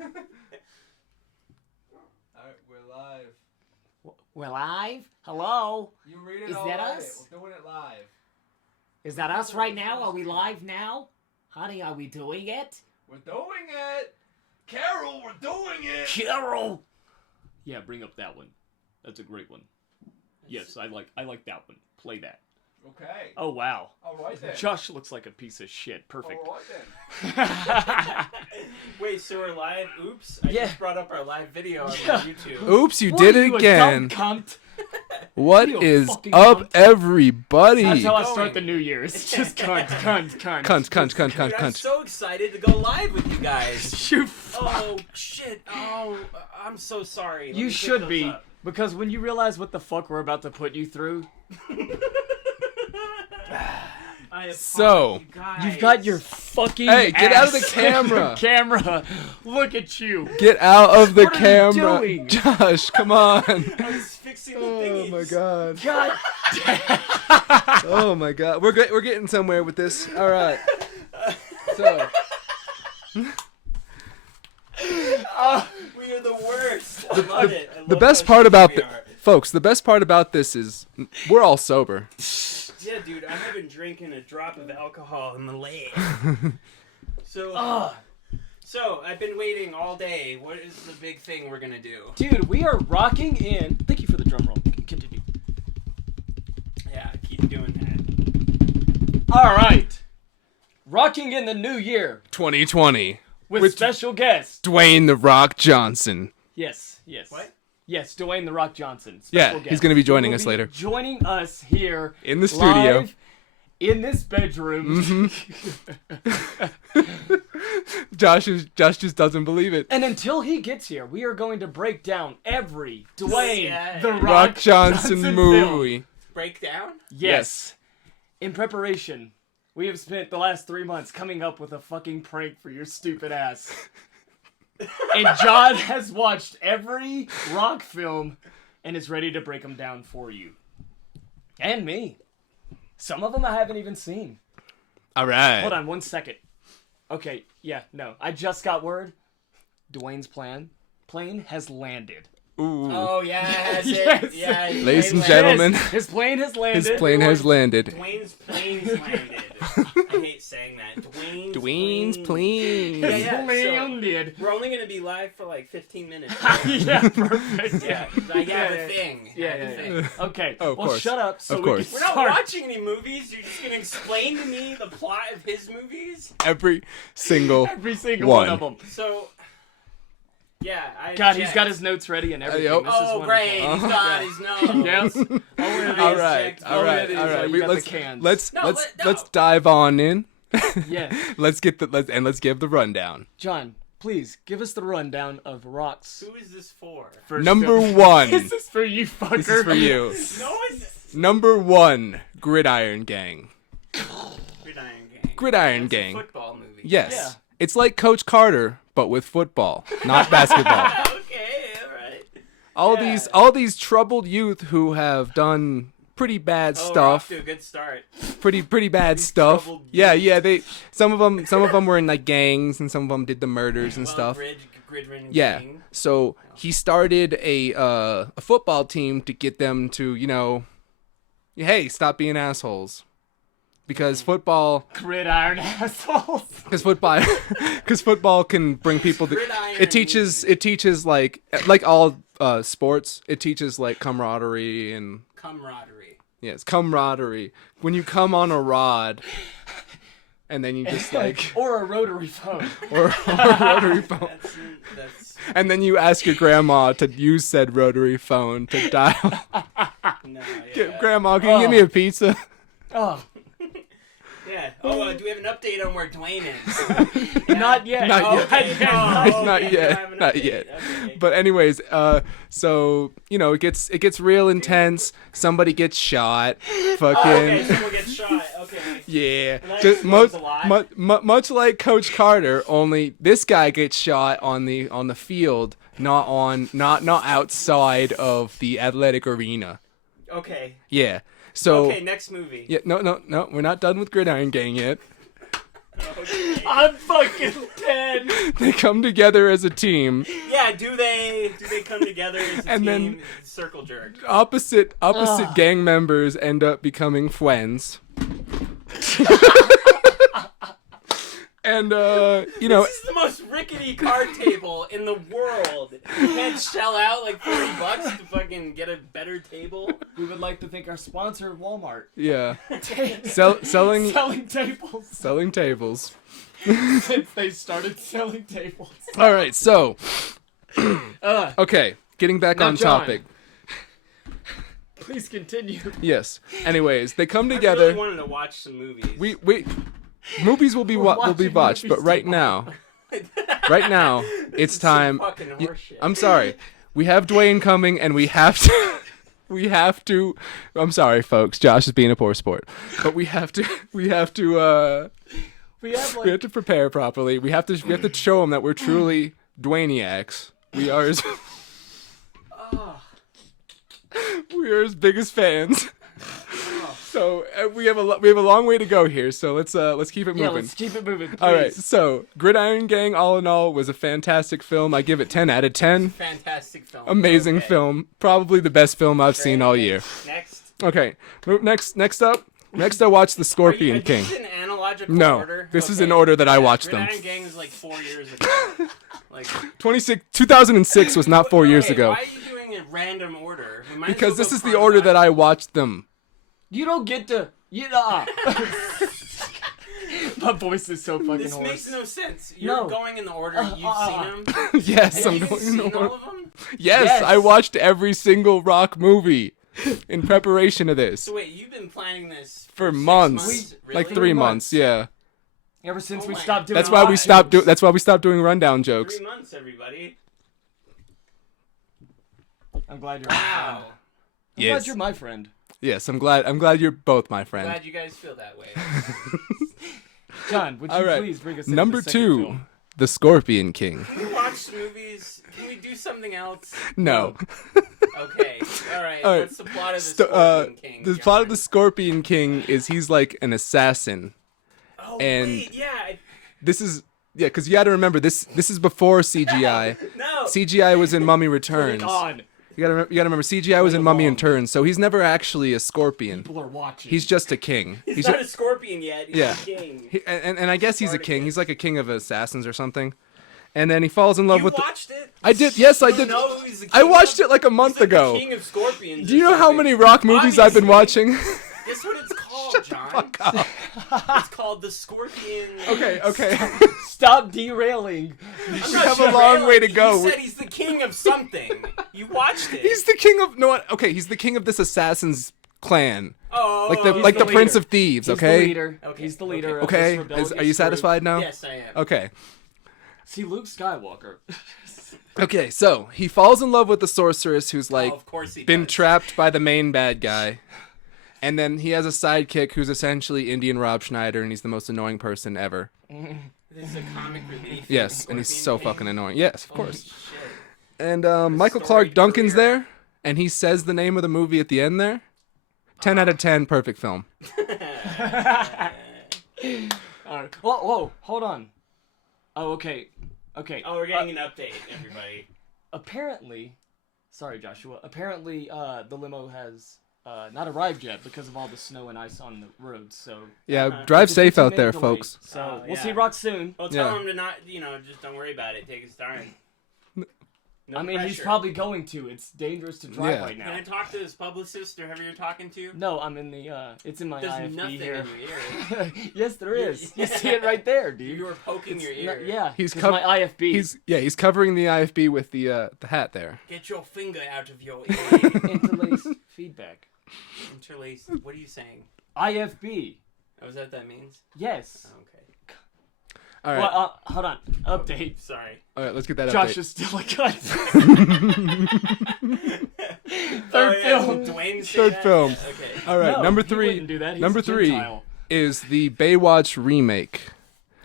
Alright, we're live. We're live? Hello? You read it Is all that right. us? We're doing it live. Is that us right now? Are we live now? Honey, are we doing it? We're doing it! Carol, we're doing it! Carol! Yeah, bring up that one. That's a great one. Yes, I like that one. Play that. Okay. Oh, wow. Alright then. Josh looks like a piece of shit. Perfect. Alright then. Wait, so we're live? Oops. I Yeah. just brought up our live video on YouTube. Oops, you What did are it you, a again. dumb cunt? What You is fucking up, cunt. everybody? That's how I going? start the New Year's. Just cunt. Cunt. Dude, I'm so excited to go live with you guys. You Oh, shit. Oh, I'm so sorry. Let You me pick should those be, up. because when you realize what the fuck we're about to put you through, So, you've got your fucking Hey, get out of the ass camera. camera. Look at you. get out of the What are you camera. doing? Josh, come on. I was fixing the Oh thingies. my god. God Oh my god. We're getting somewhere with this. All right. So, We are the worst. I love it. I the love best how part shitty about we are. folks, the best part about this is we're all sober. Yeah, dude, I haven't drinking a drop of alcohol in the leg. So I've been waiting all day. What is the big thing we're gonna do? Dude, we are rocking in. Thank you for the drum roll. Continue. Yeah, keep doing that. All right. Rocking in the new year 2020 with special guest. Dwayne the Rock Johnson. Yes. What? Yes, Dwayne the Rock Johnson. Yeah, Special guest. he's gonna be joining He will us be later. Joining us here In the studio. live in this bedroom. Josh just doesn't believe it. And until he gets here, we are going to break down every Dwayne Yeah. the Rock, Rock Johnson film. movie. Breakdown? Yes. In preparation, we have spent the last 3 months coming up with a fucking prank for your stupid ass. And John has watched every Rock film and is ready to break them down for you. And me. Some of them I haven't even seen. All right. Hold on 1 second. Okay, yeah, no. I just got word. Dwayne's plane has landed. Ooh. Oh, yeah, Yes. Yeah, Ladies and plane gentlemen. Yes, his plane has landed. His plane has landed. Dwayne's plane's landed. I hate saying that. Dwayne's plane. Yeah, yeah. landed. We're only gonna be live for like 15 minutes. Yeah, perfect. Yeah, 'cause I have a thing. I have a thing. Okay, Oh, of well, course. shut up so Of we course. can We're not start. watching any movies. You're just gonna explain to me the plot of his movies. Every single Every single one of them. So, yeah, I. God, he's checked. got his notes ready and everything. Yup. This is Oh, wonderful. great! He's got his nose. Yes. All right. checked. All right. it is. All Oh, right. you got the Let's cans. let's dive on in. Yes. Let's give the rundown. John, please give us the rundown of Rock's Who is this for? first Number film. one. This is for you, fucker. This is for you. No, it's Number one, Gridiron Gang. Gridiron Gang. Gridiron That's a Gang. football movie. Yes. Yeah. It's like Coach Carter, but with football, not basketball. Okay, all right. All these troubled youth who have done pretty bad Oh, we're off stuff. to a good start. Pretty bad stuff. troubled Yeah. They some of them were in like gangs, and some of them did the murders and stuff. Gridrin Yeah. Gang. So he started a football team to get them to, hey, stop being assholes. Because football Gridiron assholes. because football can bring people to Gridiron. it teaches like all sports, it teaches like camaraderie and Camaraderie. yes, camaraderie. When you come on a rod and then you just like Or a rotary phone. or a rotary phone. That's And then you ask your grandma to use said rotary phone to dial. no, yeah. Grandma, can you give me a pizza? Oh, Yeah. Oh, do we have an update on where Dwayne is? not yet. Not Oh, yet. Okay, no, Not okay, Not you yet. don't have an Not update. yet. Okay. But anyways, so it gets real intense. Somebody gets shot. Fucking Okay, someone gets shot. Okay. yeah. that Just explains a lot. much like Coach Carter, only this guy gets shot on the field, not outside of the athletic arena. Okay. Yeah. So Okay, next movie. yeah, no, we're not done with Gridiron Gang yet. Okay. I'm fucking dead. They come together as a team. Yeah, do they come together as a And then- team? Circle jerk. Opposite gang members end up becoming friends. And you know, This is the most rickety card table in the world. You can't shell out like $40 to fucking get a better table. We would like to thank our sponsor, Walmart. yeah, selling Selling tables. selling tables. Since they started selling tables. All right, so Uh, okay, getting back Now, on John. topic. please continue. Yes. Anyways, they come I together. really wanted to watch some movies. We movies will be watching watched, but movies right now, it's time. Fucking horseshit. I'm sorry. We have Dwayne coming, and we have to. We have to. I'm sorry, folks. Josh is being a poor sport, but we have to. We have to. We have We have like to prepare properly. We have to show them that we're truly Dwayniacs. We are his. We are his biggest fans. So we have a long way to go here. So let's keep it moving. yeah. Let's keep it moving. Please. All right. So Gridiron Gang, all in all, was a fantastic film. I give it 10 out of 10. Fantastic film. Amazing Okay. film. Probably the best film I've seen all year. Next. Okay. Next up. Next, I watched The Scorpion King. Is this in analogical No, order? this is Okay. in order that I watched them. Gridiron Gang was like 4 years ago. Like 2006 was not 4 years okay, ago. Why are you doing a random order? We might as Because well this go is the order that I watched them. You don't get to. My voice is so fucking This hoarse. makes no sense. You're No. going in the order you've seen them. Yes, I'm Have you going seen in all order. of them? Yes, Yes. I watched every single Rock movie in preparation of this So wait, you've been planning this for 6 months, Really? like 3 months. Yeah, Ever since Oh we my stopped doing. that's why we live stopped. shows. That's why we stopped doing rundown jokes. 3 months, everybody. I'm glad you're. My friend. Wow. I'm Yes. glad you're my friend. Yes, I'm glad you're both my friend. Glad you guys feel that way. John, would you All right. please bring us into Number the second 2, film? The Scorpion King. Can we watch movies? Can we do something else? No. Okay. All right. All right. What's the plot of the Scorpion King? The plot of John? the Scorpion King is he's like an assassin. Oh and- wait, yeah. This is because you got to remember this is before CGI. No. CGI was in Mummy Returns. On. You gotta remember CGI was in Bring Mummy along. Returns, so he's never actually a scorpion. People are watching. He's just a king. He's not a scorpion yet. He's Yeah. a king. And I guess he's a king. Spartacus. He's like a king of assassins or something. And then he falls in love You with. watched it? I did. Yes, I You did. know he's the I king watched of- it like a month he's like ago. The king of scorpions. Do you or know how something. many Rock movies I've been watching? Guess what it's called, John? It's called the Scorpion. Okay. Stop derailing. I'm We not have a long way to derailing. go. You said he's the king of something. You watched it. He's the king of no. Okay, he's the king of this assassin's clan, oh, like the the Prince leader. of Thieves. He's Okay. the leader. Okay, He's the leader. Of Okay. this rebellious Are you satisfied now? Yes, I am. Okay. See, Luke Skywalker. Okay. So he falls in love with the sorceress, who's like Oh, of course he been does. trapped by the main bad guy. And then he has a sidekick who's essentially Indian Rob Schneider, and he's the most annoying person ever. This is a comic relief. Yes, and he's so Scorpion fucking King. annoying. Yes, of Holy course. shit. And Michael storied Clark Duncan's career. there, and he says the name of the movie at the end there. 10 out of 10, perfect film. Alright. Whoa, hold on. Oh, okay. Okay. Oh, we're getting an update, everybody. Apparently, sorry, Joshua. Apparently, the limo has not arrived yet because of all the snow and ice on the roads. So Yeah, drive it's a safe out 15-minute there, delay. folks. So we'll yeah. see Rock soon. Well, tell Yeah. him to not, just don't worry about it. Take his time. No I mean, he's pressure. probably going to. It's dangerous to drive Yeah. right now. Can I talk to his publicist or whoever you're talking to? No, I'm in the. It's in my There's IFB nothing here. in your ear. Yes, there is. You see it right there, dude. You were poking your ear. Yeah, He's it's cov- my IFB. He's covering the IFB with the hat there. Get your finger out of your ear. Interlace feedback. Interlace. What are you saying? IFB. Oh, is that what that means? Yes. Oh, okay. All right, Well, hold on. Update. Sorry. all right, let's get that Josh update. is still a gun. Oh, Third yeah, film. did Dwayne say Third that? film. Yeah, okay. All right, No, number he 3. wouldn't do that. He's Number a 3 Gentile. is the Baywatch remake.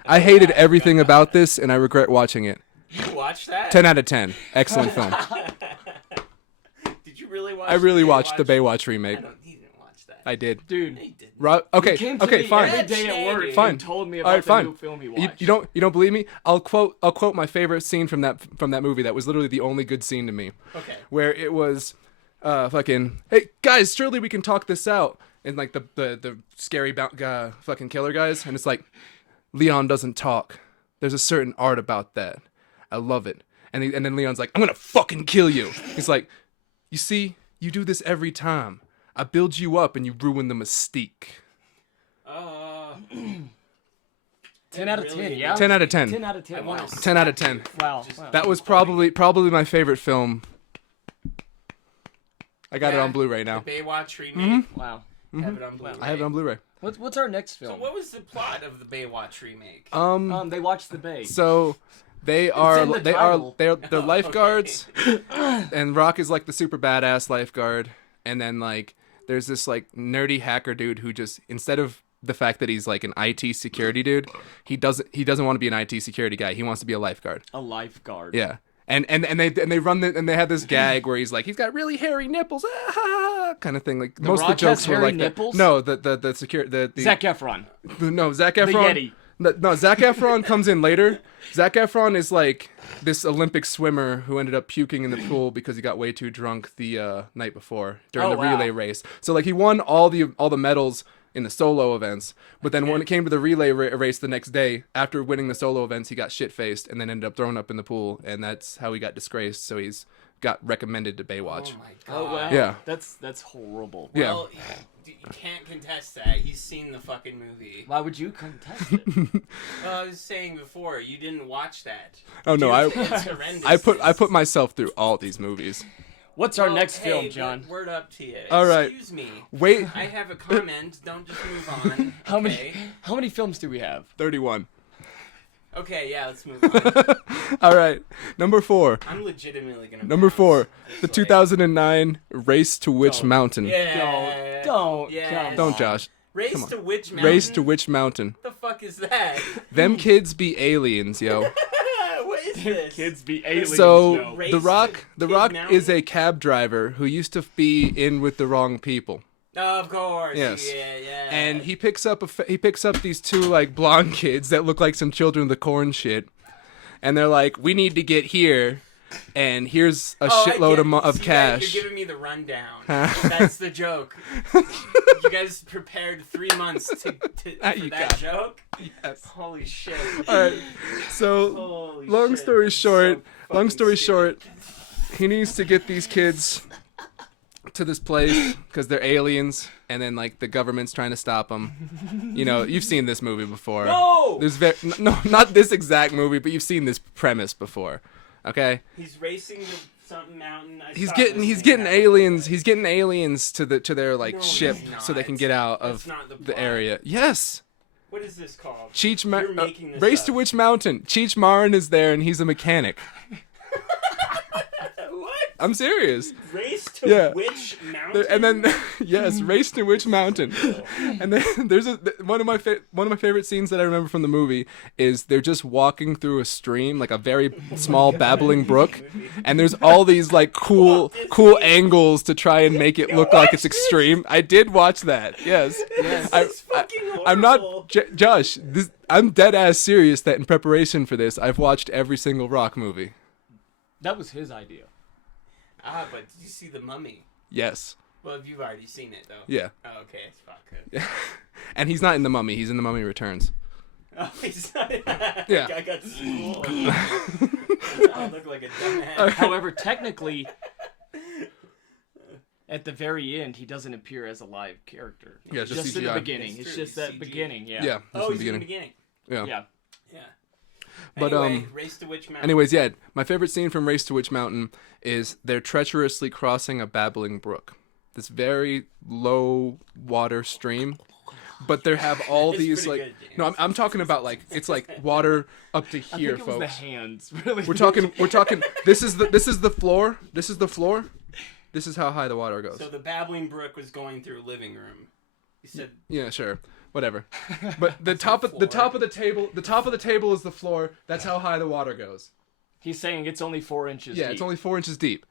I hated everything about this, and I regret watching it. You watched that? 10 out of 10. Excellent film. Did you really watch I really the watched the Baywatch? Baywatch I remake. don't. He didn't watch that. I did. Dude, He didn't. Okay, he came to okay, me fine. every day at work Fine. and told me All about right, the fine. new film he You, watched. you don't believe me? I'll quote my favorite scene from that movie. That was literally the only good scene to me. Okay. Where it was, fucking, hey guys, surely we can talk this out. And like the scary fucking killer guys, and it's like, Leon doesn't talk. There's a certain art about that. I love it. And then Leon's like, I'm gonna fucking kill you. He's like, you see, you do this every time. I build you up and you ruin the mystique. 10 out of 10, yeah? 10 out of 10. 10 out of 10. Wow. 10 out of 10. Wow. That was probably my favorite film. I got it on Blu-ray now. The Baywatch remake. Wow. Have it on Blu-ray. I have it on Blu-ray. What's our next So film? what was the plot of the Baywatch remake? They watched The Bay. So they're in the title. lifeguards, and Rock is like the super badass lifeguard, and then like there's this like nerdy hacker dude who just, instead of the fact that he's like an IT security dude, he doesn't want to be an IT security guy. He wants to be a lifeguard. A lifeguard. Yeah. And they had this gag where he's like, he's got really hairy nipples, kind of thing. Like most of the Rock jokes has were hairy like nipples? that. No, the Zac Efron. no, Zac The Efron. Yeti. No, Zac Efron comes in later. Zac Efron is like this Olympic swimmer who ended up puking in the pool because he got way too drunk the night before during the relay race. So like he won all the medals in the solo events, but then when it came to the relay race the next day, after winning the solo events, he got shit-faced and then ended up thrown up in the pool, and that's how he got disgraced. So he's got recommended to Baywatch. Oh my god. Oh, wow. Yeah. That's horrible. Yeah. Well, you can't contest that. He's seen the fucking movie. Why would you contest it? Well, I was saying before, you didn't watch that. Oh no, It's horrendous. I put myself through all these movies. What's our Well, next hey, film, John? Word up to you. All right. Excuse me. Wait, I have a comment. Don't just move on. How okay? many films do we have? 31. Okay, yeah, let's move on. All right, number 4. I'm legitimately gonna. Number bounce. 4, It's the like- 2009 Race to Witch Don't. Mountain. Yeah. Don't. Yeah. Come Don't, on. Josh. Race Come on. to Witch Mountain. Race to Witch Mountain. What the fuck is that? Them kids be aliens, yo. What is this? Kids be aliens. So no. Race The to Rock Kid is Mountain? a cab driver who used to be in with the wrong people. Of course. Yes. Yeah. And he picks up these two like blonde kids that look like some Children of the Corn shit, and they're like, "We need to get here, and here's a shitload of See, cash." You're giving me the rundown. That's the joke. You guys prepared 3 months for You that got it. joke? Yes. Holy shit. All right. So, Holy long shit, story that's short, so long fucking story stupid. short, he needs to get these kids to this place because they're aliens, and then like the government's trying to stop them. You know, you've seen this movie before. No! There's no, not this exact movie, but you've seen this premise before. Okay. He's racing the something mountain. He's getting aliens to their like No, ship he's so they not. can get out That's of not the the plot. area. Yes. What is this called? Cheech You're making this Race up. to Witch Mountain. Cheech Marin is there and he's a mechanic. What? I'm serious. Race to Yeah. Witch Mountain? And then yes, Race to Witch Mountain. And then there's one of my favorite scenes that I remember from the movie is they're just walking through a stream, like a very small babbling brook, and there's all these like cool angles to try and make it look like it's extreme. I did watch that. Yes. It's fucking horrible. I'm not Josh. I'm dead ass serious that in preparation for this, I've watched every single Rock movie. That was his idea. But did you see The Mummy? Yes. Well, you've already seen it, though. Yeah. Oh, okay. Fuck. And he's not in The Mummy. He's in The Mummy Returns. Oh, he's not. Yeah. I got schooled. I look like a dumbass. However, technically, at the very end, he doesn't appear as a live character. Yeah, just in the CGI. beginning. It's It's true, just that CG. beginning. Yeah. Yeah. Oh, Just he's in the beginning. Yeah. Yeah. Yeah. But, Anyway, Race to Witch Mountain. Anyways, yeah, my favorite scene from Race to Witch Mountain is they're treacherously crossing a babbling brook. This very low water stream. But they have all It's these pretty like good, no, I'm talking about like it's like water up to I here, think it was the folks. hands. Really. We're talking this is the floor. This is the floor. This is how high the water goes. So the babbling brook was going through a living room. You said Yeah, sure. Whatever. But the top of the top of the table is the floor. That's how high the water goes. He's saying it's only 4 inches. Yeah, deep. it's only 4 inches deep.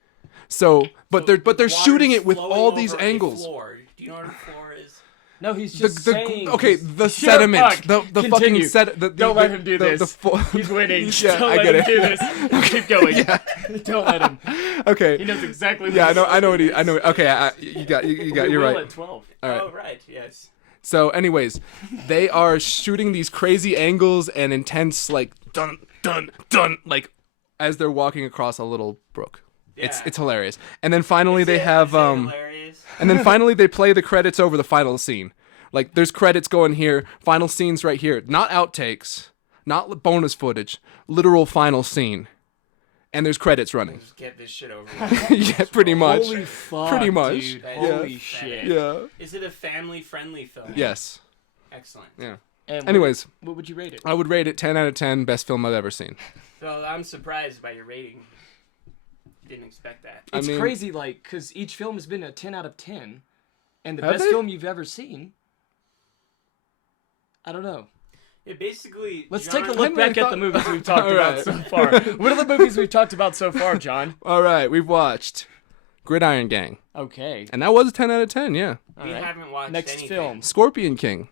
So, but so they're the shooting water's it with flowing all these over a angles. floor. Do Do you know what a floor is? No, he's just saying. Okay, he's- the Shut up, sediment. fuck. The fucking Continue. sediment. Don't let him do this. He's winning. Yeah, Don't I let get him it. do this. Keep going. Don't let him. Okay. He knows exactly what Yeah, this I know what is. I know. Okay, you got. You're will right. at 12. All right. Oh, right, yes. So, anyways, they are shooting these crazy angles and intense, like dun dun dun, like as they're walking across a little brook. Yeah. It's hilarious. And then finally they have Is it hilarious? and then finally they play the credits over the final scene. Like there's credits going here, final scenes right here, not outtakes, not bonus footage, literal final scene. And there's credits running. Just get this shit over with. Yeah, pretty much. Holy fuck, Pretty much. dude. Yeah. Holy shit. Yeah. Is it a family-friendly film? Yes. Excellent. Yeah. And Anyways, what would you rate it? I would rate it 10 out of 10, best film I've ever seen. So I'm surprised by your rating. Didn't expect that. It's I mean- crazy, like, because each film has been a 10 out of 10, and the Have best they? film you've ever seen. I don't know. It basically. Let's John, take a look back at the movies we've talked about Alright. so far. What are the movies we've talked about so far, John? All right, we've watched Gridiron Gang. Okay. And that was a 10 out of 10, yeah. We Alright. haven't watched Next anything. film. Scorpion King,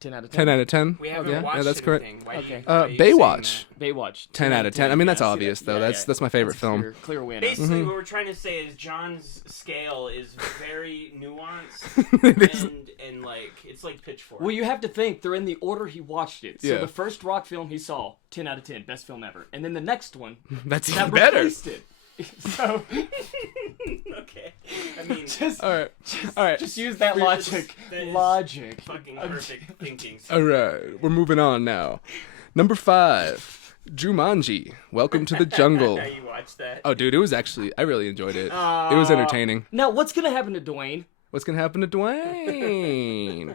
10 out of 10. 10 out of 10. We haven't yeah, watched yeah, that's correct. anything. Why Okay. why are you saying Baywatch, that? Baywatch. 10 out of 10. I mean, that's Yeah, I see obvious, that. though. Yeah, That's my favorite That's film. Clear win. Basically, what we're trying to say is John's scale is very nuanced It is- and like it's like Pitchfork. Well, you have to think they're in the order he watched it. So Yeah. the first rock film he saw, 10 out of 10, best film ever. And then the next one, That's that even better. replaced it. So Okay. I mean, just, All right. All right. just use that We're logic. just- that is- Logic. fucking perfect thinking. All right. We're moving on now. Number 5, Jumanji, Welcome to the Jungle. Now you watch that. Oh, dude, it was actually, I really enjoyed it. It was entertaining. Now, what's gonna happen to Dwayne? What's going to happen to Dwayne?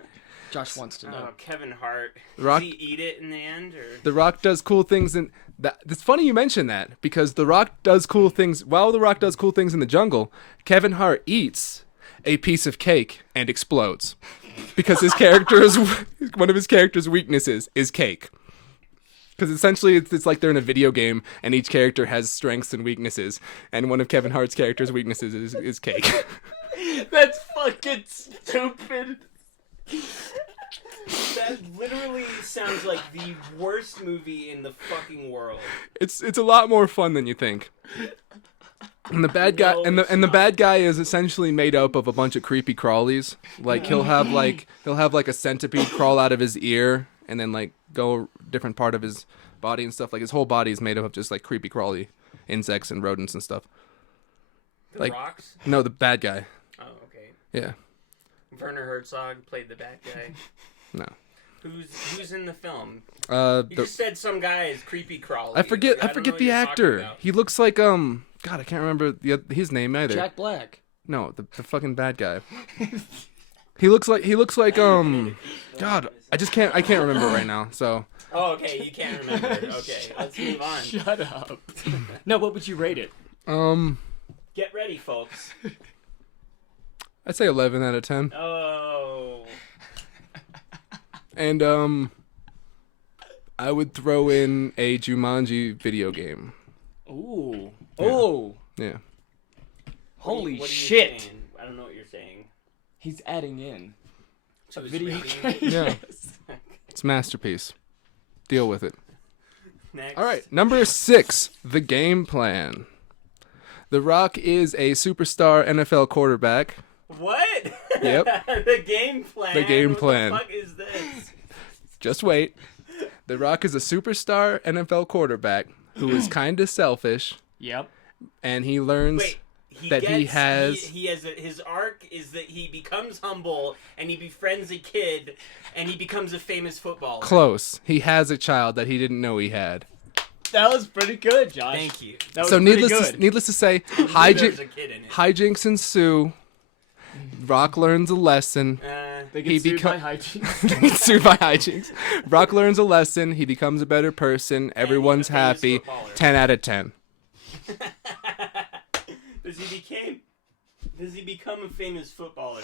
Josh wants to know. Oh, Kevin Hart. Rock- Does he eat it in the end, or? The Rock does cool things in that. It's funny you mention that because The Rock does cool things. While The Rock does cool things in the jungle, Kevin Hart eats a piece of cake and explodes because his character is one of his character's weaknesses is cake. Because essentially it's like they're in a video game and each character has strengths and weaknesses, and one of Kevin Hart's character's weaknesses is cake. That's fucking stupid. That literally sounds like the worst movie in the fucking world. It's a lot more fun than you think. And the bad guy No, and it's the bad guy is essentially made up of a bunch of creepy crawlies. Like he'll have like a centipede crawl out of his ear and then like go different part of his body and stuff. Like his whole body is made up of just like creepy crawly insects and rodents and stuff. The Like- Rocks? No, the bad guy. Oh, okay. Yeah. Werner Herzog played the bad guy. No. Who's in the film? Uh, You the, just said some guy is creepy crawly. I forget don't know what the you're talking actor. about. He looks like God, I can't remember his name either. Jack Black. No, the fucking bad guy. He looks like God, I can't remember right now. So Oh, okay, you can't remember. Okay, let's move on. Shut up. No, what would you rate it? Get ready, folks. I'd say 11 out of 10. Oh. And I would throw in a Jumanji video game. Ooh. Oh. Yeah. Holy What are you shit. saying? I don't know what you're saying. He's adding in So a it's video rating- game. Yeah. It's a masterpiece. Deal with it. Next. All right, number 6, the game plan. The Rock is a superstar NFL quarterback. What? Yep. The game plan. The game plan. What the fuck is this? Just wait. The Rock is a superstar NFL quarterback who is kind of selfish, Yep. and he learns Wait. His arc is that he becomes humble and he befriends a kid and he becomes a famous footballer. close. He has a child that he didn't know he had. That was pretty good, Josh. Thank you. That was So pretty needless good. to say, There's a kid in it. hijinks ensue. Rock learns a lesson. They he get sued become- by hygiene. Gets sued by hijinks. Rock learns a lesson. He becomes a better person. Everyone's famous happy. footballer. 10 out of 10. Does he become a famous footballer?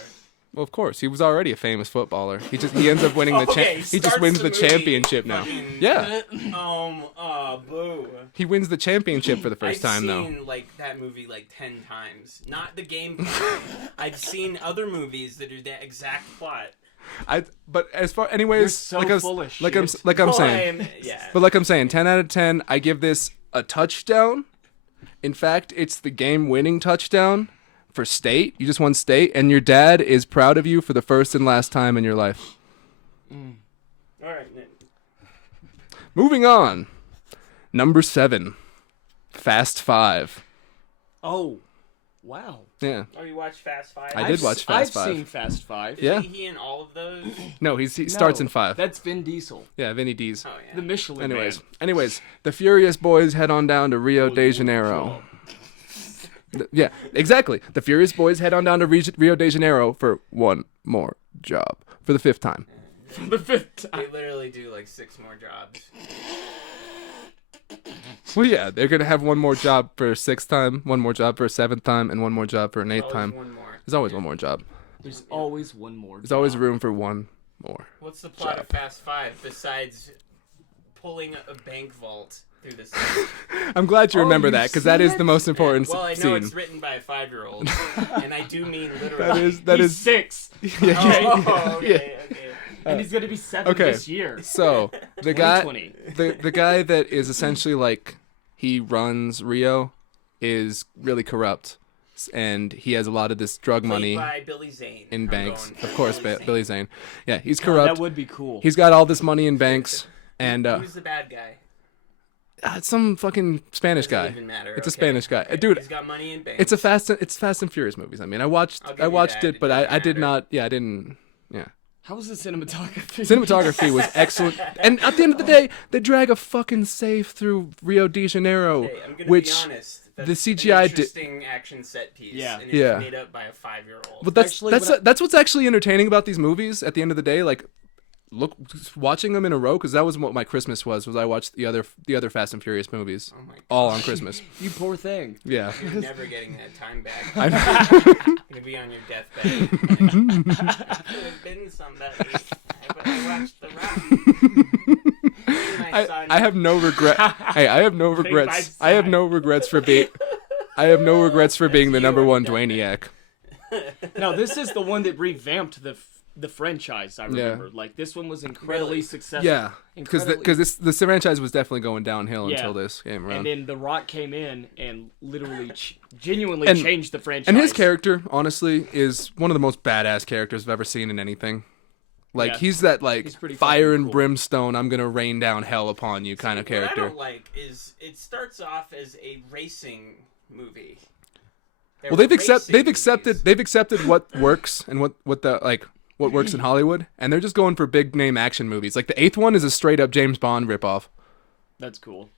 Well, of course, he was already a famous footballer. He ends up winning the he just wins the championship now. Yeah. Boo. He wins the championship for the first time though. I've seen like that movie like 10 times. Not the game. I've seen other movies that do that exact plot. But as far anyways, You're so like full of I'm shit. saying. Yeah. But like I'm saying, 10 out of 10, I give this a touchdown. In fact, it's the game-winning touchdown for state. You just won state, and your dad is proud of you for the first and last time in your life. All right. Moving on. Number 7. Fast 5. Oh, wow. Yeah. Oh, you watched Fast 5? I did watch Fast 5. I've seen Fast 5. Yeah. Is he in all of those? No, he starts No, in 5. That's Vin Diesel. Yeah, Vinny D's. Oh, yeah. The Michelin Man. Anyways, the Furious Boys head on down to Rio de Janeiro. Yeah, exactly. The Furious Boys head on down to Rio de Janeiro for one more job. For the 5th time. For the 5th time. They literally do like 6 more jobs. Well, yeah, they're going to have one more job for a 6th time, one more job for a 7th time, and one more job for an 8th time. One more. There's always one more job. There's always one more. There's always room for one more. What's the plot of Fast 5 besides pulling a bank vault through the city? I'm glad you remember you've that, because that seen is the it? most important Well, I know scene. it's written by a 5-year-old, and I do mean literally. That He's is 6. yeah. Oh, okay, okay. And he's going to be 7 Okay. this year. So the guy, 2020. the guy that is essentially like he runs Rio, is really corrupt, and he has a lot of this drug money Played by Billy Zane. in I'm banks. going Of course, Billy Zane. Billy Zane. Yeah, he's Oh, corrupt. that would be cool. He's got all this money in banks, and Who's the bad guy? it's some fucking Spanish Doesn't guy. even matter, It's a okay. Spanish guy, Okay. dude. He's got money in banks. It's Fast and Furious movies. I mean, I watched I'll give you that. it, but It I doesn't did matter. not. Yeah, I didn't. Yeah. How was the cinematography? Cinematography was excellent, and at the end of the day, they drag a fucking safe through Rio de Janeiro, Hey, I'm gonna which be honest. That's the CGI an interesting action set piece. Yeah. And it's Yeah. made up by a 5-year-old. But that's Actually, that's what's actually entertaining about these movies. At the end of the day, like watching them in a row, because that was what my Christmas was I watched the other Fast and Furious movies Oh my god. all on Christmas. You poor thing. Yeah. You're never getting that time back. I'm- You're gonna be on your deathbed. Like, could have been somebody, but I watched The Rock. My son. I have no regret. Hey, I have no regrets. I have no regrets for being. I have no regrets for being the you number on one your Dwayniac. No, this is the one that revamped the franchise. I Yeah. remember. Like this one was incredibly Really? successful. Yeah, because this franchise was definitely going downhill Yeah. until this came around. And then The Rock came in and literally genuinely And- changed the franchise. And his character, honestly, is one of the most badass characters I've ever seen in anything. Like Yeah. he's that like He's pretty fire fucking and cool. brimstone, I'm gonna rain down hell upon you kind of What I character. don't like is it starts off as a racing movie. Well, they've accepted what works and what works in Hollywood, and they're just going for big name action movies. Like the 8th one is a straight up James Bond ripoff. That's cool.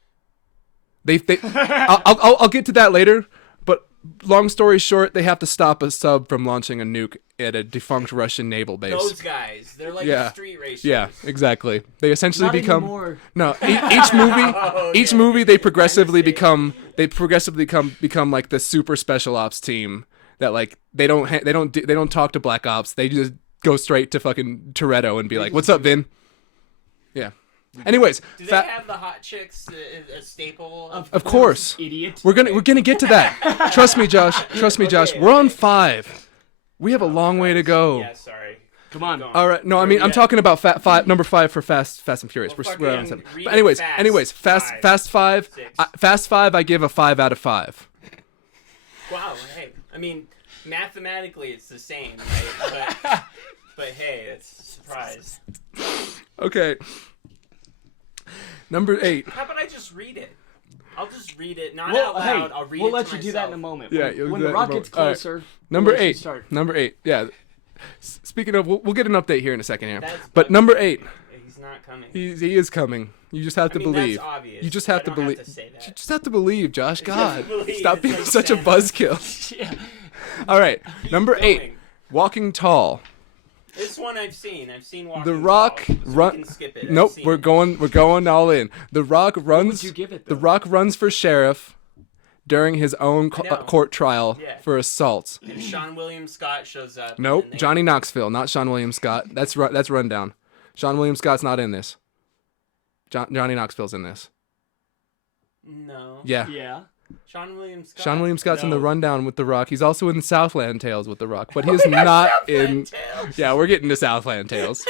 I'll get to that later, but long story short, they have to stop a sub from launching a nuke at a defunct Russian naval base. Those guys, they're like Yeah. street racers. Yeah, exactly. They essentially Not become anymore. no each movie. Oh, Each yeah. movie they I progressively understand. become like the super special ops team that like they don't talk to Black Ops. They just go straight to fucking Toretto and be like, "What's up, Vin?" Yeah. Anyways, Do they have the hot chicks a staple? of course. Idiot. We're gonna get to that. Trust me, Josh. Trust me, Josh. We're on 5. We have a long way to go. Yeah, sorry. Come on. Go on. All right. No, I mean I'm Yeah. talking about number 5 for Fast and Furious. Well, We're on fucking 7. read But anyways, it fast. Fast 5. Six. Fast 5. I give a 5 out of 5. Wow. Hey, I mean, mathematically it's the same, right? But hey, it's a surprise. Okay. Number 8. How about I just read it? I'll just read it, not Well, out loud. hey, I'll read we'll it let to you do that in a myself. moment. Yeah, When- you'll when do the that in a rock gets moment. All right. closer. Number we'll let you 8. start. Number 8. Yeah. Speaking of, we'll get an update here in a second here. That's But fucking- number 8. He's not coming. He is coming. You just have to I mean, believe. That's obvious. You just have I to don't believe. Have to say that. You just have to believe, Josh. just God, believe. stop It's being like such a Santa. buzzkill. Yeah. All right, number going. 8. Walking Tall. This one I've seen. I've seen Walking The Rock Tall, so we run. can skip it. I've Nope, seen we're it. going all in. The Rock runs. would you give it, The though? Rock runs for sheriff. during his own I know. court trial Yeah. for assaults. And Sean William Scott shows up. Nope, and they- Johnny Knoxville, not Sean William Scott. That's Rundown. Sean William Scott's not in this. Johnny Knoxville's in this. No. Yeah. Yeah. Sean William Scott. Sean William Scott's in the No. Rundown with The Rock. He's also in Southland Tales with The Rock, but he is not in. Tales. Yeah, we're getting to Southland Tales.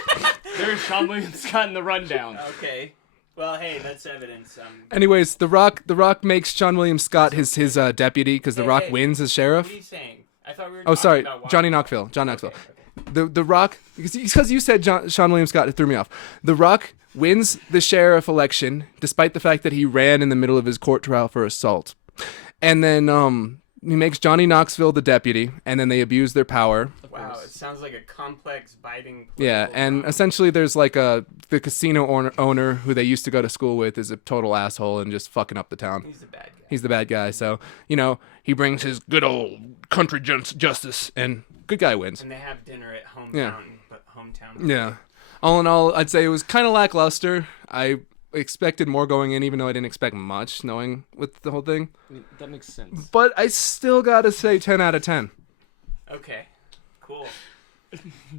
There's Sean William Scott in the Rundown. Okay. Well, hey, that's evidence. Anyways, The Rock makes Sean William Scott his deputy because The Hey, Rock hey. wins as What sheriff. are you saying? I thought we were Oh, sorry, talking about Johnny Washington. Knoxville. John Knoxville. Okay. The Rock, because you said Sean William Scott, it threw me off. The Rock wins the sheriff election despite the fact that he ran in the middle of his court trial for assault, and then he makes Johnny Knoxville the deputy, and then they abuse their power. Wow, it sounds like a complex, biting. Yeah, political and drama. essentially there's like the casino owner who they used to go to school with is a total asshole and just fucking up the town. He's the bad guy. He's the bad guy, so he brings his good old country justice, and good guy wins. And they have dinner at hometown, Yeah. but hometown. Yeah. All in all, I'd say it was kind of lackluster. I expected more going in, even though I didn't expect much, knowing with the whole thing. I mean, that makes sense. But I still gotta say 10 out of 10. Okay. Cool.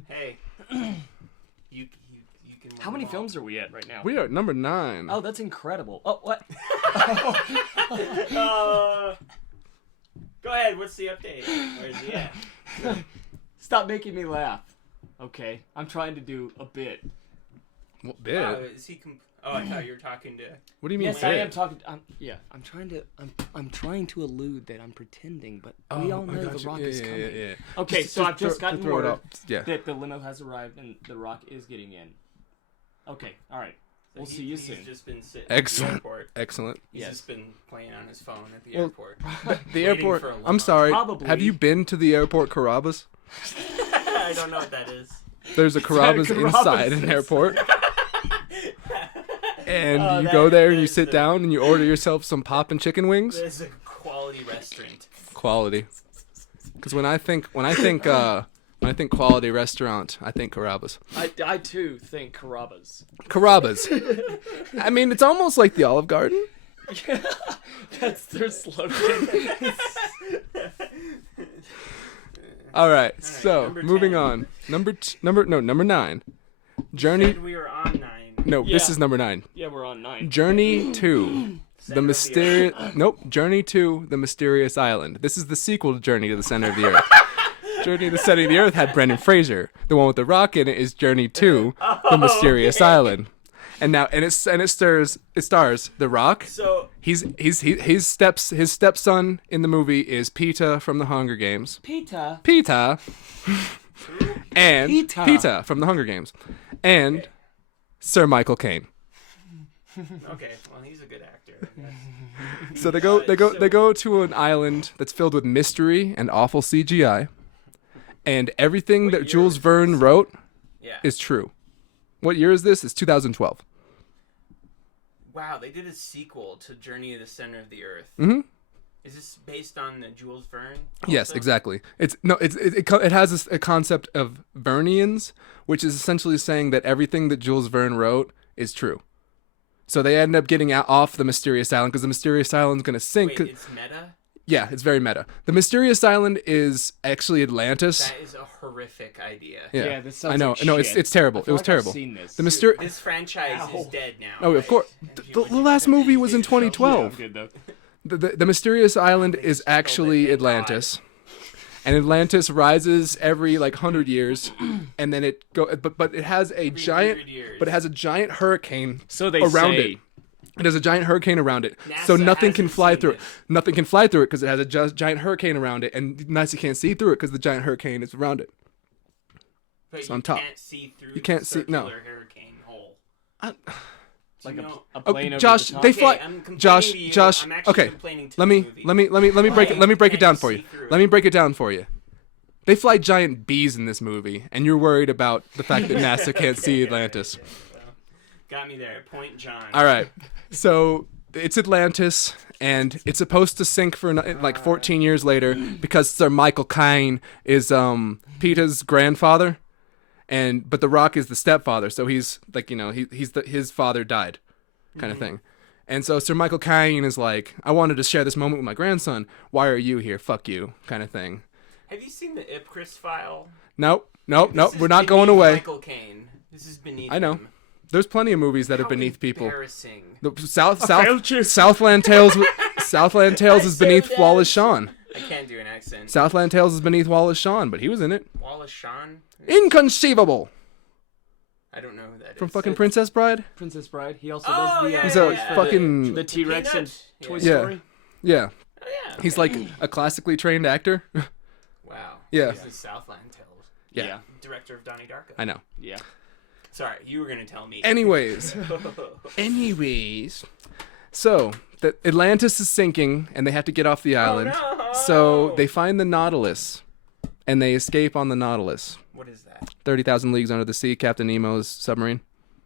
Hey. You can. How many films are we at right now? We are at number 9. Oh, that's incredible. Oh, what? Go ahead. What's the update? Where's he at? Stop making me laugh. Okay, I'm trying to do a bit. What bit? Wow, is he? Oh, I thought you were talking to. What do you mean Yes, bit? I am talking. I'm trying to allude that I'm pretending, but we all know the Rock is coming. Yeah. Okay, so I've just gotten throw it word up. Yeah. that the limo has arrived and the Rock is getting in. Okay, all right. We'll see you soon. He's just been sitting Excellent. at the airport. Excellent. He's Yes. just been playing on his phone at the Well, airport. The Waiting airport. for a limo. I'm sorry. Probably. Have you been to the airport Carrabas? I don't know what that is. There's a Carrabas Carrabba's inside an is- airport. And Oh, you that- go there and you that sit is down and you order yourself some poppin' chicken wings. This is a quality restaurant. Quality. Because when I think quality restaurant, I think Carrabba's. I too think Carrabba's. Carrabba's. I mean, it's almost like the Olive Garden. That's their slogan. All right, so number moving 10. on. Number 9. Journey. Said we were on 9. No, this Yeah. is number 9. Yeah, we're on 9. Journey to Center the of the mysterious. Nope. Journey to the Mysterious Island. This is the sequel to Journey to the Center of the Earth. Journey to the Center of the Earth had Brendan Fraser. The one with the Rock in it is Journey to the Mysterious Island. And it stars The Rock. So His stepson in the movie is Peeta from the Hunger Games. Peter. Peeta. And Peeta. Peeta from the Hunger Games. And Sir Michael Caine. okay, well he's a good actor. So they go to an island that's filled with mystery and awful CGI. And everything that year Jules is Verne wrote Yeah. is true. What year is this? It's 2012. Wow, they did a sequel to Journey to the Center of the Earth. Mm-hmm. Is this based on the Jules Verne? Yes, also? exactly. It has a concept of Vernians, which is essentially saying that everything that Jules Verne wrote is true. So they end up getting off the mysterious island because the mysterious island's going to sink. Wait, it's meta? Yeah, it's very meta. The mysterious island is actually Atlantis. That is a horrific idea. Yeah, this sounds I know. like No, shit. it's terrible. I It feel was like terrible. I've seen this. The mystery. This franchise is Ow. dead now. Oh, of course. The last movie was in 2012. Good though. The mysterious island is actually thank God. Atlantis. And Atlantis rises every 100 years, and then but it has a giant 100 years. but it has a giant hurricane So they around say. it. It has a giant hurricane around it, NASA so nothing can hasn't fly seen through it. this. Nothing can fly through it because it has a giant hurricane around it, and NASA can't see through it because the giant hurricane is around it. But it's you on top. can't see through You can't the see- no. circular hurricane hole. Like You a, know- a Oh, plane over Josh, the top. they Okay, fly. I'm complaining Josh, to you. Josh. I'm actually Okay, complaining to let the me movie. break it. Let me break it Why down can't for you you. see through Let it? me break it down for you. They fly giant bees in this movie, and you're worried about the fact that NASA can't see Atlantis. Okay, so, got me there. Point John. All right, so it's Atlantis, and it's supposed to sink for 14 years later because Sir Michael Caine is Peeta's grandfather, but The Rock is the stepfather, so he's his father died, kind of thing, And so Sir Michael Caine is like, I wanted to share this moment with my grandson. Why are you here? Fuck you, kind of thing. Have you seen the Ipcris file? Nope. This is We're not going beneath away. Michael Caine. This is beneath I know. him. There's plenty of movies that are How beneath people. Embarrassing. The failed you. Southland Tales. Southland Tales I is beneath said Wallace that. Shawn. I can't do an accent. Southland Tales is beneath Wallace Shawn, but he was in it. Wallace Shawn? Inconceivable. I don't know who that From is. fucking Princess Bride. Princess Bride. He also Oh, does the. yeah, He's yeah, a yeah. fucking The T-Rex in Peanut? Toy Yeah. Story. yeah. Oh, yeah. He's okay. like a classically trained actor. Wow. Yeah. This is Southland Tales. Yeah. Director of Donnie Darko. I know. Yeah. Sorry, you were gonna tell me. Anyways, so the Atlantis is sinking, and they have to get off the island. no! So they find the Nautilus, and they escape on the Nautilus. What is that? 30,000 Leagues Under the Sea, Captain Nemo's submarine.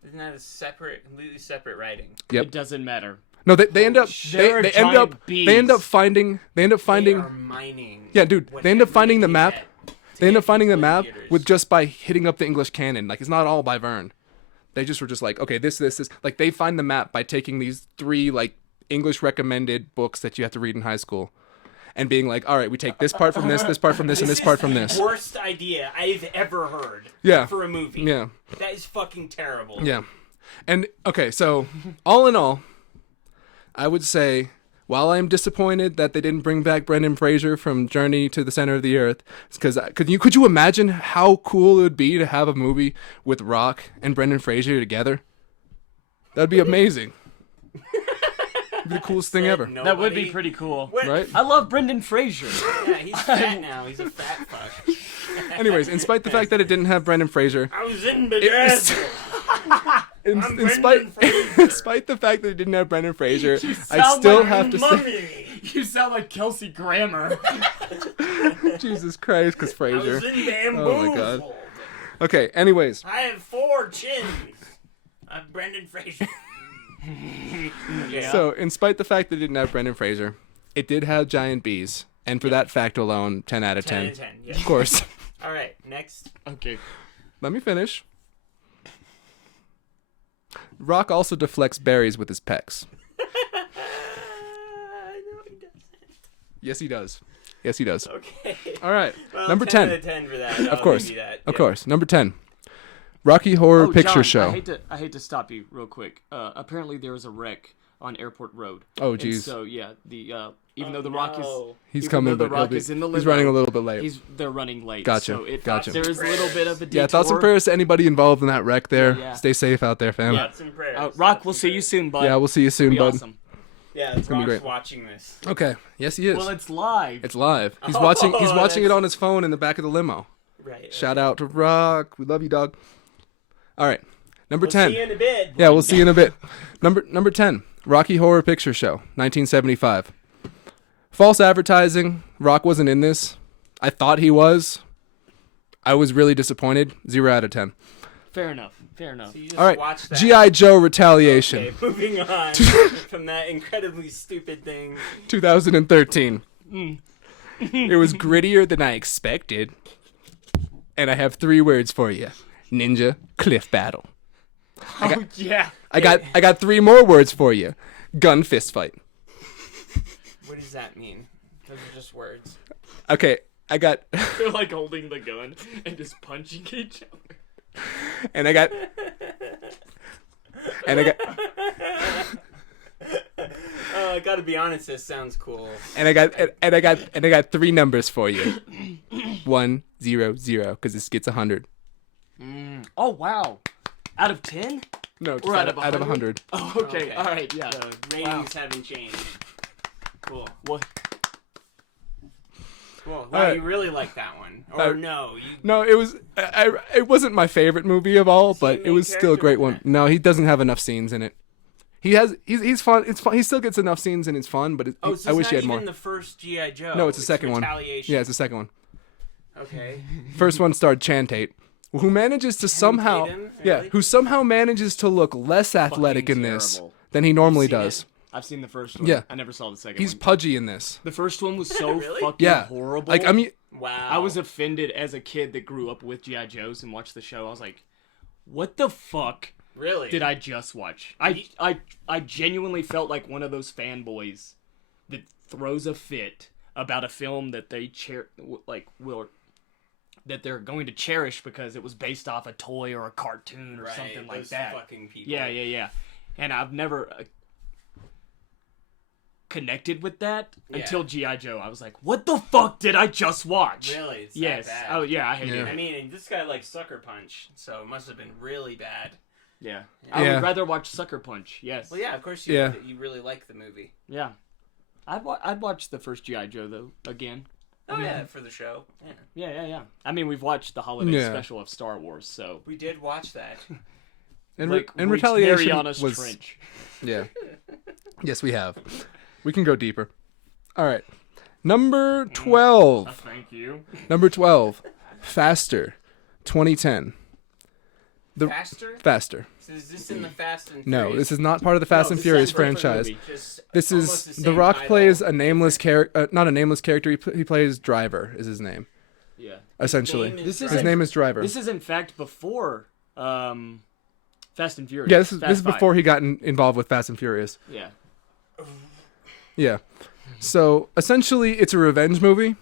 Isn't that a completely separate writing? Yep. It doesn't matter. No, they end up There are they end giant up bees. they end up finding They are mining. Yeah, dude, they end up whatever finding the can map. get to They end get up finding the people in map theaters. with just by hitting up the English canon. Like, it's not all by Verne. They just were just like, okay, this. Like, they find the map by taking these 3, like, English recommended books that you have to read in high school. And being like, all right, we take this part from this part from this, and this part from This is this. the worst idea I've ever heard. Yeah. For a movie. Yeah. That is fucking terrible. Yeah. And, okay, so, all in all, I would say, while I'm disappointed that they didn't bring back Brendan Fraser from Journey to the Center of the Earth, because could you imagine how cool it would be to have a movie with Rock and Brendan Fraser together? That'd be amazing. It'd be the coolest thing ever. That would be pretty cool. What? Right? I love Brendan Fraser. Yeah, he's fat now. He's a fat fuck. Anyways, in spite the fact that it didn't have Brendan Fraser, I was in it was, I'm in spite Brendan Fraser. in spite the fact that it didn't have Brendan Fraser, I sound still like have to say, Mummy. You sound like Kelsey Grammer. Jesus Christ, because I Fraser. was in Bamboozled. Oh my God. Okay, anyways, I have 4 chins. I'm Brendan Fraser. Yeah. so in spite the fact that it didn't have Brendan Fraser, it did have giant bees, and for that fact alone, 10 out of 10 10. out of 10. Yeah. Of course. All right, next. Okay. Let me finish. Rock also deflects berries with his pecs. No, he doesn't. Yes, he does. Yes, he does. Okay. All right. Well, Number 10 10. out of 10 for that. Of I'll course. give you that. Of Yeah. course. Number 10. Rocky Horror Picture John, Show. I hate to stop you real quick. Apparently there was a wreck on Airport Road. Oh, And jeez. so yeah, even though the Rock is He's even coming, though the but Rock is in the he's limo, running a little bit late. they're running late. Gotcha, So gotcha. there is a little bit of a detour. Yeah, thoughts and prayers to anybody involved in that wreck there. Yeah. Stay safe out there, fam. Yeah. Thoughts and prayers. Rock, Thoughts we'll and see you prayers. soon, bud. Yeah, we'll see you soon, It'll be bud. awesome. Yeah, gonna be Rock's great. watching this. Okay. Yes, he is. Well, it's live. It's live. He's Oh, watching. He's watching it that's- on his phone in the back of the limo. Right. Shout out to Rock. We love you, dog. All right. Number We'll 10. see you in a bit. Yeah, we'll see you in a bit. Number 10. Rocky Horror Picture Show, 1975. False advertising. Rock wasn't in this. I thought he was. I was really disappointed. 0 out of 10. Fair enough. Fair enough. So you just All right. watched that. G.I. Joe Retaliation, Okay, moving on from that incredibly stupid thing. 2013. It was grittier than I expected. And I have 3 words for you. Ninja Cliff Battle. Oh yeah. I got 3 more words for you. Gun fist fight. What does that mean? Those are just words. Okay, I got They're like holding the gun and just punching each other. and I got I gotta be honest, this sounds cool. and I got 3 numbers for you. 1 0 0 because this gets 100. Oh wow. Out of 10? No, just Or out of 100. Oh, okay. All right. Yeah. The ratings haven't changed. Cool. What? Cool. Wow, right. you really like that one. Or no, you No, it was it wasn't my favorite movie of all, he but a it was main still a character great in one. that? No, he doesn't have enough scenes in it. He's fun. It's fun. He still gets enough scenes and it's fun, but Oh, so I it's wish not he had even more. the first G.I. Joe. No, it's the second one. Retaliation. Yeah, it's the second one. Okay. First one starred Chantate, who manages to somehow Tatum? yeah, Really? who somehow manages to look less athletic in this terrible. than he normally Seen does. I've seen the first one. Yeah. I never saw the second He's one. pudgy in this. The first one was so Really? fucking Yeah, horrible. like I mean, Wow. I was offended as a kid that grew up with G.I. Joes and watched the show. I was like, what the fuck Really? did I just watch. I genuinely felt like one of those fanboys that throws a fit about a film that they that they're going to cherish because it was based off a toy or a cartoon or something like those that. Fucking people. Yeah. And I've never connected with that until G.I. Joe. I was like, what the fuck did I just watch? Really? It's Yes. that bad. Oh, yeah, I hated it. I mean, this guy likes Sucker Punch, so it must have been really bad. Yeah. I would rather watch Sucker Punch, yes. Well, yeah, of course you would. You really like the movie. Yeah. I'd watch the first G.I. Joe, though, again. Oh, yeah, for the show. Yeah. Yeah. I mean, we've watched the holiday special of Star Wars, so... We did watch that. And, like, and Retaliation Mariana's was... Trench. Yeah. Yes, we have. We can go deeper. All right. Number 12. Thank you. Number 12. Faster. 2010. Faster? So is this in the Fast and Furious? No, this is not part of the Fast and Furious franchise. Just This almost is the The same Rock title. plays a nameless character, not a nameless character. He plays Driver. Is his name? Yeah. Essentially, name is his Driver. name is Driver. This is, in fact, before Fast and Furious. Yeah, this is Fast Five. before he got involved with Fast and Furious. Yeah. Yeah. So essentially, it's a revenge movie.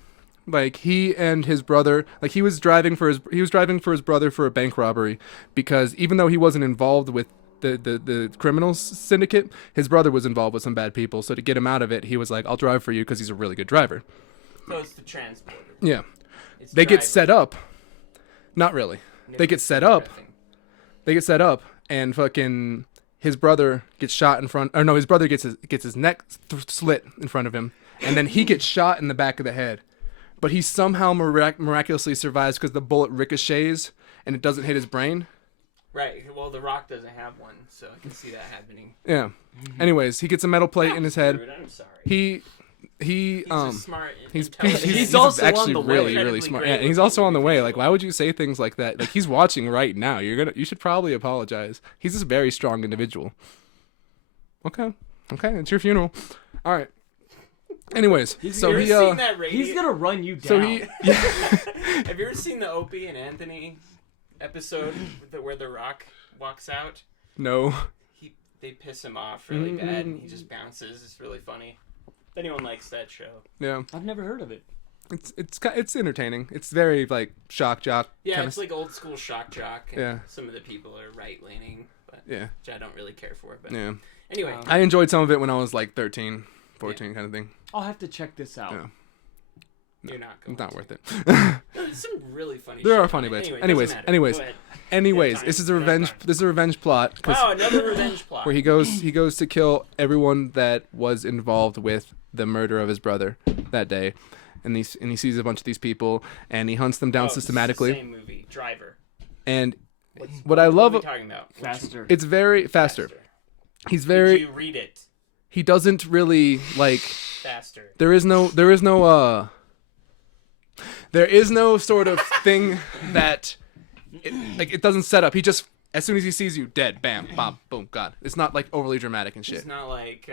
Like he and his brother, like he was driving for his brother for a bank robbery because even though he wasn't involved with the criminals syndicate, his brother was involved with some bad people. So to get him out of it, he was like, "I'll drive for you because he's a really good driver." So it's the transporter. Yeah. It's They get Driver. set up. Not really. They get set up. They get set up, and fucking his brother gets shot in front. Or no, his brother gets his neck slit in front of him, and then he gets shot in the back of the head. But he somehow miraculously survives because the bullet ricochets and it doesn't hit his brain. Right. Well, The Rock doesn't have one, so I can see that happening. Yeah. Anyways, he gets a metal plate in his head. Dude, I'm sorry. He's a smart. he's He's also actually on the way. really smart. Yeah, and he's also on the way. Like, why would you say things like that? Like, he's watching right now. You should probably apologize. He's just a very strong individual. Okay, it's your funeral. All right. Anyways, so he seen that radio? He's gonna run you down. so he Have you ever seen the Opie and Anthony episode where The Rock walks out? no. They piss him off really bad, and he just bounces. It's really funny. If anyone likes that show. Yeah, I've never heard of it. it's entertaining. It's very like shock jock. Yeah, kinda it's like old school shock jock. And Yeah. some of the people are right leaning, but Yeah. which I don't really care for. But Yeah. anyway, I enjoyed some of it when I was like 13, 14 kind of thing. I'll have to check this out. Yeah. you're not going. It's not worth it. There's some really funny. There shit are funny on it. bits. Anyway, Anyways, doesn't matter. anyways. Go ahead. Anyways, time. this is a We don't have revenge. time. This is a revenge plot. 'Cause Wow, another revenge plot. where he goes to kill everyone that was involved with the murder of his brother that day, and he sees a bunch of these people and he hunts them down systematically. Same movie, Driver. And What what I love, are we talking about? Faster. it's very faster. He's Did very. you read it? He doesn't really like. Faster. There is no sort of thing that it doesn't set up. He just, as soon as he sees you, dead, bam, bam, boom, God. It's not like overly dramatic and shit. It's not like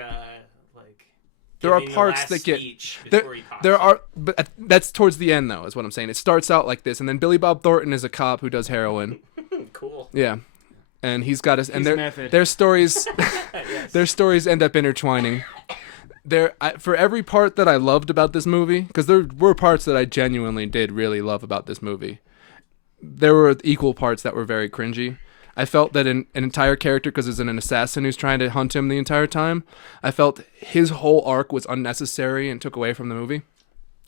There are giving the parts last that get speech there. before he pops There up. are, but that's towards the end though, is what I'm saying. It starts out like this, and then Billy Bob Thornton is a cop who does heroin. Cool. Yeah, and he's got us, and He's method. their stories, Yes. their stories end up intertwining. For every part that I loved about this movie, because there were parts that I genuinely did really love about this movie, there were equal parts that were very cringy. I felt that an entire character, because there's an assassin who's trying to hunt him the entire time, I felt his whole arc was unnecessary and took away from the movie.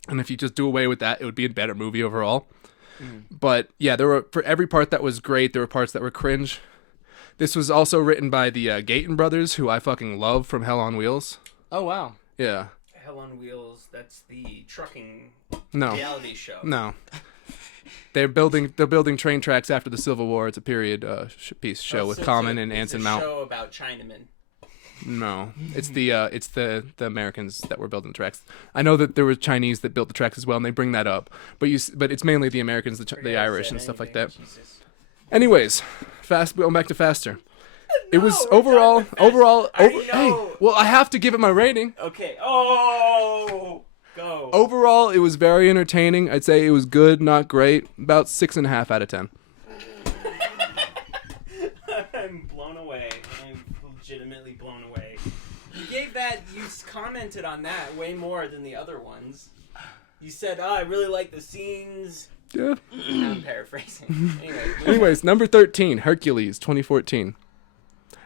And if you just do away with that, it would be a better movie overall. But yeah, for every part that was great, there were parts that were cringe. This was also written by the Gayton brothers, who I fucking love from Hell on Wheels. Oh wow. Yeah. Hell on Wheels. That's the trucking No. reality show. No. They're building train tracks after the Civil War. It's a period piece show with Common and Anson It's a Mount. show about Chinamen. No, it's the Americans that were building the tracks. I know that there were Chinese that built the tracks as well, and they bring that up. But it's mainly the Americans, the Irish, and stuff like that. Jesus. Anyways, going back to Faster. It was we're overall. done with Faster. Hey, well, I have to give it my rating. Okay. Oh, go. Overall, it was very entertaining. I'd say it was good, not great. About 6.5 out of 10. I'm blown commented on that way more than the other ones. You said, "Oh, I really like the scenes." Yeah. I'm paraphrasing. Anyways, number 13, Hercules, 2014.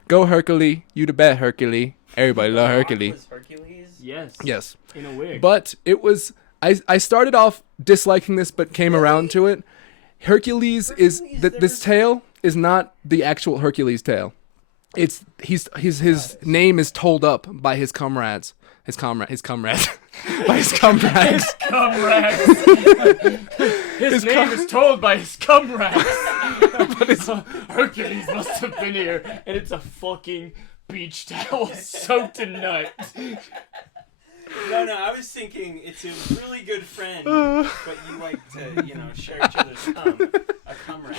Go Hercules, you the best Hercules. Everybody love Hercules. Was Hercules? Yes. Yes. In a wig. But it was I started off disliking this, but came around to it. Hercules is this tail is not the actual Hercules tail. It's his name is told up by his comrades. His comrades. By his comrades. His name is told by his comrades. But it's Hercules must have been here, and it's a fucking beach towel soaked in nut. No, I was thinking it's a really good friend, but you like to, share each other's cum. A comrade.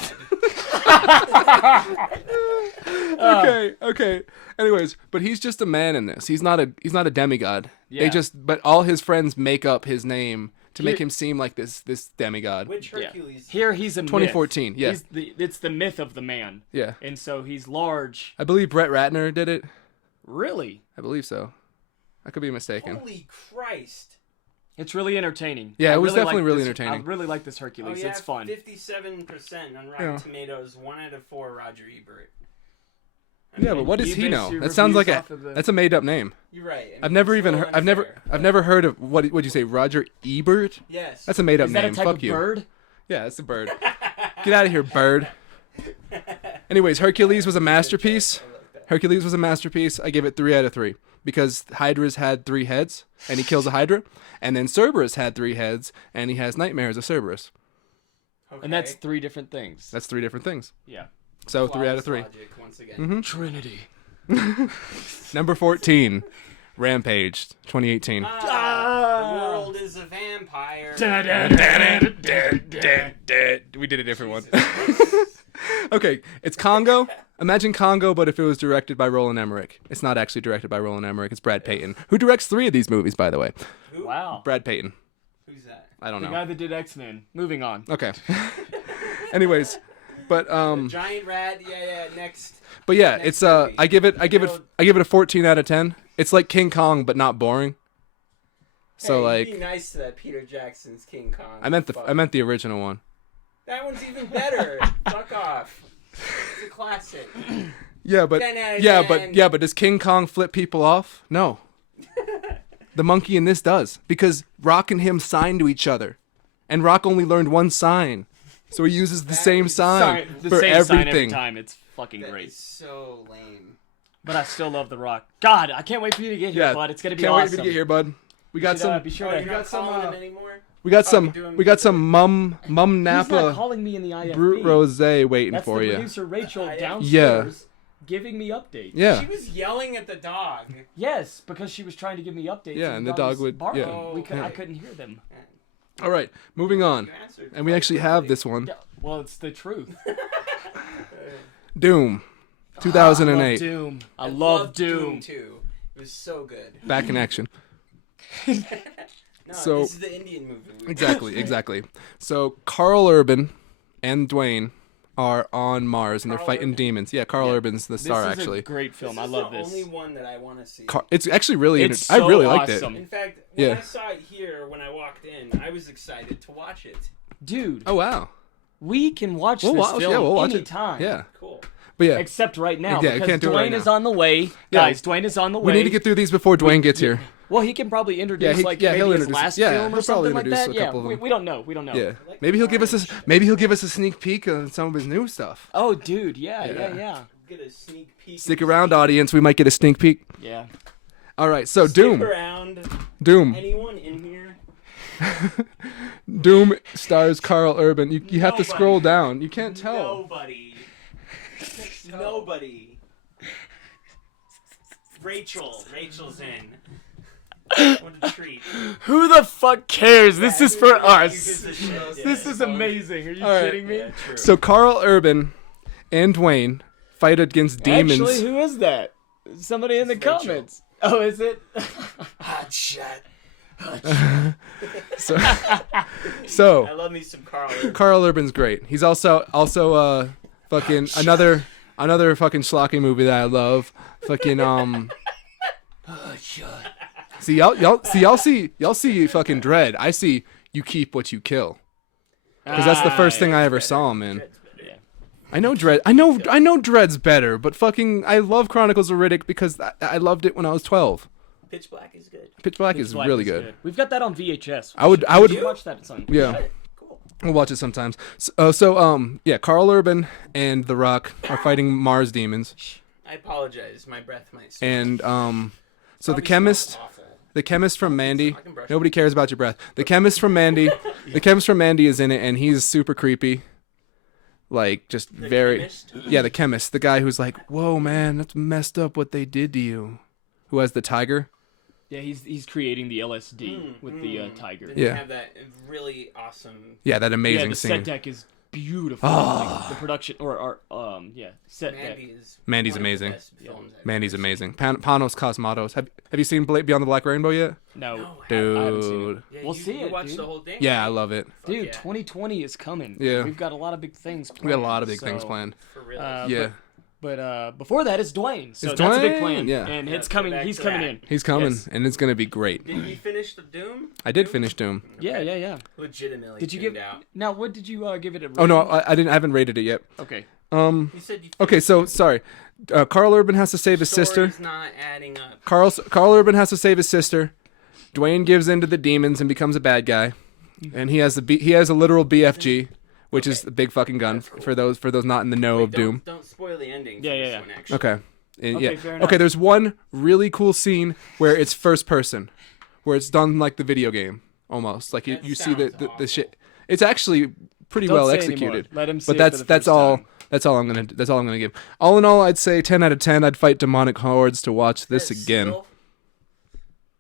Okay. Anyways, but he's just a man in this. He's not a demigod. Yeah. But all his friends make up his name to make him seem like this demigod. Which Hercules? Yeah. Here he's a 2014. myth. Yeah. It's the myth of the man. Yeah. And so he's large. I believe Brett Ratner did it. Really? I believe so. I could be mistaken. Holy Christ. It's really entertaining. Yeah, I it was really definitely like really this- entertaining. I really like this Hercules. Oh, yeah, It's fun. 57% on Rotten Tomatoes, 1 out of 4 Roger Ebert. Yeah, but what does you he base know? your That sounds like reviews off of the- that's a made up name. You're right. I've never it's even a heard, little unfair. I've never heard of what'd you say, Roger Ebert? Yes. That's a made up Is that name. a type Fuck of you. bird? Yeah, it's a bird. Get out of here, bird. Anyways, Hercules was a masterpiece. Hercules was a masterpiece. I give it 3 out of 3 because Hydra's had 3 heads and he kills a Hydra, and then Cerberus had 3 heads and he has nightmares of Cerberus. Okay. And that's 3 different things. That's 3 different things. Yeah. So 3 out of 3. Logic, once again. Trinity. Number 14, Rampage, 2018. The world is a vampire. We did a different one. Okay, it's Congo. Imagine Congo, but if it was directed by Roland Emmerich. It's not actually directed by Roland Emmerich. It's Brad Payton, who directs 3 of these movies, by the way. Who? Wow. Brad Payton. Who's that? I don't The know. guy that did X-Men. Moving on. Okay. Anyways, but Giant rat. Yeah. Next. but yeah, Next it's movie. I give it a 14 out of 10. It's like King Kong, but not boring. So Hey, like, be nice to that Peter Jackson's King Kong. I meant Fuck. the original one. That one's even better. Fuck off. It's a classic. Yeah, but 10 out of yeah, 10. but does King Kong flip people off? No. The monkey in this does, because Rock and him sign to each other, and Rock only learned one sign, so he uses the same sign The for same everything. sign every time. It's fucking That great. is so lame. But I still love The Rock. God, I can't wait for you to get here, Yeah, bud. It's gonna be can't awesome. wait for you to get here, bud. We got some. Be sure Oh, to. you're not calling him anymore? We got Oh, some. you're doing- We got some Mum He's not Napa calling me in the IFB. Brut Rosé waiting That's for the you. producer Rachel Yeah. downstairs giving me updates. Yeah. She was yelling at the dog. Yes, because she was trying to give me updates. Yeah, and the dog was would- barking. yeah. Oh, I yeah. couldn't hear them. All right, moving on, You answered and we actually have this one. Yeah, well, it's the truth. Doom, I 2008, love Doom. I love Doom. too. It was so good. back in action. No, So- this is the Indian movie. Exactly. So Carl Urban and Dwayne are on Mars and they're Carl fighting Urban? demons. Yeah, Carl Urban's the This star is actually. a great film. This I is love the this. only one that I want to see. It's actually really. It's I so really liked awesome. In fact, when Yeah. I saw it here, when I walked in, I was excited to watch it. Dude, it. Oh wow. we can watch We'll this watch. film Yeah, we'll watch it. anytime. Yeah, Cool. but yeah, Except right now, Yeah, I because can't do it Dwayne right is now. on the way. Yeah. Guys, Dwayne is on the way. we need to get through these before Dwayne gets here. Well, he can probably introduce Yeah, maybe he'll his introduce- last yeah, film or he'll probably something like introduce that. a Yeah, couple of them. we don't know. We don't know. Yeah, like maybe he'll the give us a orange. maybe he'll give us a sneak peek on some of his new stuff. Oh, dude, yeah. Get a sneak peek. Stick around, audience. We might get a sneak peek. Yeah. All right, so Stick Doom. around. Doom. Anyone in here? Doom stars Carl Urban. You have to Nobody. scroll down. You can't tell. Nobody. Nobody. Rachel's in. What a treat. Who the fuck cares? This is for Everybody us. gives a shit. This is amazing. Are you All right. kidding me? Yeah, true. So Carl Urban and Dwayne fight against demons. Actually, who is that? Somebody in the It's Rachel. comments. Oh, is it? Hot shot. So I love me some Carl. Urban. Carl Urban's great. He's also fucking another fucking schlocky movie that I love. Fucking See y'all see fucking Dread. I see you keep what you kill. Because that's the first thing I ever saw him in. Yeah. I know Dread. I know Dread's better, but fucking I love Chronicles of Riddick because I loved it when I was 12. Pitch Black is good. Pitch Black is really good. We've got that on VHS. I would watch that at some point. Yeah. Cool. We'll watch it sometimes. So Carl Urban and The Rock are fighting Mars demons. I apologize. My breath might stink. And so the Probably chemist smells awful. The chemist from Mandy. I can brush Nobody cares about your breath. The chemist from Mandy. The chemist from Mandy is in it, and he's super creepy. Like, just chemist? Yeah, the chemist. The guy who's like, whoa, man, that's messed up what they did to you. Who has the tiger? Yeah, he's creating the LSD with the tiger. Did Yeah. you have that really awesome... Yeah, that amazing the scene. set deck is beautiful. Oh. Like, the production, set Mandy deck. is Mandy's one of the amazing. best films I've Mandy's ever amazing. Panos Cosmatos. Have you seen Beyond the Black Rainbow yet? No, No, I haven't seen it. Dude. seen. Yeah, We'll see you it, watched dude. the whole thing? Yeah, I love it. Fuck Dude, yeah. 2020 is coming. Yeah. We've got a lot of big things planned. We got a lot of big things planned. For real. Yeah. But before that is Dwayne. So It's that's a big Dwayne, plan. yeah. And Yeah, it's get coming. back He's to coming that. in. He's coming, Yes. and it's going to be great. Did you finish the Doom? I did finish Doom. Yeah. Legitimately Did you tuned give? out. Now, what did you give it a? Oh, no, rating? I haven't rated it yet. Okay. You said you Okay, so, sorry. Carl Urban has to save his sister. Story's not adding up. Carl Urban has to save his sister. Dwayne gives in to the demons and becomes a bad guy, and he has a literal BFG, which is the big fucking gun That's cool. for those not in the know of Doom. Don't spoil the ending. Yeah, for yeah, this yeah. One, actually. Okay. Okay, fair enough. Okay, there's one really cool scene where it's first person, where it's done like the video game almost. Like That you see the sounds shit. It's actually pretty Don't well say executed. anymore. Let him say But it for the that's first all. time. That's all I'm gonna give. All in all, I'd say 10 out of 10. I'd fight demonic hordes to watch this That's again. still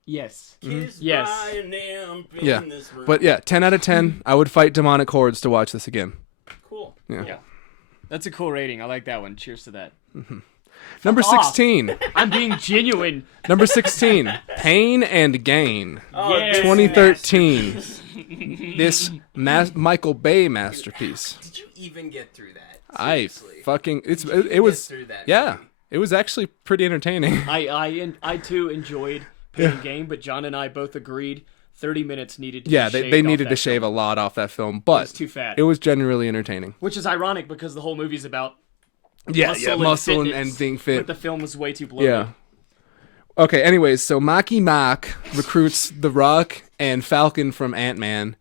Yes. kissed Yes. by an imp in Yeah. this room. But yeah, 10 out of 10. I would fight demonic hordes to watch this again. Cool. Yeah. Yeah. That's a cool rating. I like that one. Cheers to that. Number off. 16. I'm being genuine. Number 16. Pain and Gain. Oh, Yes. this 2013. This Michael Bay masterpiece. Did you even get through that? I Seriously. fucking Did you it even was get through that yeah. movie? It was actually pretty entertaining. I too enjoyed Pain and Game, but John and I both agreed 30 minutes needed to Yeah, be they shaved off needed that to shave a film. lot off that film, It but was too fat. it was generally entertaining. Which is ironic because the whole movie's about Muscle and fitness, being fit. But the film was way too bloated. Yeah. Okay, anyways, so Maki Mak recruits The Rock and Falcon from Ant-Man,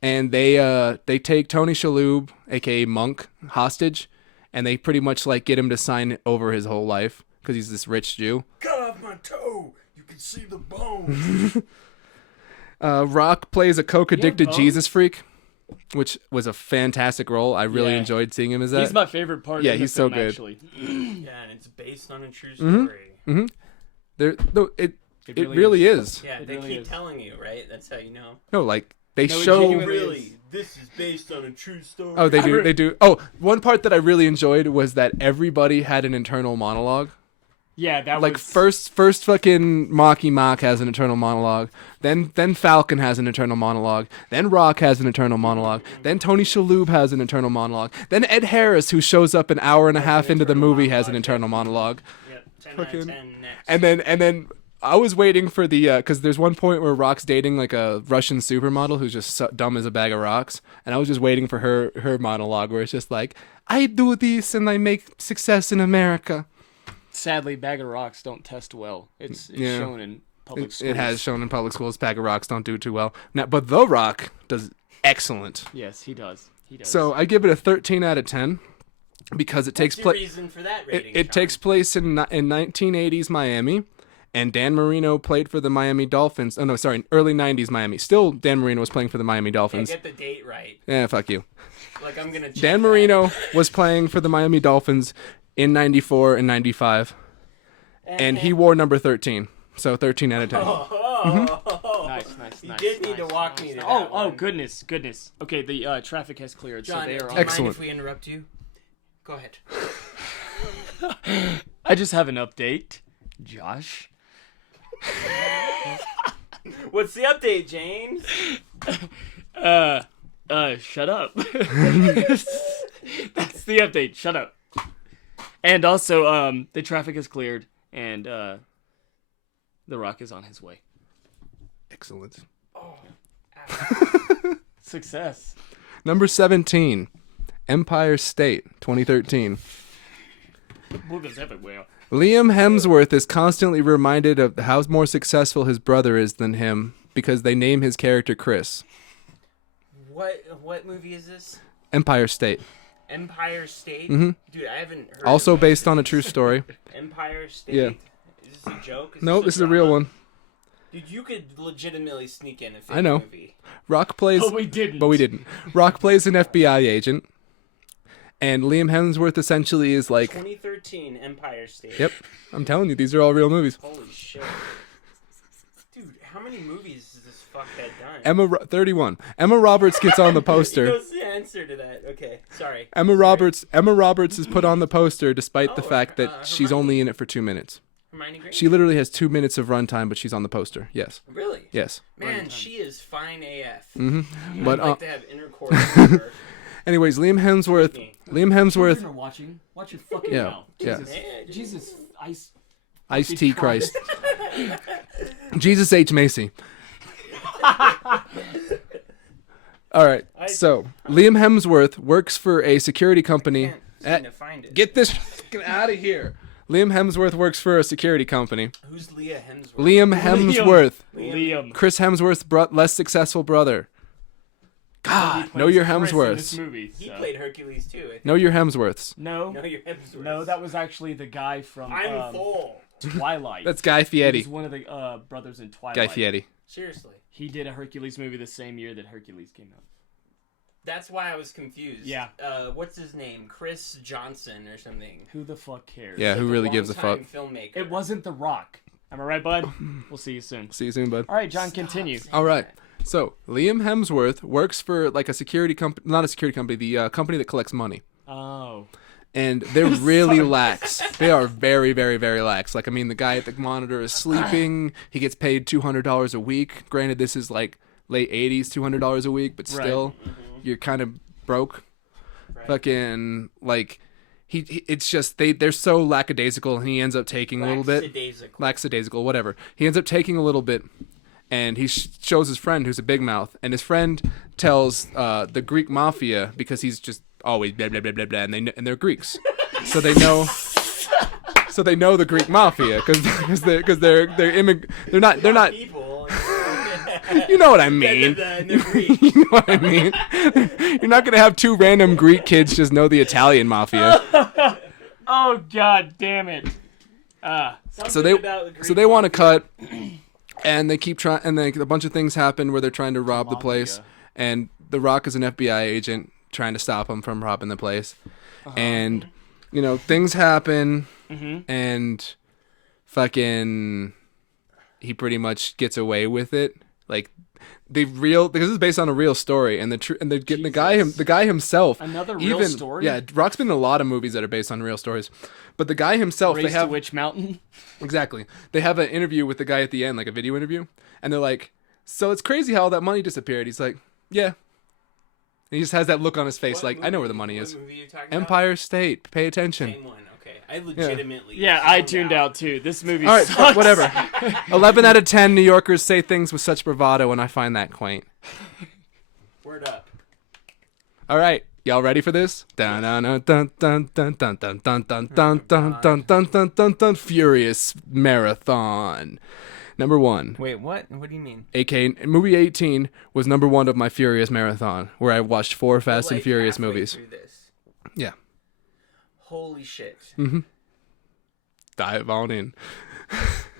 and they take Tony Shalhoub, aka Monk, hostage, and they pretty much like get him to sign over his whole life because he's this rich Jew. Cut off my toe. You can see the bones. Rock plays a coke-addicted bones? Jesus freak, which was a fantastic role. I really Yeah. enjoyed seeing him as that. He's my favorite part Yeah, of the he's so film, good. actually. Yeah, and it's based on a true story. It It really is. Yeah, It they really keep is. telling you, right? That's how you know. No, like they No, it show. genuinely is. Really, this is based on a true story. Oh, they do. Oh, one part that I really enjoyed was that everybody had an internal monologue. Yeah, that Like was... first fucking Maki Mak has an internal monologue. Then Falcon has an internal monologue. Then Rock has an internal monologue. Then Tony Shalhoub has an internal monologue. Then Ed Harris, who shows up an hour and a half into the movie, has an internal monologue. Yep, 10 out of Fucking- 10 next. And then I was waiting for the because there's one point where Rock's dating like a Russian supermodel who's just dumb as a bag of rocks, and I was just waiting for her monologue where it's just like, I do this and I make success in America. Sadly, Bag of Rocks don't test well. It's Yeah. shown in public schools. It has shown in public schools. Bag of rocks don't do too well. Now, but The Rock does excellent. Yes, he does. He does. So I give it a 13 out of 10 because it takes What's your place. reason for that It, rating, it Sean? takes place in 1980s Miami, and Dan Marino played for the Miami Dolphins. Oh no, sorry, early 90s Miami. Still, Dan Marino was playing for the Miami Yeah, Dolphins. get the date right. Yeah, fuck you. Like, I'm gonna check Dan that. Marino was playing for the Miami Dolphins in 94 and 95, and he wore number 13. So 13 out of 10. Nice. You did need to walk me to that Oh, one. goodness. Okay, the traffic has cleared, John, so they do are you on. Excellent. mind if we interrupt you? Go ahead. I just have an update, Josh. What's the update, James? Shut up. That's the update. Shut up. And also, the traffic is cleared, and The Rock is on his way. Excellent. Oh. Success. Number 17, Empire State, 2013. Movies everywhere. Liam Hemsworth is constantly reminded of how more successful his brother is than him because they name his character Chris. What movie is this? Empire State. Empire State? Mm-hmm. Dude, I haven't heard Also of based on a true story. Empire State? Yeah. Is this a joke? No, this is a real one. Dude, you could legitimately sneak in a fake I know. movie. Rock plays... But we didn't. But we didn't. Rock plays an FBI agent. And Liam Hemsworth essentially is like... 2013 Empire State. Yep. I'm telling you, these are all real movies. Holy shit. Dude, how many movies has this fuckhead done? 31. Emma Roberts gets on the He poster. knows the answer to that. Okay, sorry. Emma Roberts is put on the poster despite the Oh, fact that she's Hermione. only in it for 2 minutes. Hermione Granger? She literally has 2 minutes of runtime, but she's on the poster. Yes. Really? Yes. Man, she is fine AF. Mm-hmm. But I'd like to have intercourse with her. anyways, Liam Hemsworth. Children are watching. Watch your fucking Yeah, mouth. yeah. Jesus. Yeah, Jesus. Ice T Christ. Jesus H Macy. All right. So Liam Hemsworth works for a security company. Can't seem to find it. Get this fucking out of here. Liam Hemsworth works for a security company. Who's Leah Hemsworth? Liam Hemsworth. Liam. Chris Hemsworth's less successful brother. God, know your Hemsworths. Movie, He so. played Hercules too. I think. Know your Hemsworths. No. No, you're Hemsworth. No, that was actually the guy from I'm full. Twilight. That's Guy He Fieri. was one of the brothers in Twilight. Guy Fieri. Seriously. He did a Hercules movie the same year that Hercules came out. That's why I was confused. Yeah. What's his name? Chris Johnson or something. Who the fuck cares? Yeah, who Like really gives a fuck? longtime Filmmaker. It wasn't The Rock. Am I right, bud? We'll see you soon. See you soon, bud. All right, John, continue. All right. So Liam Hemsworth works for like a security company, not a security company, the company that collects money. Oh. And they're really lax. They are very, very, very lax. Like, I mean, the guy at the monitor is sleeping. He gets paid $200 a week. Granted, this is like late 80s, $200 a week, but still, you're kind of broke. Right. Fucking, like, it's just, they're so lackadaisical, and he ends up taking a little bit. Lackadaisical, whatever. He ends up taking a little bit, and he shows his friend who's a big mouth, and his friend tells the Greek mafia, because he's just always blah blah blah blah blah, and they're Greeks, so they know the Greek mafia because they're not People. you know what I mean. You know what I mean. You're not gonna have two random Greek kids just know the Italian mafia. Oh god damn it. So they want to cut, and they keep trying, and then a bunch of things happen where they're trying to rob the place, and The Rock is an FBI agent trying to stop him from robbing the place. And things happen, and fucking he pretty much gets away with it. Like because this is based on a real story, and the guy himself, another real story. Yeah, Rock's been in a lot of movies that are based on real stories, but the guy himself, Race they have to Witch Mountain. Exactly. They have an interview with the guy at the end, like a video interview, and they're like, "So it's crazy how all that money disappeared." He's like, "Yeah." And he just has that look on his face, I know where the money is. What movie are you talking Empire State. Pay attention. Same one. Okay. I legitimately. Yeah, I tuned out too. This movie All right, sucks. whatever. 11 out of 10 New Yorkers say things with such bravado, and I find that quaint. Word up. All right, y'all ready for this? Dun dun dun dun dun dun dun dun dun dun dun dun dun dun dun dun. Furious Marathon. Number 1. Wait, what? What do you mean? AK movie 18 was number 1 of my Furious Marathon, where I watched 4 Fast and Furious halfway movies. through this. Yeah. Holy shit. Dive on in.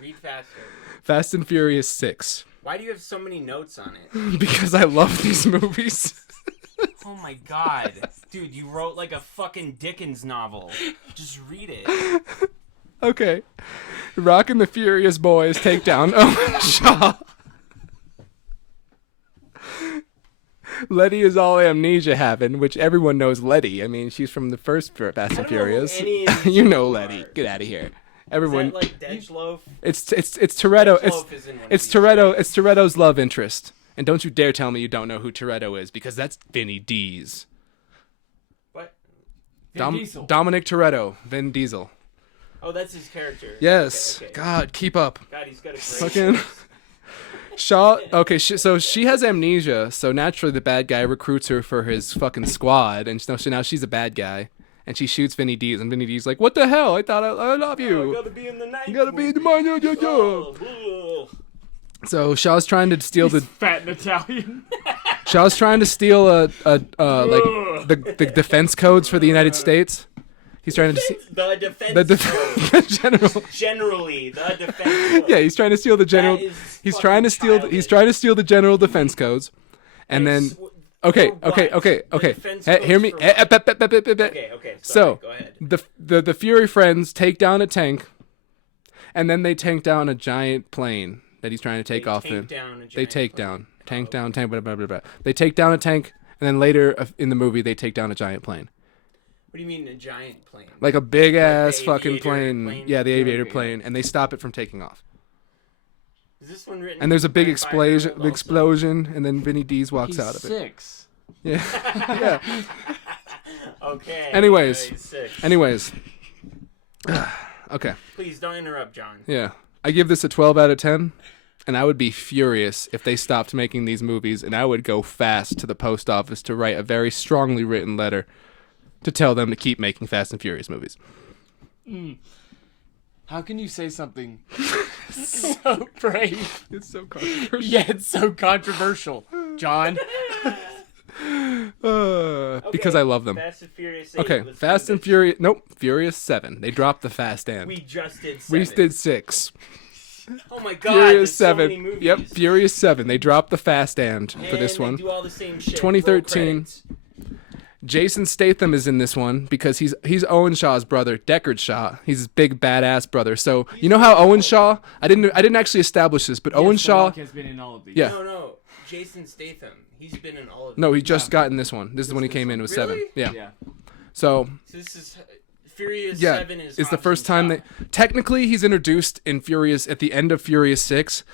Read faster. Fast and Furious 6. Why do you have so many notes on it? Because I love these movies. Oh my god. Dude, you wrote like a fucking Dickens novel. Just read it. Okay. Rock and the Furious Boys take down Owen Shaw. Letty is all amnesia having, which everyone knows Letty. I mean, she's from the first Fast and Furious. You know Letty. Get out of here. Everyone. Is that like Dej It's Toretto. Loaf is in one of It's these. Toretto. It's Toretto's love interest. And don't you dare tell me you don't know who Toretto is, because that's Vinny D's. What? Vin Diesel. Dominic Toretto, Vin Diesel. Oh, that's his character. Yes. Okay. God, keep up. God, he's got a great Fucking. Shaw. Okay, so she has amnesia. So naturally, the bad guy recruits her for his fucking squad, and so now she's a bad guy, and she shoots Vinny D's, and Vinny D's like, "What the hell? I thought I love you. I gotta be in the night. You gotta be in the mind. Oh, So Shaw's trying to steal the. Fat and Italian. Shaw's trying to steal like the defense codes for the United States. He's trying to the defense. the general. Generally, the defense. Yeah, he's trying to steal the general. That is He's trying to steal. fucking He's trying to steal the general defense codes, and then. It's- Okay. for what? The defense Hey, hear codes me. for what? Okay. So Go ahead. the Fury friends take down a tank, and then they tank down a giant plane that he's trying to take off in. They take down tank down tank blah, blah, blah, blah. They take down a tank, and then later in the movie they take down a giant plane, What do you mean a giant plane? like a big ass the fucking aviator plane? Yeah, the aviator Yeah. plane, and they stop it from taking off. Is this one written? And there's a big by a explosion, 5-year-old also? and then Vinny D's walks He's out of it. 6. Yeah, yeah. Okay. Anyways. he's 6. Anyways, okay. Please don't interrupt, John. Yeah. I give this a 12 out of 10, and I would be furious if they stopped making these movies, and I would go fast to the post office to write a very strongly written letter to tell them to keep making Fast and Furious movies. How can you say something so brave? It's so controversial. Yet so controversial, John. Because I love them. Fast and Furious 8. Okay, let's Fast do and this. Furious. Nope, Furious 7. They dropped the Fast and. We just did 7. We did 6. Oh my god. Furious there's so 7. many movies. Yep, Furious 7. They dropped the Fast and for this And one. they do all the same shit. 2013. Roll credits. Jason Statham is in this one because he's Owen Shaw's brother, Deckard Shaw. He's his big badass brother. So you know how Owen Shaw? I didn't actually establish this, but Owen Yes, The Shaw. Rock has been in all of these. Yeah. No. Jason Statham. He's been in all of them. No, he just got in this one. This is when he came in. It was 7. Really? Yeah. Yeah. So So this is Furious yeah, 7 is it's the Hobbs first and time Shaw. that technically he's introduced in Furious at the end of Furious 6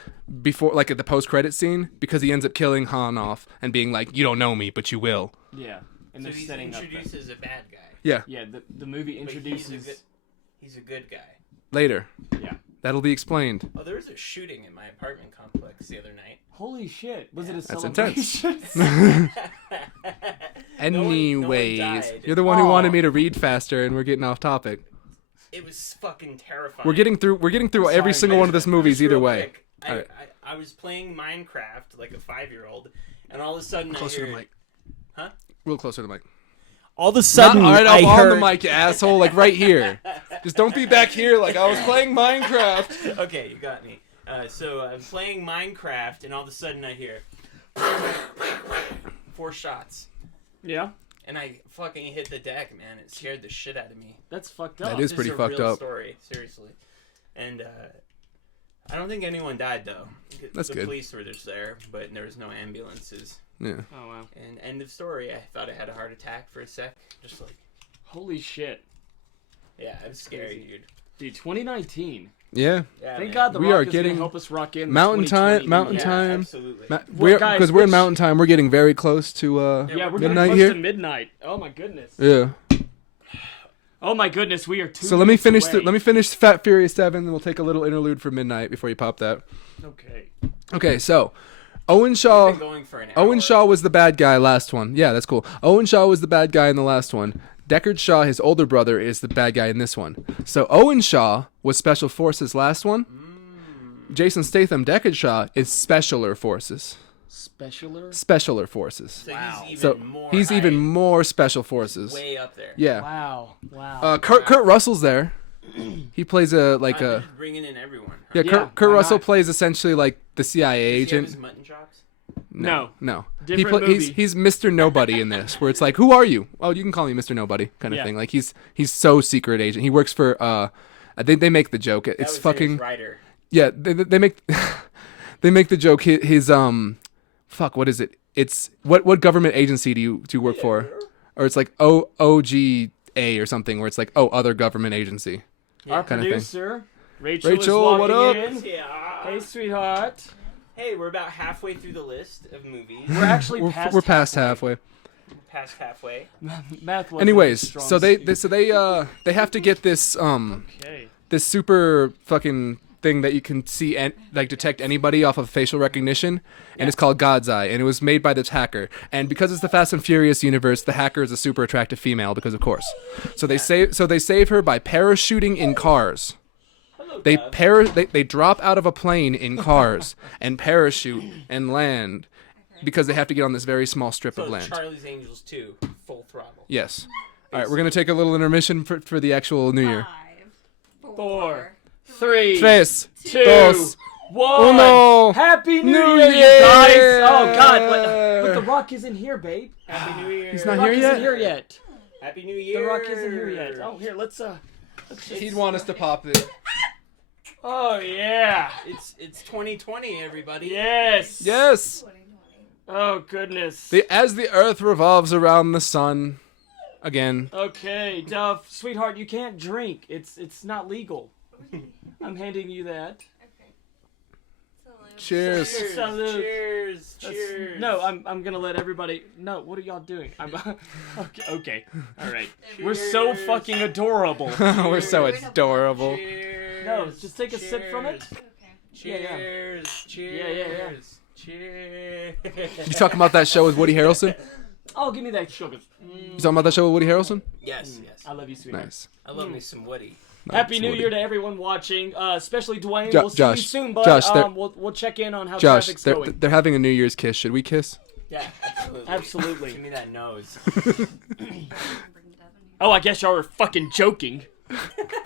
before like at the post-credit scene because he ends up killing Han off and being like, "You don't know me, but you will." Yeah. And So they're he's setting up. introduced as a bad guy. Yeah. Yeah, the movie But introduces. he's a good guy. Later. Yeah. That'll be explained. Oh, there was a shooting in my apartment complex the other night. Holy shit! Was it a That's celebration? Anyways, died. you're the one who Aw. wanted me to read faster, and we're getting off topic. It was fucking terrifying. We're getting through every sorry, single I one of this movies Just either real way. quick, Alright. I was playing Minecraft like a 5-year-old, and all of a sudden Closer I to heard, the mic. Huh? Real closer to the mic. All of a Not sudden right I up on heard. the mic, you asshole. Like right here. Just don't be back here like I was playing Minecraft. Okay, you got me. So I'm playing Minecraft, and all of a sudden I hear 4 shots, Yeah. and I fucking hit the deck, man. It scared the shit out of me. That's fucked up. That is This pretty a fucked real up. Story, seriously. And I don't think anyone died though. That's the good. police were just there, but there was no ambulances. Yeah. Oh wow. And end of story. I thought I had a heart attack for a sec. Just like, Holy shit. yeah, it was scary, dude. Dude, 2019. Yeah. Yeah, Thank man. God the We Rock are is getting gonna help us rock in. Mountain time- 2020 Mountain movie. time. Absolutely. Well, guys, Because we're in which- Mountain Time, we're getting very close to Yeah, we're getting midnight close here. to midnight. Oh my goodness. Yeah. Oh my goodness, we are 2 So let me minutes finish. away. Let me finish Fat Furious 7, and we'll take a little interlude for midnight before you pop that. Okay. Okay, so Owen Shaw. Been going for an hour. Owen Shaw was the bad guy last one. Yeah, that's cool. Owen Shaw was the bad guy in the last one. Deckard Shaw, his older brother, is the bad guy in this one. So Owen Shaw was Special Forces last one. Jason Statham, Deckard Shaw, is Specialer Forces. Specialer? Specialer Forces. So Wow. he's even So more. he's even high, more Special Forces. way up there. Yeah. Wow. Wow. Kurt Russell's there. He plays a like They're a just bringing in everyone. Huh? yeah. Yeah, Kurt why Russell not? plays essentially like the CIA Does he have agent. his mutton chops? No. No. Different movie. He's Mr. Nobody in this, where it's like, who are you? Oh, you can call me Mr. Nobody, kind of Yeah. thing. Like he's so secret agent. He works for I think they make the joke. That It's was fucking his writer. yeah. They make they make the joke. His fuck. What is it? It's what government agency do you work for? Or it's like OGA or something, where it's like other government agency. Our Kinda thing. producer, Rachel, Rachel, is what walking up? in. Yeah. Hey, sweetheart. Hey, we're about halfway through the list of movies. We're actually We're past past halfway. Past halfway. Math wasn't Anyways, strong so suit. they have to get this Okay. this super fucking thing that you can see and like detect anybody off of facial recognition, and it's called God's Eye, and it was made by this hacker. And because it's the Fast and Furious universe, the hacker is a super attractive female because of course. So they save her by parachuting in cars. They drop out of a plane in cars and parachute and land because they have to get on this very small strip of land. Charlie's Angels 2, full throttle. Yes. All right, we're gonna take a little intermission for the actual New Year. 5, 4, 3, Tres, 2, dos, 1. uno. Happy New New Year, you Year! guys! Oh God, but The Rock isn't here, babe. Happy New Year. He's The not Rock here isn't yet? here yet. Happy New Year. The Rock isn't here yet. Oh, here, let's He'd want us to pop it. Oh yeah. It's 2020, everybody. Yes. Yes. 2020. Oh goodness. As the Earth revolves around the sun, again. Okay, Duff, sweetheart, you can't drink. It's not legal. I'm handing you that. Okay. Salute. Cheers. Cheers. Salute. Cheers. That's- Cheers. No, I'm gonna let everybody. No, what are y'all doing? I'm okay. All right. We're so Cheers. fucking adorable. We're so adorable. Cheers. No, just take a sip from it. Okay. Cheers. Yeah, yeah, yeah. Cheers. You talking about that show with Woody Harrelson? Oh, give me that sugar. You talking about that show with Woody Harrelson? Yes, yes. I love you, sweetheart. Nice. I love me some Woody. Happy New Woody. Year to everyone watching, especially Dwayne. Jo- We'll see Josh, you soon, bud. Josh, they're- We'll check in on how Josh, traffic's they're, going. they're having a New Year's kiss. Should we kiss? Yeah, absolutely. Absolutely. Give me that nose. Oh, I guess y'all were fucking joking.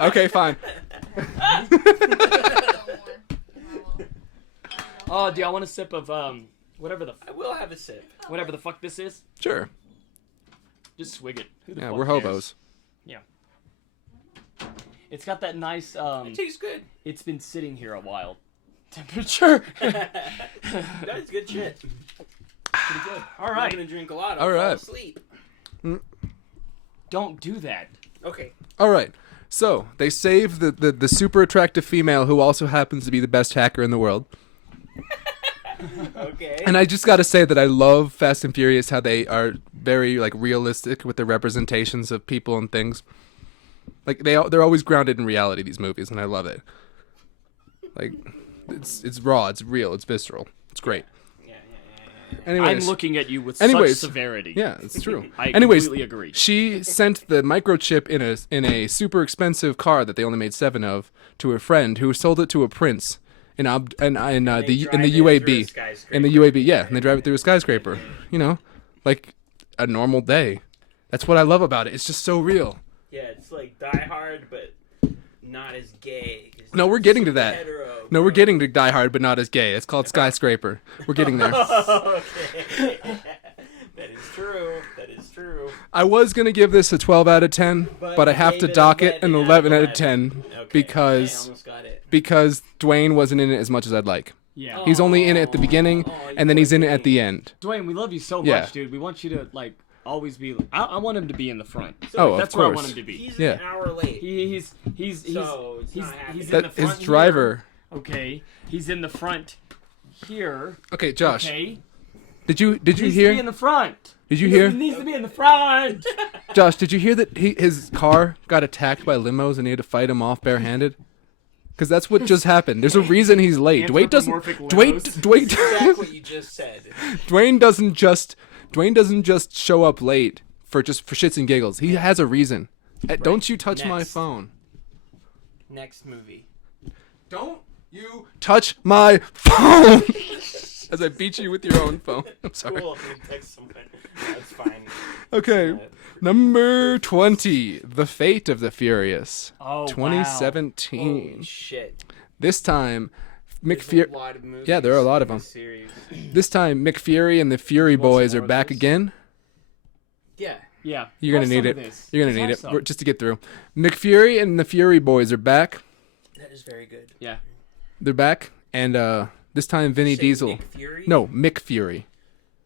Okay, fine. Oh, do y'all want a sip of whatever the I will have a sip. fuck this is? Sure. Just swig it. Who the Yeah, fuck we're cares? hobos. Yeah. It's got that nice It tastes good. it's been sitting here a while. Temperature. That's good shit. Pretty good. All I'm right. gonna drink a lot. All I'll fall right. asleep. Don't do that. Okay. All right. So they save the super attractive female who also happens to be the best hacker in the world. Okay. And I just got to say that I love Fast and Furious, how they are very like realistic with the representations of people and things. Like they're always grounded in reality, these movies, and I love it. Like it's raw, it's real, it's visceral. It's great. Yeah. Anyways, I'm looking at you with Anyways, such severity. yeah, it's true. I Anyways, completely agree. she sent the microchip in a super expensive car that they only made 7 of to her friend, who sold it to a prince in the UAB. In the UAB, yeah, and they drive it through a skyscraper. You know, like a normal day. That's what I love about it. It's just so real. Yeah, it's like Die Hard, but not as gay. It's No, we're getting to that. hetero, No, bro. we're getting to Die Hard, but not as gay. It's called Skyscraper. We're getting there. Okay. That is true. That is true. I was gonna give this a 12 out of 10, but I have gave to it dock it an 11 out of 11. 10 Okay. I because almost got it. Dwayne wasn't in it as much as I'd like. Yeah. He's only in it at the beginning, and then he's in it at the end. Dwayne, we love you so Yeah. much, dude. We want you to like always be. I want him to be in the front. Oh, That's of where I course. want him to be. He's Yeah. an hour late. He's So, it's not happening. in That the front his here. driver. Okay, he's in the front here. Okay, Josh, Okay, did you he needs to be hear? in the front. Did you He hear? needs to be in the front. Josh, did you hear that his car got attacked by limos and he had to fight him off barehanded? Because that's what just happened. There's a reason he's late. Dwayne doesn't. Anthropomorphic Dwayne. Exactly what you just said. Dwayne doesn't just show up late for shits and giggles. He has a reason. Don't you touch my Next. phone. Next movie. Don't you touch my phone. As I beat you with your own phone. I'm sorry. Cool. I'm gonna text someone. That's fine. Okay. Number 20. The Fate of the Furious. Oh, wow. 2017. Holy shit. This time, There's McFury. a lot of movies Yeah, there are a lot of in them. this series. This time, McFury and the Fury Want some Boys are more of back those? again. Yeah. Yeah, You're gonna Have need some it. of this. You're gonna Just need have it some. just to get through. McFury and the Fury Boys are back. That is very good. Yeah. They're back, and this time Vinny Say Diesel. Nick Fury? No, Mick Fury.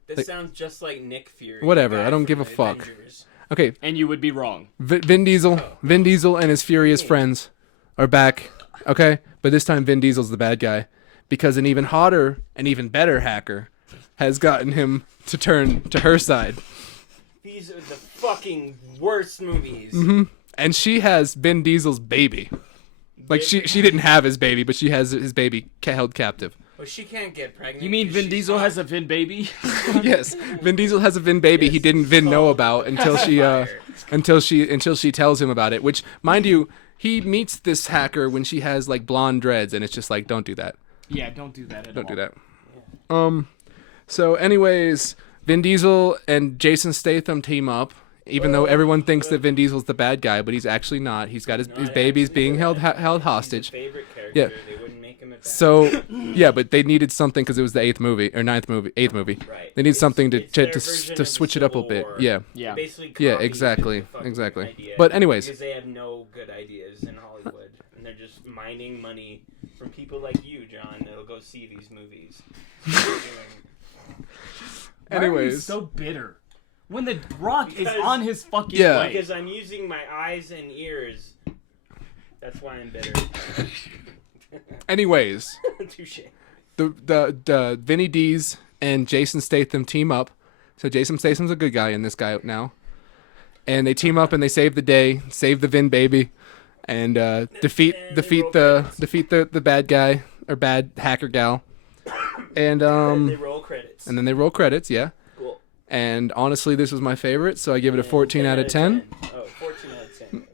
This like- sounds just like Nick Fury. Whatever, the guy I don't from give a the fuck. Avengers. Okay, And you would be wrong. Vin Diesel and his furious friends are back. Okay, but this time Vin Diesel's the bad guy because an even hotter and even better hacker has gotten him to turn to her side. These are the fucking worst movies. And she has Vin Diesel's baby. Like she didn't have his baby, but she has his baby held captive. Well, she can't get pregnant. You mean Vin Diesel has a Vin baby? Yes, Vin Diesel has a Vin baby he didn't know about until she tells him about it. Which, mind you, he meets this hacker when she has like blonde dreads, and it's just like, don't do that. Yeah, don't do that at all. Don't do that. So, anyways, Vin Diesel and Jason Statham team up. Even though everyone thinks that Vin Diesel's the bad guy, but he's actually not. He's got his babies being held hostage. He's a favorite character. Yeah. They wouldn't make him a bad So, yeah, but they needed something because it was the eighth movie. Right. They need something It's their to version of switch it up a Civil bit. War. Yeah. Yeah. They basically Yeah, copied exactly, the fucking exactly. idea But anyways. because they have no good ideas in Hollywood, and they're just mining money from people like you, John, that'll go see these movies. That's what they're doing. Why are you Anyways. so bitter? When the Rock is Because- on his fucking Yeah. way. Because I'm using my eyes and ears. That's why I'm bitter. Anyways, Touche. the Vinny D's and Jason Statham team up. So Jason Statham's a good guy in this guy now. And they team up and they save the day, save the Vin baby, and defeat the bad guy or bad hacker gal. And They roll credits. and then they roll credits, yeah. Cool. And honestly, this was my favorite, so I give it a 14 out of 10. Oh, 14 out of 10. Okay.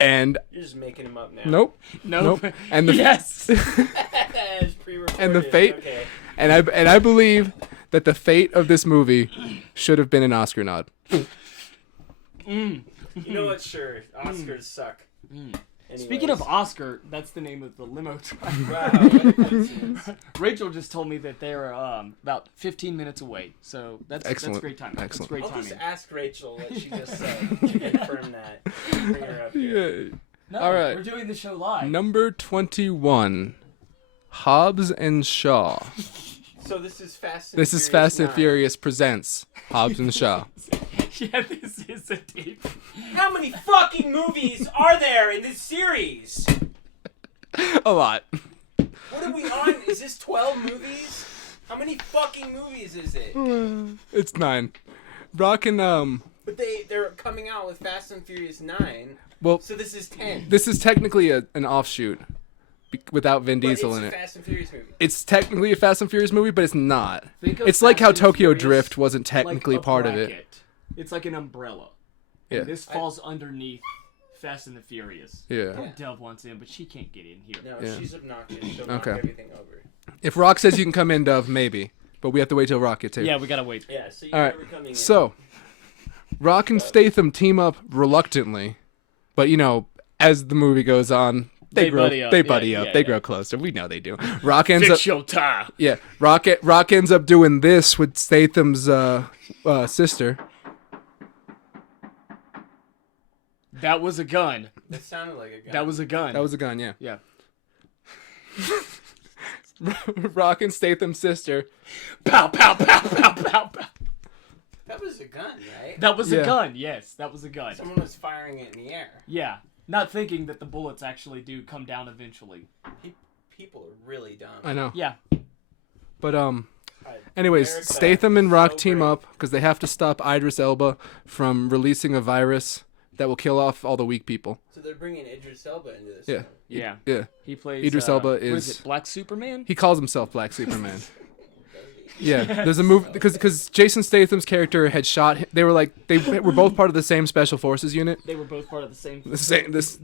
And You're just making them up now. nope. Nope. And the yes. It's pre-recorded. And the fate- Okay. and I believe that the fate of this movie should have been an Oscar nod. You know what? Sure. Oscars suck. Speaking of Oscar, that's the name of the limo driver. Wow. What a coincidence. Rachel just told me that they're about 15 minutes away, so that's Excellent. great timing. Excellent. That's great I'll timing. just ask Rachel what she just said. Confirm that. Bring her up here. Yeah. No, All right. we're doing the show live. Number 21, Hobbs and Shaw. So this is Fast and This Furious is Fast and 9. Furious presents Hobbs and Shaw. Yeah, this is a deep. How many fucking movies are there in this series? A lot. What are we on? Is this 12 movies? How many fucking movies is it? It's 9. Rockin', But they're coming out with Fast and Furious 9. well, So this is 10. this is technically an offshoot without Vin But Diesel it's in a it. Fast and Furious movie. It's technically a Fast and Furious movie, but it's not. Think of It's like Fast how and Tokyo Furious Drift wasn't like technically a part of it. bracket. It's like an umbrella. Yeah. And this falls underneath Fast and the Furious. Yeah. Poor Dove wants in, but she can't get in here. No, Yeah. she's obnoxious. She'll knock Okay. everything over. If Rock says you can come in, Dove, maybe. But we have to wait till Rock gets here. Yeah, we gotta wait. Yeah, so you're All right. never coming in. So, Rock and Statham team up reluctantly, but as the movie goes on, they buddy up. They Yeah, buddy up. yeah, They yeah. grow closer. We know they do. Rock ends up. Fix your tie. Yeah, Rock ends up doing this with Statham's sister. That was a gun. That sounded like a gun. That was a gun. That was a gun, yeah. Yeah. Rock and Statham's sister. Pow, pow, pow, pow, pow, pow. That was a gun, right? That was Yeah. a gun. Yes, that was a gun. Someone was firing it in the air. Yeah. Not thinking that the bullets actually do come down eventually. People are really dumb. I know. Yeah. But Uh, anyways, America Statham and is Rock so team great. up because they have to stop Idris Elba from releasing a virus that will kill off all the weak people. So they're bringing Idris Elba into this. Yeah. one. Yeah. Yeah. He plays. Idris Elba what is- it, Black Superman? He calls himself Black Superman. Yeah, there's a movie because Jason Statham's character had shot. They were both part of the same special forces unit. They were both part of the same. This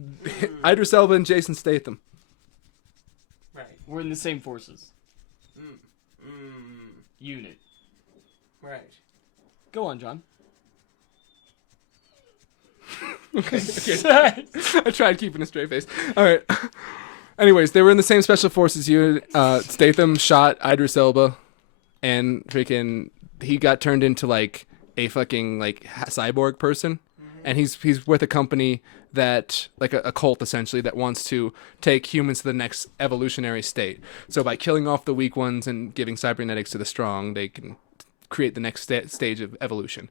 Idris Elba and Jason Statham. Right. We're in the same forces. Mm. Unit. Right. Go on, John. I tried keeping a straight face. All right. Anyways, they were in the same special forces unit. Statham shot Idris Elba, and freaking he got turned into like a fucking cyborg person, and he's with a company that like a cult essentially that wants to take humans to the next evolutionary state. So by killing off the weak ones and giving cybernetics to the strong, they can create the next stage of evolution.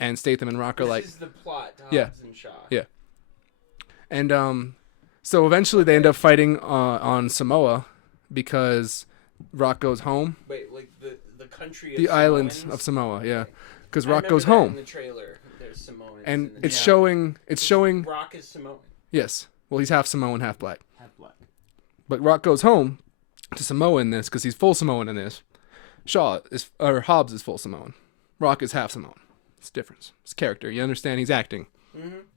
And Statham and Rock are like, This is the plot to Yeah. Hobbs and Shaw. yeah. And so eventually they end up fighting on Samoa because Rock goes home. Wait, like the country of The island Samoans? of Samoa, yeah. Okay. Because I Rock remember goes that In home. the trailer, there's Samoans. And in the it's showing Rock is Samoan. yes. Well, he's half Samoan, half black. Half black. But Rock goes home to Samoa in this because he's full Samoan in this. Hobbs is full Samoan. Rock is half Samoan. It's a difference. It's character. You understand? He's acting.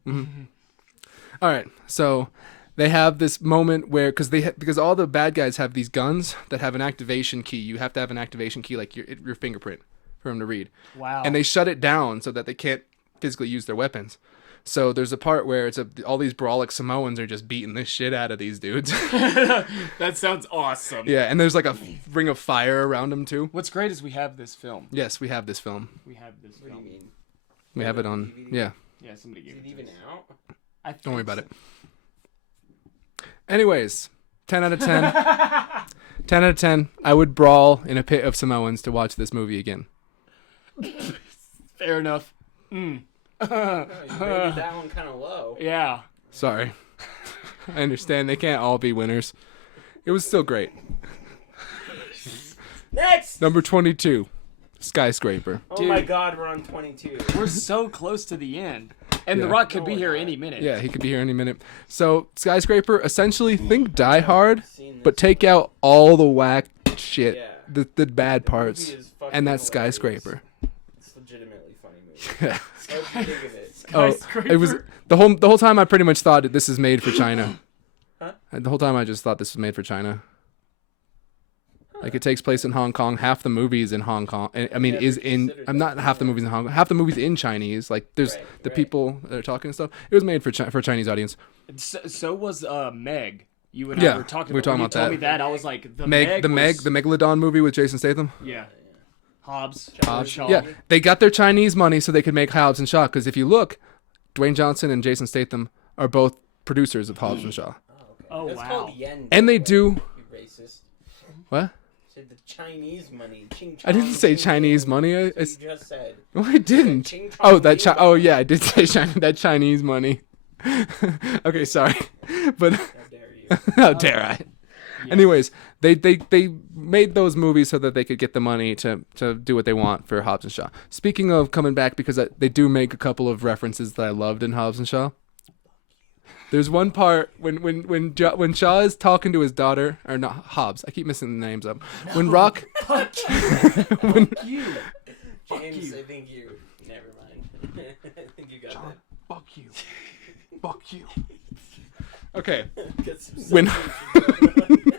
All right. So they have this moment where because all the bad guys have these guns that have an activation key. You have to have an activation key like your fingerprint for him to read. Wow. And they shut it down so that they can't physically use their weapons. So there's a part where all these brawlic Samoans are just beating the shit out of these dudes. That sounds awesome. Yeah, and there's like a ring of fire around them too. What's great is we have this film. Yes, we have this film. We have this What do film. you mean? We have it on. DVD? Yeah, Yeah, somebody gave Is it it to even us. out? I think don't worry about so. it. Anyways, 10 out of 10. 10 out of 10. I would brawl in a pit of Samoans to watch this movie again. Fair enough. Oh, you rated that one kind of low. Yeah. Sorry. I understand they can't all be winners. It was still great. Next! Number 22, Skyscraper. Oh Dude. my god, we're on 22. We're so close to the end. And The Yeah. Rock could No, be we're here not. any minute. Yeah, he could be here any minute. So, Skyscraper, essentially think Die Hard, Seen this but take out all the whack shit, Yeah. the bad The parts, movie is fucking and that's hilarious. Skyscraper. It's a legitimately funny movie. Yeah. What do you think of it? Skyscraper. It was the whole time I pretty much thought that this is made for China. Huh? And the whole time I just thought this was made for China. Like it takes place in Hong Kong. Half the movies in Hong Kong. I mean, never is in. considered I'm not that. half the movies in Hong Kong. Half the movies in Chinese. Like there's Right, the right. people that are talking and stuff. It was made for for a Chinese audience. So was Meg. You and Yeah, I were talking we were about, talking when about you told that. me that, I was like, the the Megalodon movie with Jason Statham. Yeah. Hobbs. Hobbs, Shaw. Yeah, they got their Chinese money so they could make Hobbs and Shaw. Because if you look, Dwayne Johnson and Jason Statham are both producers of Hobbs and Shaw. Oh, That's wow. called yen. And they by the do. way, You racist. What? Said the Chinese money. Ching I didn't chong, say ching Chinese chong. money. That's what you just said. No, I didn't. Ching chong, Oh, that ding oh dong. yeah, I did say that Chinese money. Okay, sorry, but How dare you? how dare I? Anyways, they made those movies so that they could get the money to do what they want for Hobbs and Shaw. Speaking of coming back, because they do make a couple of references that I loved in Hobbs and Shaw. There's one part when Shaw is talking to his daughter, or not Hobbs. I keep missing the names up. When Rock, when You. James, I think you. Never mind. I think you got that. fuck you, fuck you. Okay. Get some When- substitution.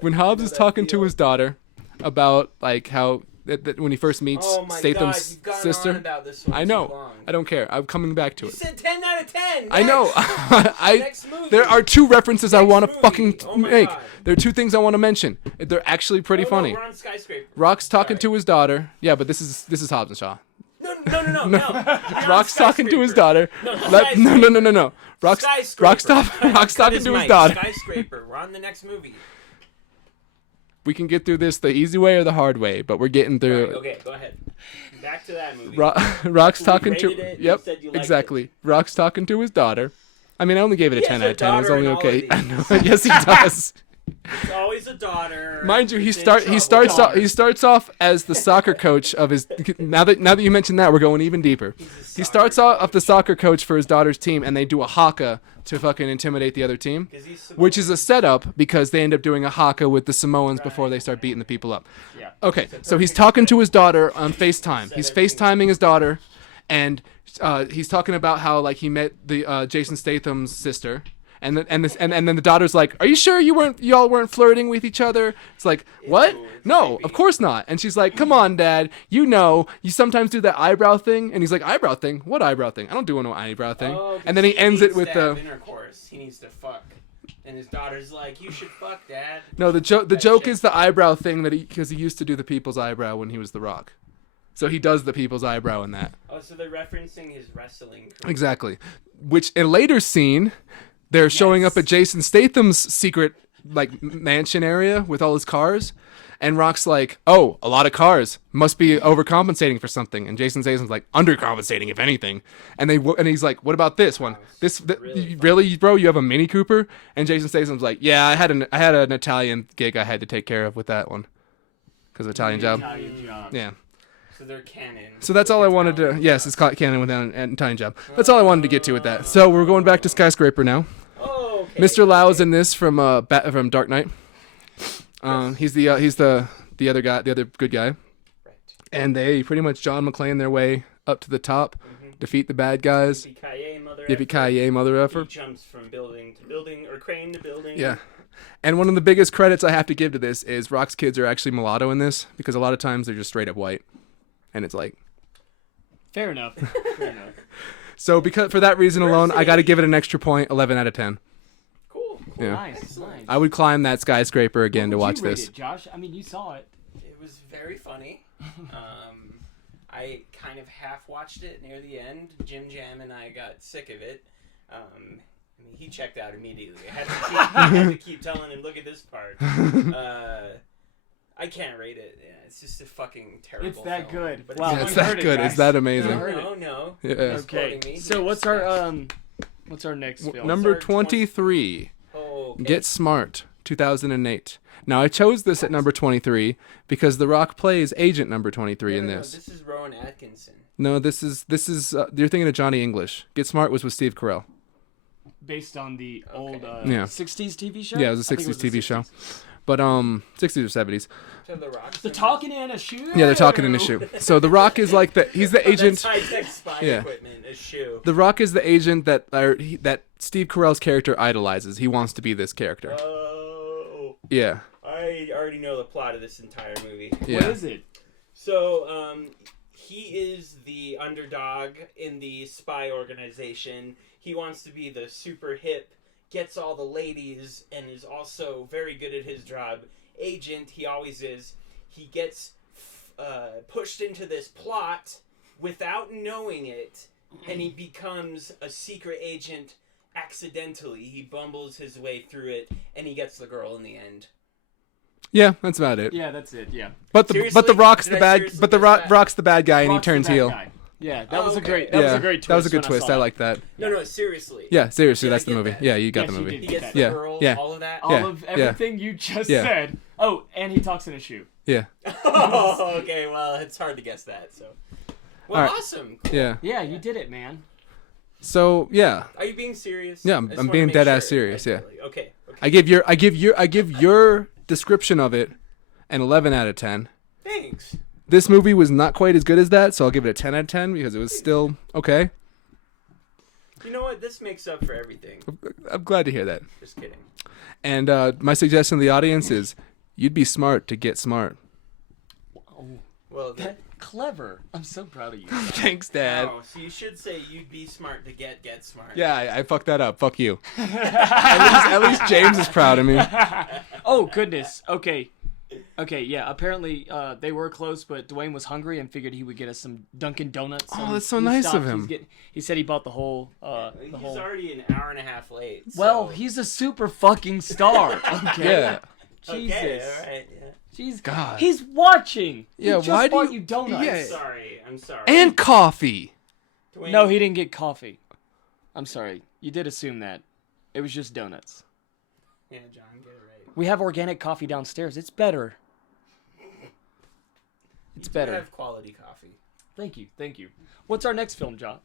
when Hobbs is talking to his daughter about like how that when he first meets Oh my god, Statham's you've gone sister. on about this one I too know. long. I don't care. I'm coming back to You it. said 10 out of 10. I know. I Next movie. there are two references I Next want to movie. fucking Oh my make. God. There are two things I want to mention. They're actually pretty Oh, funny. No, we're on Skyscraper. Rock's talking Sorry. to his daughter. Yeah, but this is Hobbs and Shaw. No. Rock's talking to his daughter. No, No. Rock's talking to his daughter. Skyscraper. We're on the next movie. We can get through this the easy way or the hard way, but we're getting through Right, it. okay, go ahead. Back to that movie. Rock's We talking to. rated it, you Yep, said you liked exactly. Rock's talking to his daughter. I mean, I only gave it a He 10 has out of 10. It was a only daughter in okay. all I of know. Yes, he does. It's always a daughter. Mind you, he who's in starts trouble. off as the soccer coach of his. Now that you mentioned that, we're going even deeper. He starts off the soccer coach for his daughter's team, and they do a haka to fucking intimidate the other team, 'Cause he's which is a setup because they end up doing a haka with the Samoans before they start beating the people up. Yeah. Okay, so he's talking to his daughter on FaceTime. He's FaceTiming his daughter, and he's talking about how like he met the Jason Statham's sister. And then the daughter's like, "Are you sure y'all weren't flirting with each other?" It's like, "What? No, of course not." And she's like, "Come on, Dad. You know, you sometimes do that eyebrow thing." And he's like, "Eyebrow thing? What eyebrow thing? I don't do no eyebrow thing." Oh, 'cause And then he ends needs it with to have the intercourse. He needs to fuck. And his daughter's like, "You should fuck, Dad." no. The joke That joke shit. is the eyebrow thing because he used to do the people's eyebrow when he was The Rock, so he does the people's eyebrow in that. Oh, so they're referencing his wrestling career. Exactly. Which in a later scene, they're showing up at Jason Statham's secret like mansion area with all his cars, and Rock's like, "Oh, a lot of cars. Must be overcompensating for something." And Jason Statham's like, "Undercompensating, if anything." And he's like, "What about this one? Really, bro? You have a Mini Cooper?" And Jason Statham's like, "Yeah, I had an Italian gig I had to take care of with that one, because of Italian job." Italian job. Yeah. So they're canon. So that's all I wanted to. Yes, it's called canon with an Italian job. That's all I wanted to get to with that. So we're going back to Skyscraper now. Oh, Mr. Lau's in this from Dark Knight. He's the other guy, the other good guy. Right. And they pretty much John McClane their way up to the top, defeat the bad guys. Yippee-ki-yay, mother He effer. jumps from building to building, or crane to building. Yeah. And one of the biggest credits I have to give to this is Rock's kids are actually mulatto in this, because a lot of times they're just straight up white. And it's like... Fair enough. Fair enough. So because for that reason alone, I got to give it an extra point, 11 out of 10. Cool. Yeah. Nice. I would climb that skyscraper again to What would watch you rate this. it, Josh? I mean, you saw it. It was very funny. I kind of half watched it near the end. Jim Jam and I got sick of it. I mean, he checked out immediately. I had to keep telling him, look at this part. I can't rate it. Yeah, it's just a fucking terrible It's that film. good. But Wow. Yeah, I it's heard that it, good. guys. It's that amazing. No. Yeah. He's Okay. quoting me. So what's our next film? Number our 23. Oh, okay. Get Smart, 2008. Now I chose this at number 23 because The Rock plays Agent Number 23 in No, this. this is Rowan Atkinson. No, this is you're thinking of Johnny English. Get Smart was with Steve Carell. Based on the old Yeah. 60s TV show? Yeah, it was a I think 60s the TV show. 60s. But 60s or 70s. To The Rock. They're talking in a shoe. Yeah, they're talking in a shoe. So The Rock is like he's the agent. That's high-tech spy Yeah. equipment. A shoe. The Rock is the agent that Steve Carell's character idolizes. He wants to be this character. Oh. Yeah. I already know the plot of this entire movie. Yeah. What is it? So, he is the underdog in the spy organization. He wants to be the super hip, gets all the ladies, and is also very good at his job. Agent, he always is. He gets pushed into this plot without knowing it, and he becomes a secret agent accidentally. He bumbles his way through it, and he gets the girl in the end. Yeah, that's about it. Yeah, that's it. Yeah. But the Seriously? Rock's Did the I bad. seriously But the miss that? Rock's the bad guy, and Rock's he the turns bad heel. guy. Yeah, that Oh, was a okay. great. That was Yeah, a great twist. that was a good when I twist. saw I it. like that. No, seriously. Yeah, seriously, Did I that's the get movie. that? Yeah, you got Yes, the you movie. did. He gets the Yeah, girl, yeah. all of that. All Yeah, of everything you just yeah. said. Oh, and he talks in a shoe. Yeah, Oh, okay. Well, it's hard to guess that. So, well, All right. awesome. Cool. yeah. Yeah, you did it, man. So yeah, Are you being serious? Yeah, I just I'm wanna being make dead ass sure. serious, yeah. Okay. I give your description of it an 11 out of 10. Thanks. This movie was not quite as good as that, so I'll give it a 10 out of 10 because it was still okay. You know what? This makes up for everything. I'm glad to hear that. Just kidding. And my suggestion to the audience is, you'd be smart to get smart. Well, Clever. I'm so proud of you. Thanks, Dad. oh, so you should say you'd be smart to get smart. Yeah, I fucked that up. Fuck you. at least James is proud of me. Oh goodness. Okay. Yeah. Apparently, they were close, but Dwayne was hungry and figured he would get us some Dunkin' Donuts. Oh, that's so nice of him. He said he bought the whole. He's The whole. already an hour and a half late. Well, so- he's a super fucking star. Okay. Yeah. Jesus. Okay, all right. Yeah. Jeez. God. He's watching. Yeah, He just why do bought you- you donuts. Yeah. I'm sorry. And coffee. Dwayne, No, he didn't get coffee. I'm sorry. You did assume that. It was just donuts. Yeah, John, get it right. We have organic coffee downstairs. It's better. It's You do better. have quality coffee. Thank you. What's our next film, John?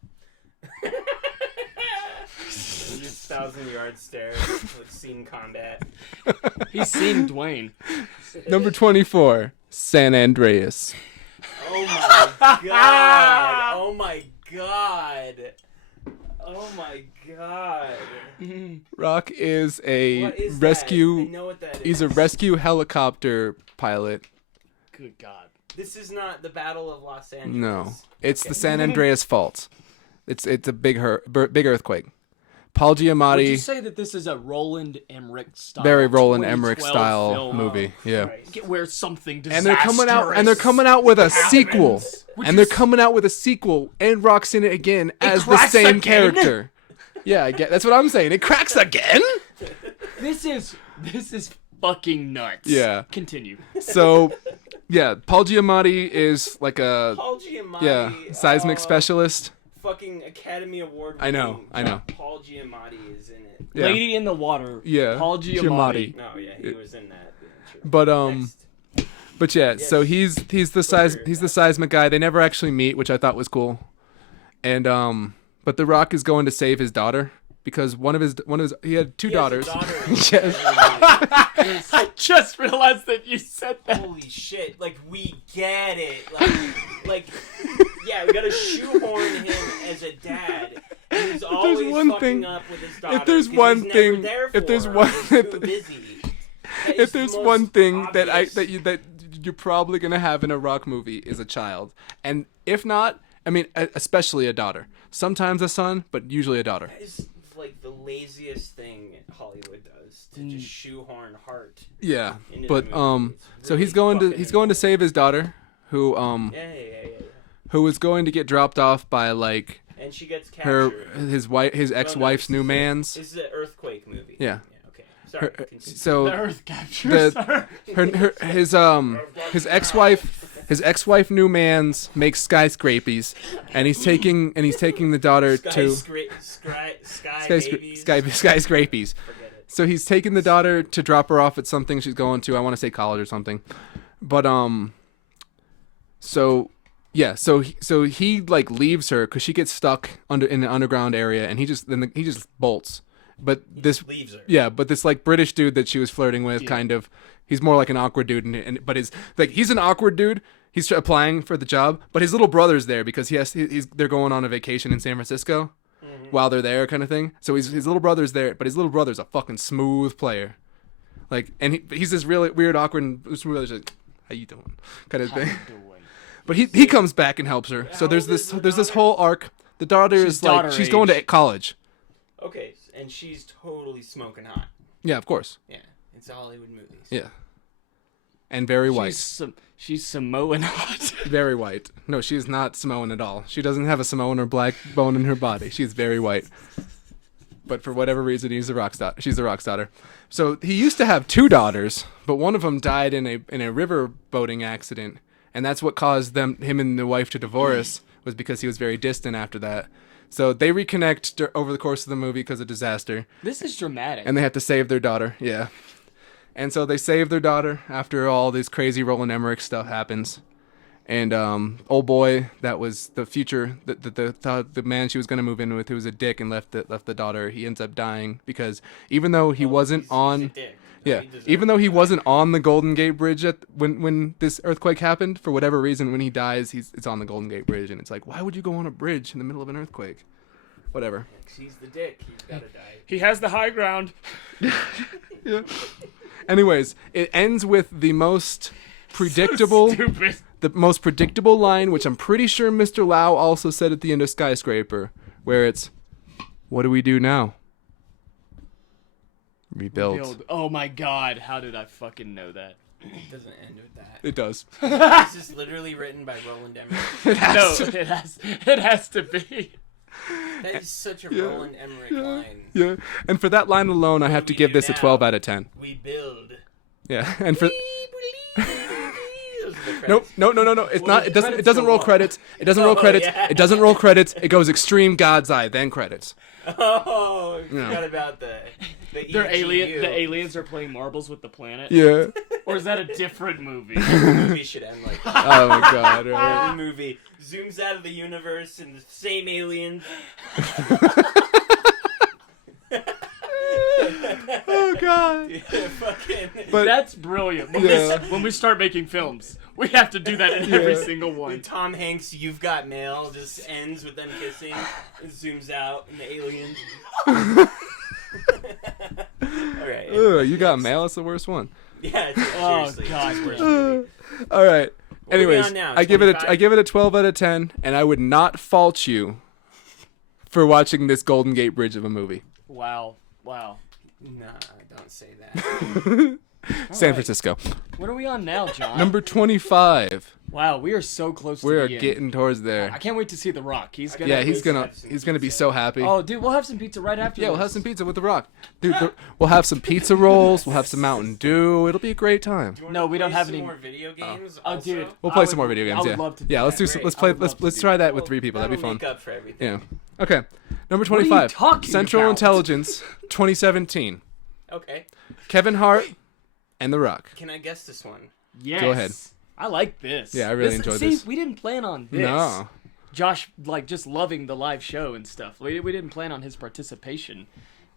You 1,000-yard stare with scene combat. He's seen Dwayne. Number 24, San Andreas. Oh my god! Oh my god! Oh my god! Rock is a What is rescue. that? I know what that is. He's a rescue helicopter pilot. Good God. This is not the Battle of Los Angeles. No, it's the San Andreas fault. It's a big earthquake. Paul Would you Giamatti, say that this is a Roland Emmerich style? very Roland 2012 Emmerich style film? movie. Yeah. Christ. Where something And they're coming out with a sequel. And they're coming out with a sequel, and Rock's in it again as the cracks same again? character. Yeah, I get. That's what I'm saying. It cracks again. This is fucking nuts. Yeah. Continue. So, yeah, Paul Giamatti is like a Paul Giamatti. seismic specialist. Fucking Academy Award. I know. Paul Giamatti is in it. Yeah. Lady in the Water. Yeah, Paul Giamatti. No, yeah, he was in that. But Next. But yeah, Yes. so he's the seismic guy. They never actually meet, which I thought was cool. And but The Rock is going to save his daughter, because one of his he had two He has a daughters. daughter in Yes. I just realized that you said that. Holy shit! Like we get it. Like yeah, we gotta shoehorn him as a dad. He's always one fucking thing- up with his daughter. if there's 'cause one he's never thing- there if there's for her. one- He's too busy. That If is the there's most one thing obvious. that you're probably gonna have in a Rock movie is a child, and if not, I mean, especially a daughter. Sometimes a son, but usually a daughter. That is like the laziest thing Hollywood does to just shoehorn heart. Yeah, Into but the movie. It's so he's really going to fucking save his daughter, who Yeah. who is going to get dropped off by like And she gets her captured. his ex-wife's new man's. This is an earthquake movie. Yeah. Okay. Sorry. Her, continue. so The Earth captures her. his ex-wife new man's makes skyscrapers, and he's taking the daughter to skyscrapers. Forget it. So he's taking the daughter to drop her off at something she's going to. I want to say college or something, but so he like leaves her because she gets stuck in an underground area, and he just bolts. But this Leaves her. yeah, but this like British dude that she was flirting with, kind of, he's more like an awkward dude, but he's an awkward dude. He's applying for the job, but his little brother's there because they're going on a vacation in San Francisco while they're there, kind of thing. So his little brother's there, but his little brother's a fucking smooth player, like, and he's this really weird, awkward, smooth, like, how you doing, kind of thing. But he comes back and helps her. So there's this whole arc. The daughter is like daughter she's going to age. college. Okay, and she's totally smoking hot. Yeah, of course. Yeah, it's Hollywood movies. Yeah. And very white. She's Samoan hot. Very white. No, she's not Samoan at all. She doesn't have a Samoan or black bone in her body. She's very white. But for whatever reason, she's the Rock's daughter. So he used to have two daughters, but one of them died in a river boating accident, and that's what caused him and the wife to divorce, was because he was very distant after that. So they reconnect over the course of the movie because of disaster, This is dramatic. and they have to save their daughter. Yeah. And so they save their daughter after all this crazy Roland Emmerich stuff happens. And old boy, that was the future, the man she was going to move in with, who was a dick and left the daughter, he ends up dying because even though he wasn't He's on... a dick. Yeah, He deserves even though he that. wasn't on the Golden Gate Bridge when this earthquake happened, for whatever reason, when he dies, it's on the Golden Gate Bridge, and it's like, why would you go on a bridge in the middle of an earthquake? Whatever. She's the dick. He's gotta die. he has the high ground. Yeah. Anyways, it ends with the most predictable, Stupid. the most predictable line, which I'm pretty sure Mr. Lau also said at the end of Skyscraper, where it's, "What do we do now?" Rebuild. Oh my god, how did I fucking know that? It doesn't end with that. It does. This is literally written by Roland Emmerich. It has No, to. it has to be. That is such a Yeah. Roland Emmerich line. Yeah, and for that line alone, I have to we give do this a now? 12 out of 10. We build. Yeah, and for Those are the nope, credits. no, it's Well, not. the It doesn't. It credits doesn't go roll up. credits. It doesn't roll Oh, credits. yeah. It doesn't roll credits. It goes extreme God's Eye, then credits. Oh, I Yeah. forgot about the They're EGU. The aliens are playing marbles with the planet. Yeah. Or is that a different movie? Every movie should end like that. Oh my God. Right. Every movie zooms out of the universe and the same aliens. Oh God. Fucking. But That's brilliant. Yeah. When we start making films, we have to do that in every Yeah. single one. Tom Hanks' "You've Got Mail" just ends with them kissing, and zooms out, and the aliens. All right. ugh, you got mail. It's the worst one. Yeah. Oh, Seriously. God, it's the worst yeah. movie. All right. What are we Anyways, on now? I give it 25? a 12 out of 10, and I would not fault you for watching this Golden Gate Bridge of a movie. Wow. Nah, don't say that. San right. Francisco. What are we on now, John? Number 25. Wow, we are so close We to are the end. getting towards there. I can't wait to see The Rock. He's gonna. Yeah, he's Let's gonna have some he's gonna be pizza. so happy. Oh, dude, we'll have some pizza right after. Yeah, we'll this. have some pizza with The Rock. Dude, we'll have some pizza rolls. We'll have some Mountain Dew. It'll be a great time. Do you wanna No, we don't play have some any- more video games. Oh, also? dude. We'll I play would- some more video I games. would Yeah, love to do yeah. Let's do. that. Some, Great. let's I play. would Let's love to let's do try that. that with 3 people. That'd be That'll fun. make up for everything. Yeah. Okay. Number What are you 25. talking Central about? Intelligence, 2017. Okay. Kevin Hart and The Rock. Can I guess this one? Yes. Go ahead. I like this. Yeah, I really enjoyed see, this. we didn't plan on this. No. Josh, like, just loving the live show and stuff. We didn't plan on his participation.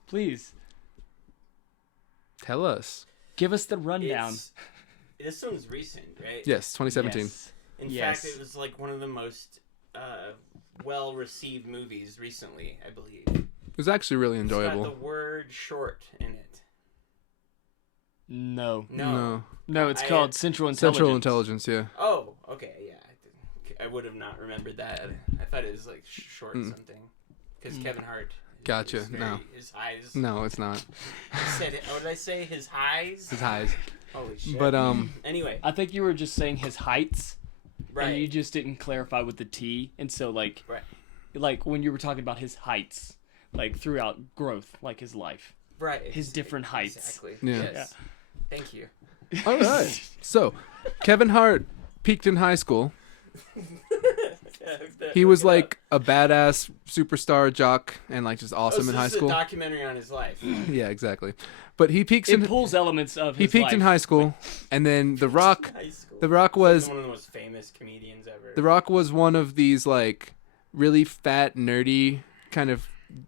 Please, Tell us. give us the rundown. This one's recent, right? Yes, 2017. Yes. In Yes. fact, it was like one of the most well-received movies recently, I believe. It was actually really It's enjoyable. got the word "short" in it. No. No. It's I- called Central Intelligence. Central Intelligence, yeah. Oh, okay, yeah. I would have not remembered that. I thought it was like short something. Because Kevin Hart. Gotcha, is no. His highs. No, it's not. I said it. What did I say? His highs? His highs. Holy shit. But Anyway, I think you were just saying his heights, and you right. just didn't clarify with the T. And so, like, Right. like when you were talking about his heights, like throughout growth, like his life, Right. his different heights. Exactly. Yeah. Yes. Thank you. all right. So, Kevin Hart peaked in high school. He was like a badass superstar jock and like just awesome in high This is school. a documentary on his life. Yeah, exactly. But he peaks It in pulls elements of he his peaked life. in high school, and then The Rock High school. The Rock He's was one of the most famous comedians ever. The Rock was one of these like really fat, nerdy, kind of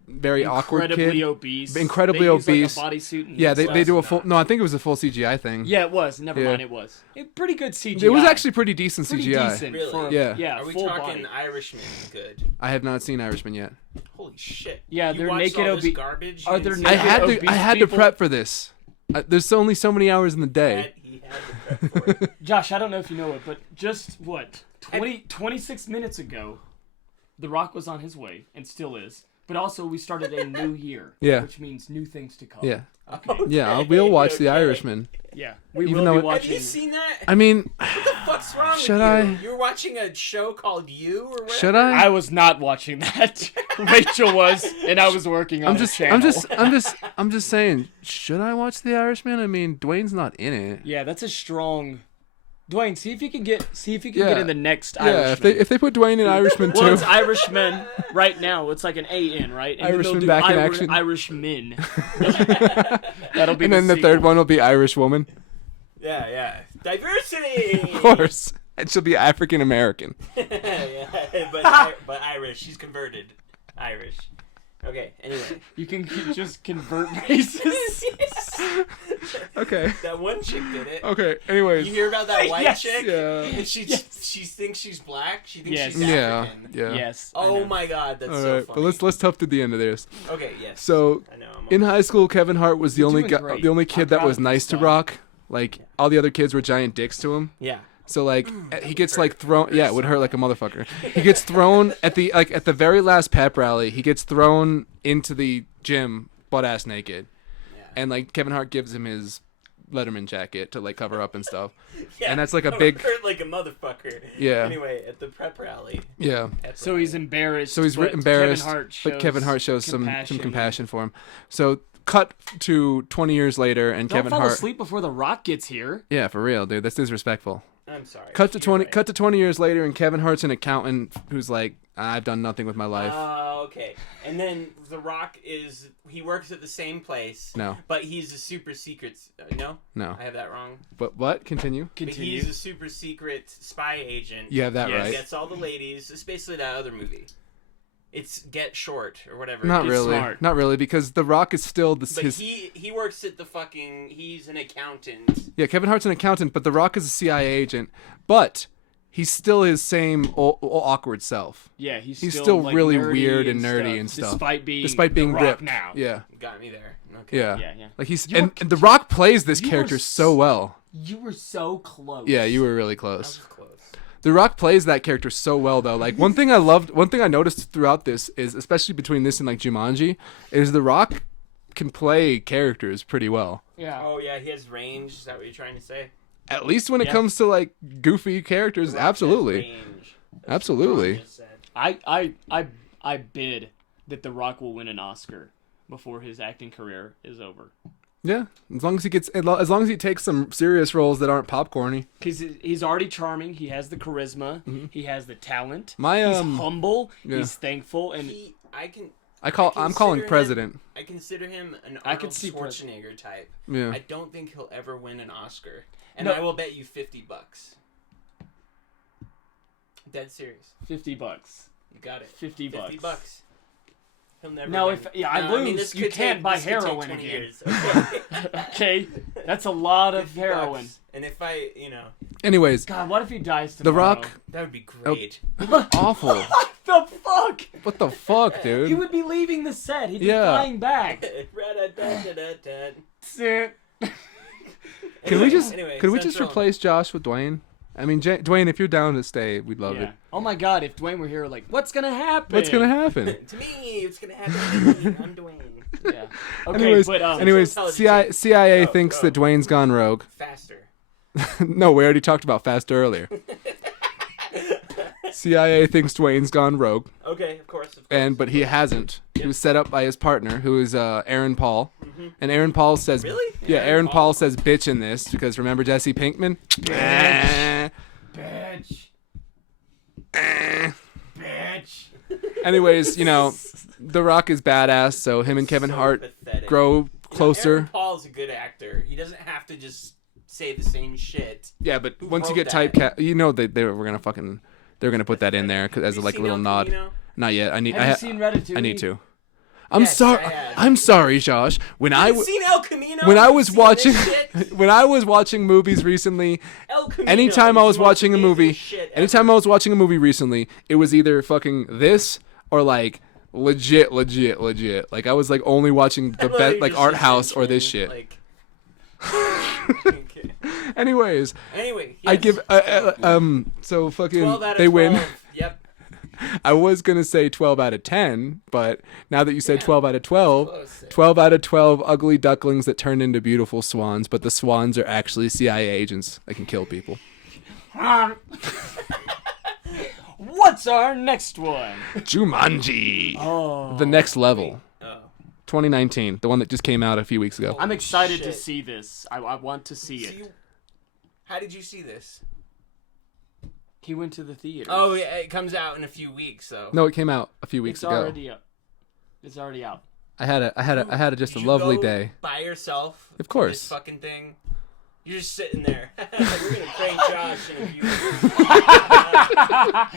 very awkward Incredibly kid. obese. Incredibly They use, obese. Like, a bodysuit. And Yeah, they stuff. do a full. No, I think it was a full CGI thing. Yeah, it was. Never Yeah. mind, it was. Pretty good CGI. It was actually pretty decent pretty CGI. decent Really? for Yeah. Are we full talking body. Irishman good? I have not seen Irishman yet. Holy shit. Yeah, You they're watched naked all this obe- garbage? Are You there didn't see I naked that? had to. obese I had to people? prep for this. There's only so many hours in the day. He had to prep for it. Josh, I don't know if you know it, but just 26 minutes ago, The Rock was on his way and still is. But also, we started a new year, Yeah. which means new things to come. Yeah, Okay. yeah. We'll watch The Okay. Irishman. Yeah, we Even will though be it- watching. Have you seen that? I mean, What the fuck's wrong with Should you? I? You were watching a show called You or whatever? should I? I was not watching that. Rachel was, and I was working on I'm the just, channel. I'm just saying. Should I watch The Irishman? I mean, Dwayne's not in it. Yeah, that's a strong. Dwayne, see if you can get Yeah. get in the next Yeah, Irishman. if they put Dwayne in Irishman Well, too. it's Irishman right now. It's like an A-N, right? And Irishman then they'll do back in action. Irishmen. That'll be And then the sequel. third one will be Irish woman. Yeah. Diversity! Of course. And she'll be African American. yeah, but Irish. She's converted. Irish. Okay, anyway. You can just convert races. Okay. That one chick did it. Okay. Anyways. You hear about that white Yes. chick? Yeah. And she thinks she's black. She thinks Yes. she's Yeah. African. Yeah. Yes. I Oh know. my god, that's All so right, funny. but let's tough to the end of this. Okay, yes. So I know. in high school, Kevin Hart was the You're only doing guy, great. the only I'm kid that proud was of you, nice to son. Rock. Like all the other kids were giant dicks to him. Yeah. So like he gets like thrown. Yeah, it would hurt like a motherfucker. He gets thrown at the very last pep rally. He gets thrown into the gym butt ass naked, Yeah. and like Kevin Hart gives him his Letterman jacket to like cover up and stuff. Yeah, And that's like a that big- would hurt like a motherfucker. Yeah. Anyway, at the prep rally. Yeah. Pep So rally. he's embarrassed. So he's but embarrassed, but Kevin Hart shows some compassion. compassion for him. So cut to 20 years later, and Don't Kevin fall Hart. asleep before the Rock gets here. Yeah, for real, dude. That's disrespectful. I'm sorry. Cut to You're 20. right. Cut to 20 years later, and Kevin Hart's an accountant who's like, I've done nothing with my life. Oh, okay. And then The Rock he works at the same place. No. But he's a super secret. No? No. I have that wrong. But what? Continue. But Continue. he's a super secret spy agent. You have that Yes. right. Gets all the ladies. It's basically that other movie. It's Get Short or whatever. Not He's really. smart. Not really, because The Rock is still But his. he works at the fucking. He's an accountant. Yeah, Kevin Hart's an accountant, but The Rock is a CIA agent. But he's still his same awkward self. Yeah, he's still like, really nerdy weird and nerdy and stuff. Despite being Despite being the Rock ripped. now. Yeah. Got me there. Okay. Yeah. Yeah. Like he's You were- and The Rock plays this you were character s- so well. You were so close. Yeah, you were really That close. was close. The Rock plays that character so well, though. Like one thing I noticed throughout this is, especially between this and like Jumanji, is The Rock can play characters pretty well. Yeah. Oh yeah, he has range. Is that what you're trying to say? At least when it Yeah. comes to like goofy characters, The Rock has absolutely, range. That's Absolutely. what John just said. I bid that The Rock will win an Oscar before his acting career is over. yeah. As long as he takes some serious roles that aren't popcorny. Because he's already charming. He has the charisma. Mm-hmm. He has the talent. My, he's humble. yeah. He's thankful. And I'm calling consider him- president. I consider him an I could Arnold see Schwarzenegger type. Yeah. I don't think he'll ever win an Oscar, and No. I will bet you $50. Dead serious. $50. You got it. 50 bucks. $50. He'll never. No, win. I lose, this you could can't buy this could take heroin 20 again. years. Okay. Okay, that's a lot of $50. heroin. And if I, Anyways, God, what if he dies The tomorrow? Rock. that would be great. Awful. The fuck? What the fuck, He dude? would be leaving the set. He'd be Yeah. flying back. Ra-da-da-da-da-da. That's it. Can we just Anyway, could we just Central. replace Josh with Dwayne? I mean, Dwayne, if you're down to stay, we'd love Yeah. it. Oh my God, if Dwayne were here, like, what's gonna happen? What's gonna happen? To me, it's gonna happen to me. I'm Dwayne. Yeah. Okay, anyways, but anyways, Intelligence. CIA Go, thinks go. that Dwayne's gone rogue. Faster. No, we already talked about fast earlier. CIA thinks Dwayne's gone rogue, Okay, of course. but he hasn't. He was set up by his partner, who is Aaron Paul, and Aaron Paul says, Really? Yeah, Aaron Aaron Paul? Paul says bitch in this because remember Jesse Pinkman? Bitch. Eh. Bitch. Anyways, The Rock is badass, so him and Kevin So Hart pathetic. grow Aaron closer. Paul's a good actor. He doesn't have to just say the same shit. Yeah, but Who once you wrote get that? typecast, they were gonna they're gonna put that in there as Have like you a little seen nod. El Camino? Not yet. Have you seen Ratatouille? I need to. I'm Yes, sorry. I have. I'm sorry, Josh. When I You've seen El Camino? when I You've was seen watching this shit? when I was watching movies recently, El Camino anytime I is was the most watching a amazing movie, shit ever. anytime I was watching a movie recently, it was either fucking this or like legit. Like I was like only watching the I love best you like just art said house or this shit. shit. Okay. Anyways, Anyway, I yes. give so fucking 12 out of they 12. win. Yep. I was gonna say 12 out of 10, but now that you said Yeah, 12 out of 12, close. 12 out of 12 ugly ducklings that turned into beautiful swans, but the swans are actually CIA agents that can kill people. What's our next one? Jumanji, Oh. the next level, Oh. 2019, the one that just came out a few weeks ago. I'm excited to Shit. see this. I want to see So it. how did you see this? He went to the theater. Oh, yeah, it comes out in a few weeks, though. No, it came out a few weeks it's ago. already up. It's already out. I had just a Did you lovely go day. by yourself. Of to course. This fucking thing. You're just sitting there. We're gonna prank Josh in a few weeks.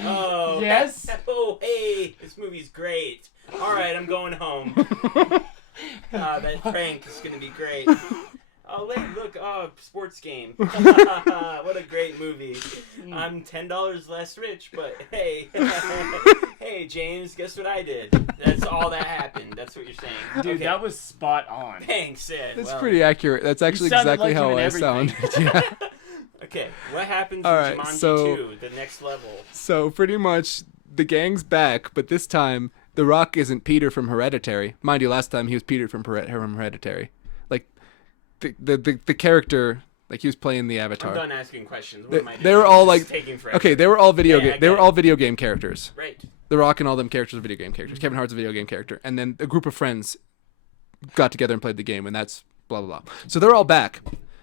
Oh. Yes? Oh, hey, this movie's great. All right, I'm going home. That prank is gonna be great. Oh, look, sports game. What a great movie. I'm $10 less rich, but hey. Hey, James, guess what I did? That's all that happened. That's what you're saying. Dude, Okay. that was spot on. Thanks, Sid. That's Well, pretty accurate. That's actually sounded exactly like him how in I everything. sound. Yeah. Okay, what happens All in right, Jumanji so- 2, the next level? So pretty much the gang's back, but this time The Rock isn't Peter from Hereditary. Mind you, last time he was Peter from Hereditary. Like the character, like he was playing the I'm Avatar. done asking questions. What am I doing? They were all This like is taking forever. okay, they were all Yeah, I they get were it. all video game characters. Right. The Rock and all them characters are video game characters. Kevin Hart's a video game character, and then a group of friends got together and played the game, and that's blah blah blah. So they're all back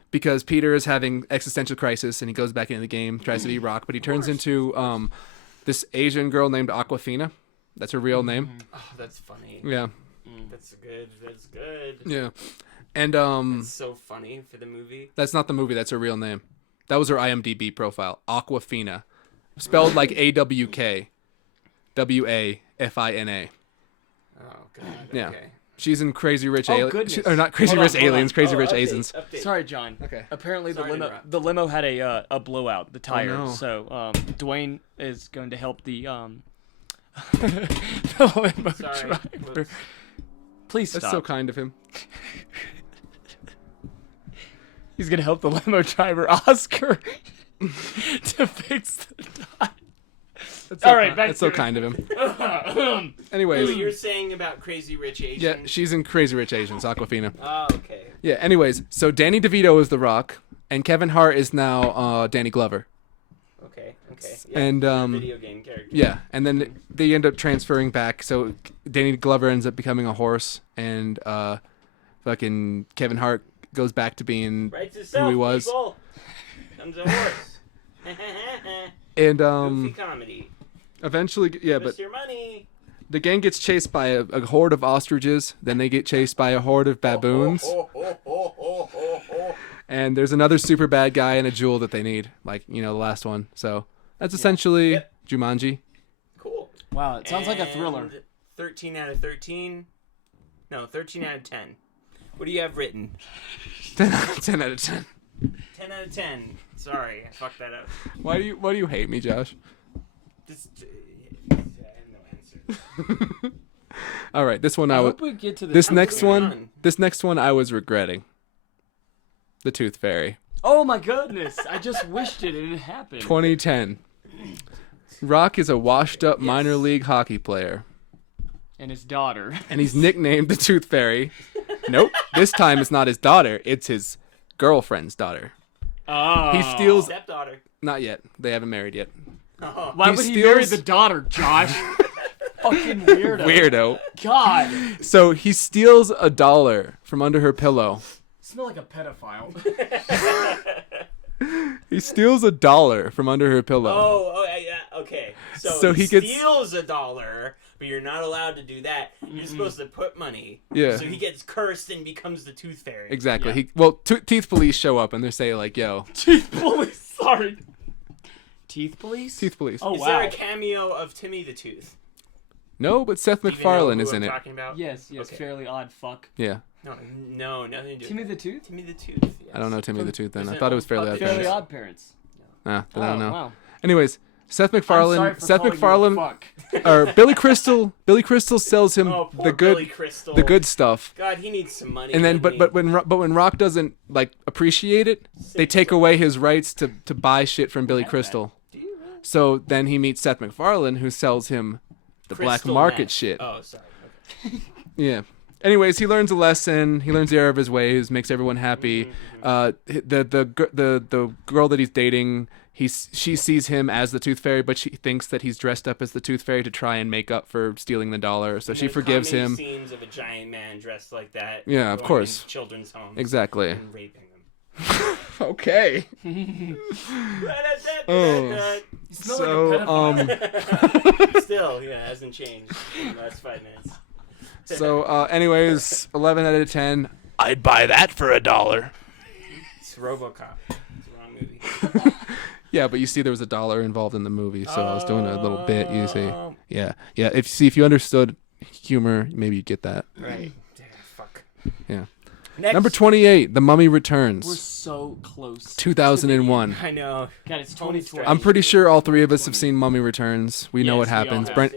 because Peter is having existential crisis, and he goes back into the game, tries to be Rock, but he turns into this Asian girl named Aquafina. That's her real name. Oh, that's funny. Yeah, That's good. That's good. yeah, and It's so funny for the movie. that's not the movie. That's her real name. That was her IMDb profile. Aquafina, spelled like AWK, WAFINA. Oh god. Yeah. Okay. She's in Crazy Rich Oh, Aliens. goodness. Or not Crazy Hold on, Rich hold on. Aliens, Crazy Rich update, Asians. Update. Sorry, John. Okay. Apparently Sorry to the interrupt. limo had a blowout, the tire. no. So Dwayne is going to help the the limo Sorry. driver. Whoops. Please That's stop. so kind of him. He's gonna help the limo driver Oscar to fix the tire. That's All right, back that's so to- kind of him. Wait, Anyways, you're saying about Crazy Rich Asians? yeah, she's in Crazy Rich Asians, Aquafina. Oh, okay. Yeah. Anyways, so Danny DeVito is The Rock, and Kevin Hart is now Danny Glover. Okay. Yeah, And, you're a um, video game character. Yeah, and then they end up transferring back. So Danny Glover ends up becoming a horse, and fucking Kevin Hart goes back to being Right to self, who he was. people. Comes a horse. And Goofy comedy. eventually, yeah, Give but us your money. the gang gets chased by a horde of ostriches. Then they get chased by a horde of baboons. Oh. And there's another super bad guy and a jewel that they need, like the last one. So that's essentially Yep. Jumanji. Cool. Wow, it sounds like a thriller. And 13 out of 13. No, 13 out of 10. What do you have written? 10 out of 10. 10 out of 10. Sorry, I fucked that up. Why do you hate me, Josh? This, I have no answer. All right, this one I I was. hope we get to This I'm next moving one. on. This next one I was regretting. The Tooth Fairy. Oh my goodness! I just wished it and it happened. 2010. Rock is a washed-up minor league hockey player, And his daughter. and he's nicknamed the Tooth Fairy. Nope, this time it's not his daughter; it's his girlfriend's daughter. Oh. He steals. Stepdaughter. Not yet. They haven't married yet. Oh. Why he would he marry steals- the daughter, Josh? Fucking weirdo. Weirdo. God. So he steals $1 from under her pillow. Smell like a pedophile. He steals $1 from under her pillow. Yeah, okay. So, So he he gets- steals $1, but you're not allowed to do that. You're supposed to put money. Yeah. So he gets cursed and becomes the Tooth Fairy. Exactly. Yeah. Teeth police show up and they say like, "Yo, Teeth police. Sorry. Teeth police? Teeth police." Oh, Is wow. there a cameo of Timmy the Tooth? No, but Seth Do you know MacFarlane who is I'm in it. Talking about? Yes, Okay. fairly odd fuck. Yeah. No, nothing to do. Timmy the Tooth? Timmy the Tooth. Yes. I don't know Timmy the Tooth then. Is I it thought it was old Fairly Odd puppy? Fairly Parents. Odd Parents. Nah, but I don't know. Wow. Anyways, Seth I'm sorry MacFarlane, for Seth calling you a MacFarlane, fuck. or Billy Crystal sells him Oh, poor the Billy good, Crystal. the good stuff. God, he needs some money. And then, doesn't but he? when Rock doesn't like appreciate it, they take away his rights to buy shit from Billy have Crystal. Do you really? So then he meets Seth MacFarlane, who sells him the black Crystal market meth. shit. Oh, sorry. Okay. Yeah. Anyways, he learns a lesson. He learns the error of his ways, makes everyone happy. The girl that he's dating, she sees him as the Tooth Fairy, but she thinks that he's dressed up as the Tooth Fairy to try and make up for stealing the $1. So she There's forgives comedy him. Scenes of a giant man dressed like that. Yeah, of going course. in children's homes. Exactly. And raping them. Okay. Oh. You smell So like a pedophile. Still, yeah, it hasn't changed in the last 5 minutes. Anyways, 11 out of 10. I'd buy that for $1. It's RoboCop. It's the wrong movie. Yeah, but you see, there was $1 involved in the movie, so I was doing a little bit. You see, Oh. yeah. If you understood humor, maybe you'd get that. Right. Fuck. Yeah. Next. Number 28, The Mummy We're Returns, so close. 2001. I know. God, it's Tony 2020. I'm pretty sure all three of us have seen Mummy Returns. We know Yes, what we all happens. have. Brent,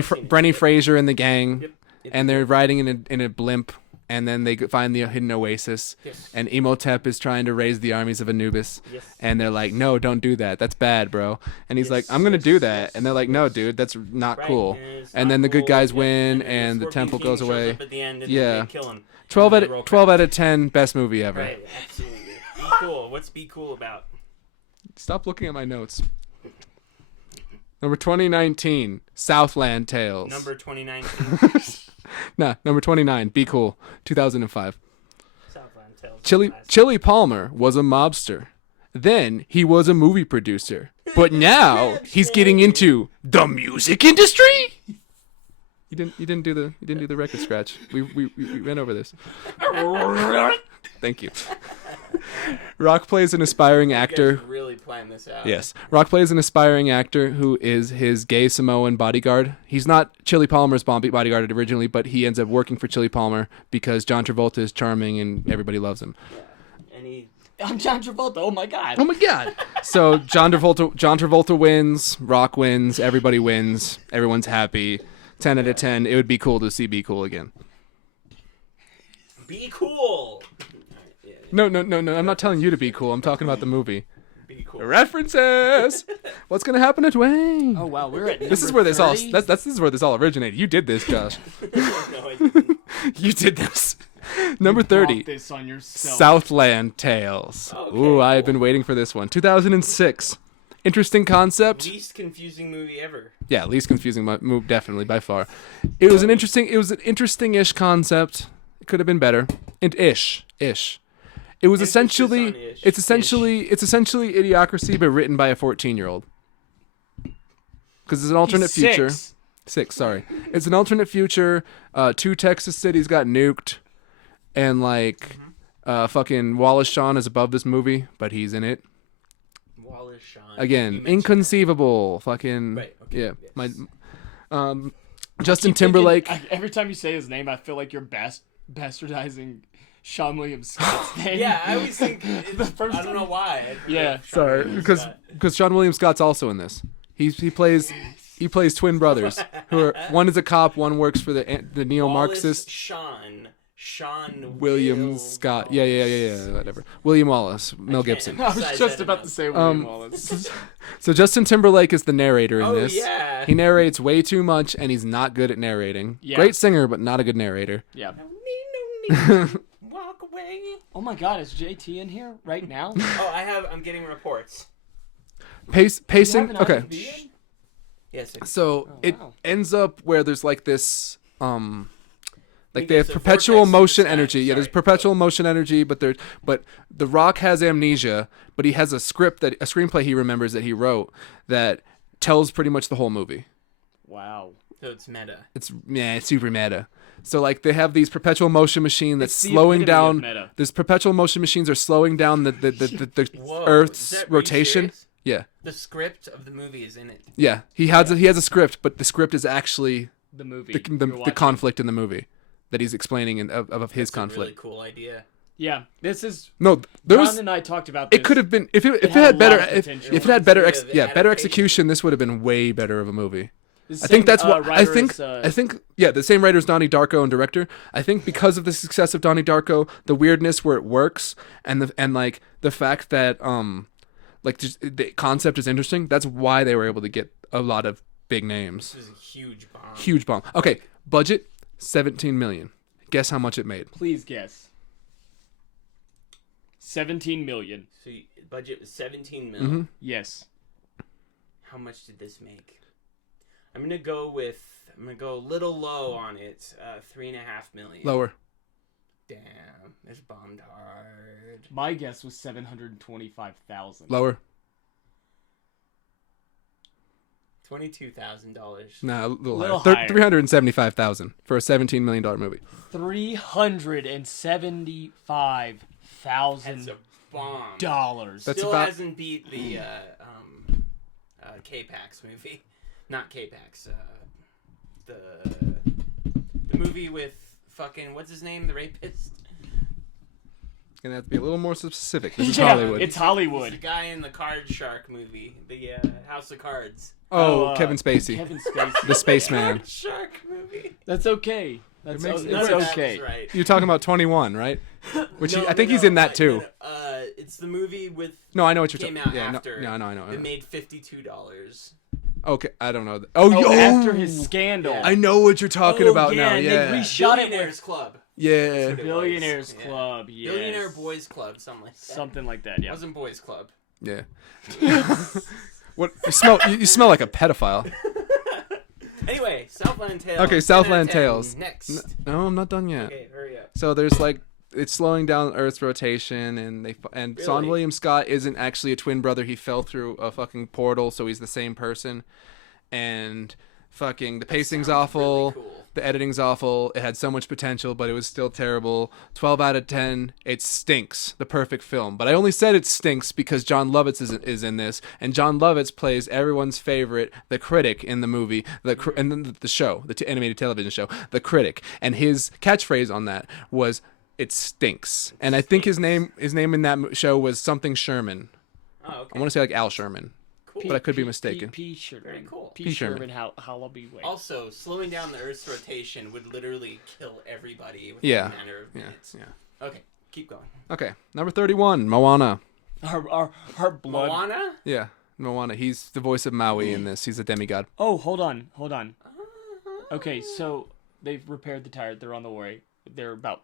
Yeah. Brenny Fraser and the gang, Yep. and they're riding in a blimp, and then they find the hidden oasis, Yes. and Imhotep is trying to raise the armies of Anubis, Yes. and they're like, "No, don't do that. That's bad, bro." And he's Yes, like, "I'm gonna yes, do that," yes, and they're like, "No, yes. dude, that's not Right, cool." it's And not then the good cool, guys yeah, win, then and the Scorpion temple King goes shows away. up at the end and Yeah. then they kill him. 12 And out they roll of 12 credits. out of 10, best movie ever. Right, absolutely. Be cool. What's be cool about? Stop looking at my notes. Number 2019, Southland Tales. Number 29. Nah, number 29, Be Cool, 2005. Southland Tales. Chili Palmer was a mobster. Then he was a movie producer. But now he's getting into the music industry. You didn't do the record scratch. We went over this. Thank you. Rock plays an aspiring You guys actor. really planned this out. Yes. Rock plays an aspiring actor who is his gay Samoan bodyguard. He's not Chili Palmer's bodyguard originally, but he ends up working for Chili Palmer because John Travolta is charming and everybody loves him. And he. I'm John Travolta. Oh my god. Oh my god. So John Travolta wins, Rock wins, everybody wins, everyone's happy. 10 out of 10. It would be cool to see Be Cool again. Be cool. Yeah, No. I'm not telling you to be cool. I'm talking about the movie. be cool. References. What's gonna happen to Dwayne? Oh wow, we're at This is number where this all 30? this is where this all originated. You did this, Josh. No, I didn't. You did this. Number You brought 30. this on yourself. Southland Tales. Okay, Ooh, I've cool. been waiting for this one. 2006. Interesting concept. Least confusing movie ever. Yeah, least confusing move definitely by far. It was an interesting-ish concept. It could have been better. And ish. It was Emphasis essentially on ish. it's essentially Idiocracy but written by a 14-year-old. Cuz it's an alternate He's future. 6. 6, sorry. It's an alternate future. 2 Texas cities got nuked and like fucking Wallace Shawn is above this movie, but he's in it. Wallace Shawn. Again, You mentioned inconceivable. Fucking Right, okay, yeah. yes. Justin Timberlake. Every time you say his name, I feel like you're bastardizing Sean William Scott's name. Yeah, I always think. The first I don't time- know why. Yeah. Sorry, because Sean William Scott's also in this. He plays twin brothers who are, one is a cop, one works for the neo-Marxist. Sean William Scott. Yeah, whatever. William Wallace, Mel Gibson. I was just about to say William Wallace. So Justin Timberlake is the narrator in Oh, this. yeah. He narrates way too much, and he's not good at narrating. Yeah. Great singer, but not a good narrator. Yeah. No need. Walk away. Oh my God, is JT in here right now? Oh, I'm getting reports. Pacing. You have an Okay. IMDb? Yes. So it wow. ends up where there's like this like they There's have a perpetual vortex of motion time. energy. Yeah, there's Sorry. perpetual motion energy, but The Rock has amnesia, but he has a screenplay he remembers that he wrote that tells pretty much the whole movie. Wow. So it's meta. It's super meta. So like they have these perpetual motion machine that's It's the slowing epitome of down. meta. These perpetual motion machines are slowing down the Whoa, is Earth's that- are you rotation. serious? Yeah, The script of the movie is in it. yeah. He has a script, but the script is actually The movie. the you're watching. conflict in the movie that he's explaining of his It's a really conflict. cool idea. Yeah, this is. No, there John was. and I talked about this. It could have been if it had had a better lot of if potential. it had better Yeah, the better adaptation. execution. This would have been way better of a movie. The I think same, that's what I writer think. as, I think yeah, the same writer's Donnie Darko and director. I think because of the success of Donnie Darko, the weirdness where it works, and the fact that like just, the concept is interesting. That's why they were able to get a lot of big names. This is a huge bomb. Huge bomb. Okay, budget 17 million. Guess how much it made? Please guess. 17 million. So budget was 17 million. Mm-hmm. Yes. How much did this make? I'm gonna go a little low on it. 3.5 million. Lower. Damn, it's bombed hard. My guess was 725,000. Lower. $22,000. Nah, a little Little higher. higher. 375,000 for a $17 million movie. $375,000. That's a bomb. Dollars. That's Still about- hasn't beat the K-Pax movie. Not K-Pax. The movie with fucking what's his name, the rapist. Gonna have to be a little more specific. This is Yeah, Hollywood. it's He's Hollywood. the guy in the Card Shark movie, the House of Cards. Kevin Spacey. Kevin Spacey. The Spaceman. Card Shark movie. That's okay. That's makes- it's None of that okay. was right. You're talking about 21, right? Which No, I think no, he's in that no, too. no, it's the movie with No, I know what you're came talking. out Yeah, after. no, I know. It made $52. Okay, I don't know. Oh, after his scandal. Yeah. I know what you're talking Oh, about yeah, now. and they Yeah, Shot it with- Billionaires Club. yeah. It was. Billionaires Yeah. Club. Yes. Billionaire Boys Club, something like that. Something like that. It Yeah. wasn't Boys Club. Yeah. What you smell? You smell like a pedophile. Anyway, Southland Tales. Okay, 10 Southland out of 10. Tales. Next. No, I'm not done yet. Okay, hurry up. So there's like it's slowing down Earth's rotation, and Sean Really? William Scott isn't actually a twin brother. He fell through a fucking portal, so he's the same person. And fucking the pacing's sounds awful. really cool. The editing's awful. It had so much potential, but it was still terrible. 12 out of 10. It stinks. The perfect film. But I only said it stinks because John Lovitz is in this, and John Lovitz plays everyone's favorite, the critic in the movie, and then the show, the animated television show, the critic. And his catchphrase on that was, "It stinks." And I think his name in that show was something Sherman. Oh, okay. I want to say like Al Sherman. Cool. but I could be mistaken. P. Sherman. Very cool. P. P. Sherman. Sherman. How I'll be waiting. Also, slowing down the Earth's rotation would literally kill everybody within Yeah. a matter of Yeah, minutes. yeah. Okay, keep going. Okay, number 31, Moana. Our blood. Moana? Yeah, Moana. He's the voice of Maui in this. He's a demigod. Oh, hold on. Okay, so they've repaired the tire. They're on the way. They're about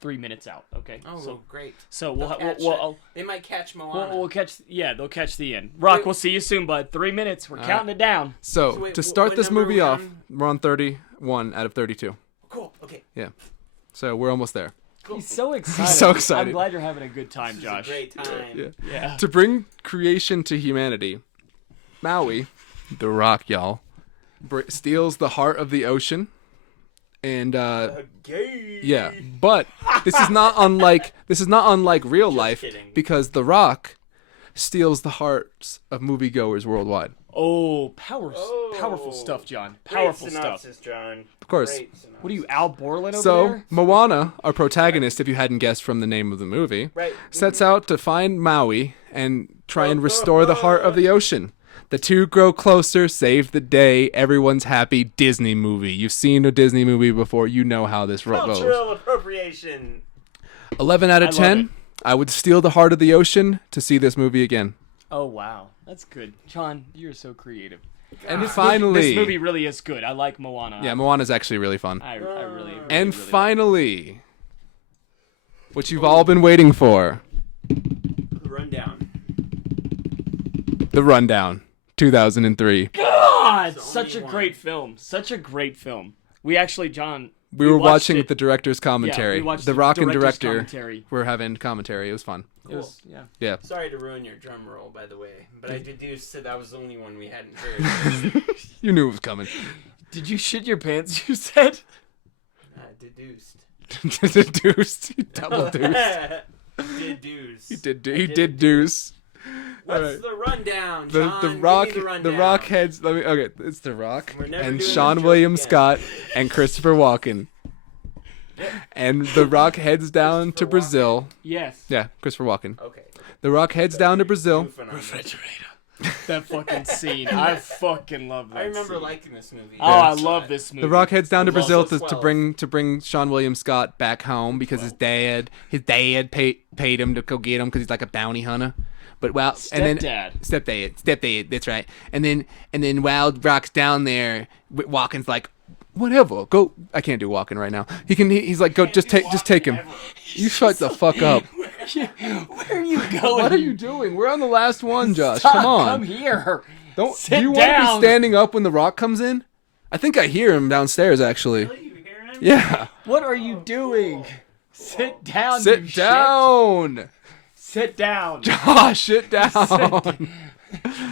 3 minutes out. Okay. Oh, so great. so They'll catch it. They might catch Moana. we'll catch. Yeah, they'll catch the end. Rock, Wait. we'll see you soon, bud. 3 minutes. We're counting it down. So, So wait, to start what this number are movie we off, on? we're on 31 out of 32. Cool. Okay. Yeah. So we're almost there. Cool. He's so excited. so excited. I'm glad you're having a good time, This Josh. is a great time. Yeah. Yeah. To bring creation to humanity, Maui, the rock, y'all, steals the heart of the ocean. And Gay. yeah, but this is not unlike real life kidding. because the rock steals the hearts of moviegoers worldwide. Oh, powerful stuff, John. Powerful Great stuff. synopsis, John. Of course. Great synopsis. What are you, Al Borland over So, there? Moana, our protagonist, if you hadn't guessed from the name of the movie, Right. sets out to find Maui and try and restore the heart of the ocean. The two grow closer, save the day, everyone's happy. Disney movie. You've seen a Disney movie before, you know how this goes. Cultural appropriation. 11 out of I love 10. it. I would steal the heart of the ocean to see this movie again. Oh, wow. That's good. John, you're so creative. And This finally, movie really is good. I like Moana. yeah, Moana's actually really fun. I really And really finally, what you've all been waiting for, Rundown. The Rundown, 2003. God, It's the such a only great film. Such a great film. We actually, John, We were watched watching it. the director's commentary. Yeah, we watched the the Rockin' director's director commentary. were having commentary. It was fun. It was, yeah. Yeah. Sorry to ruin your drum roll, by the way, but I deduced that was the only one we hadn't heard. You knew it was coming. Did you shit your pants, you said? Deduced. Deduced. He double deuced. Deduce. He did deuce. What's Alright. the rundown, The John? Give me Rock the the rundown. Rock heads. Okay, it's the Rock We're never and doing Sean this William joke again. Scott and Christopher Walken. And the Rock heads down to Christopher Brazil. Yes. Yeah, Christopher Walken. Okay. The Rock heads down to Brazil. Goofing on me. That fucking scene. I fucking love that I remember scene. liking this movie. Oh, I That's love why. this movie. The Rock heads down to I'm Brazil also to 12. bring Sean William Scott back home because his dad paid him to go get him because he's like a bounty hunter. But and then stepdad, that's right. And then while Rock's down there, Walken's like, whatever, go. I can't do Walken right now. He's like, go, just take him. You shut the fuck up. Where are you going? What are you doing? We're on the last one, Josh. Stop, Come on. Come here. Don't. Sit do you want to down. be standing up when the Rock comes in? I think I hear him downstairs actually. Really? You hearing him? Yeah. What are you doing? Sit down. Sit you down. Shit. Sit down. Josh, sit down.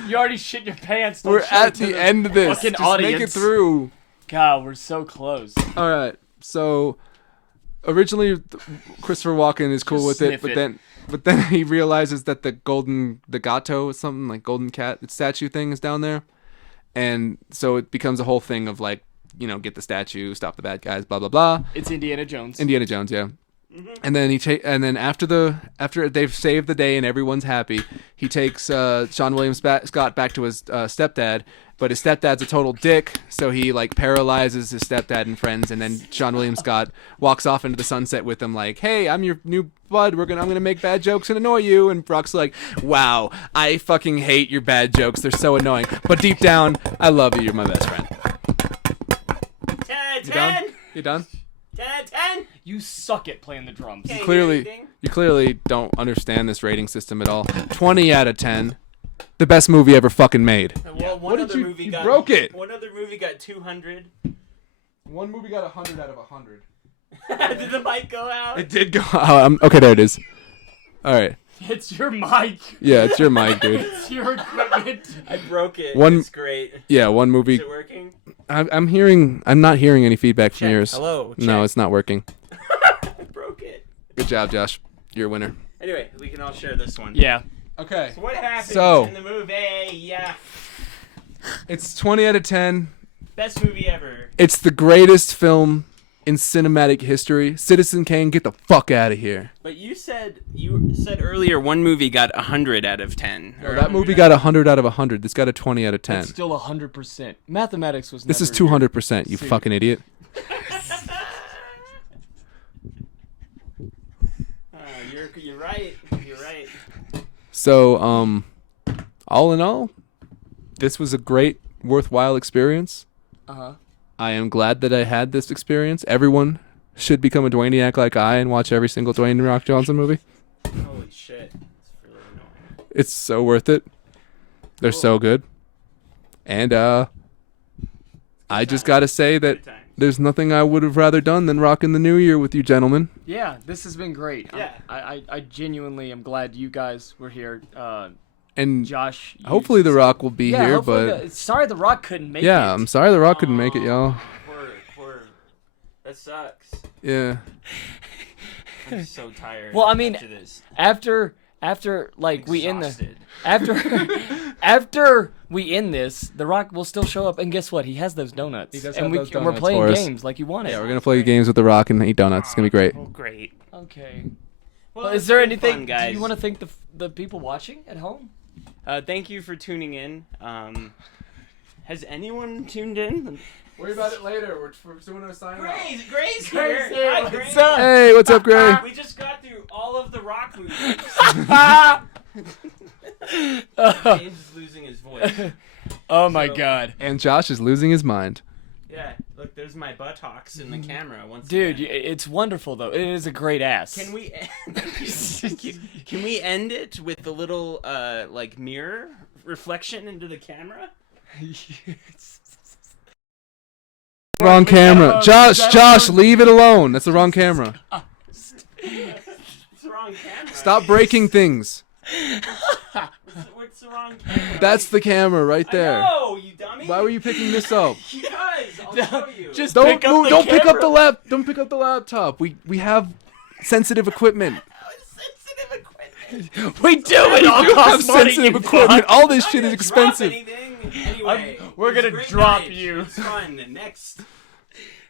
You already shit your pants. Don't We're show at it to the end of this. fucking Just audience. make it through. God, we're so close. All right. So originally Christopher Walken is cool Just with it, sniff but then he realizes that the gato is something like golden cat statue thing is down there. And so it becomes a whole thing of like, get the statue, stop the bad guys, blah blah blah. It's Indiana Jones. Indiana Jones, yeah. And then after they've saved the day and everyone's happy, he takes Sean William Scott back to his stepdad, but his stepdad's a total dick, so he like paralyzes his stepdad and friends, and then Sean William Scott walks off into the sunset with him like, "Hey, I'm your new bud. I'm gonna make bad jokes and annoy you." And Brock's like, "Wow, I fucking hate your bad jokes. They're so annoying. But deep down, I love you. You're my best friend." 10, You done? 10, You done? 10, 10. You suck at playing the drums. Can't hear Clearly, anything. you clearly don't understand this rating system at all. 20 out of 10. The best movie ever fucking made. Well, What did other you- movie you got, broke it. One other movie got 200. One movie got 100 out of 100. Did the mic go out? It did go. Okay, there it is. All right. It's your mic. Yeah, it's your mic, dude. It's your equipment. I broke it. One- It's great. Yeah, one Is movie. it working? I'm not hearing any feedback from Check. yours. Hello. No, check. it's not working. I broke it. Good job, Josh. You're a winner. Anyway, we can all share this one. Yeah. Okay. So what happens So- in the movie? Yeah. It's 20 out of 10. Best movie ever. It's the greatest film in cinematic history. Citizen Kane, get the fuck out of here. But you said earlier one movie got 100 out of 10. No, that movie got 100 out of 100. This got a 20 out of 10. It's still 100%. Mathematics was. This is never 200%, you See. fucking idiot. You're right. You're right. So, all in all, this was a great, worthwhile experience. Uh-huh. I am glad that I had this experience. Everyone should become a Dwayniac like I and watch every single Dwayne Rock Johnson movie. Holy shit. It's really annoying. It's so worth it. They're so good. And I just gotta say that Good times. there's nothing I would have rather done than rocking the new year with you gentlemen. Yeah, this has been great. Yeah. I genuinely am glad you guys were here. And Josh. you- hopefully The Rock will be Yeah, here, hopefully but sorry The Rock couldn't make it. yeah, I'm sorry The Rock couldn't make it, y'all. Poor. That sucks. Yeah. I'm so tired. Well, I mean, after this. after like we end the Exhausted. after we end this, The Rock will still show up, and guess what? He has those donuts, He does and have those we're donuts playing for us. games like you wanted. Yeah, we're gonna play games with The Rock and eat donuts. It's gonna be great. Oh, great. Okay. Well, Well, it's is there been anything? fun, guys? Do you want to thank the people watching at home? Thank you for tuning in. Has anyone tuned in? Worry about it later. We're doing our sign Gray's Gray's here. here. Hi, What's Gray. up? Hey, what's up, Gray? We just got through all of the Rock movies. James is losing his voice. Oh my So- God, And Josh is losing his mind. Yeah, look, there's my buttocks in the camera. Once dude, again. it's wonderful though. It is a great ass. Can we can we end it with a little like mirror reflection into the camera? Wrong camera. Josh, leave it alone. That's the wrong camera. It's the wrong camera. Stop breaking things. What's the wrong camera? That's the camera right there. No, you dummy. Why were you picking this up? Because I'll show you. Just Don't pick up move, the don't pick up camera. don't pick up the laptop. We have sensitive equipment. sensitive equipment. We do it all You have costs money. sensitive You equipment. fuck. All this I'm shit not is gonna drop expensive. anything. Anyway, We're it was a gonna great drop night. you. It was fun. Next,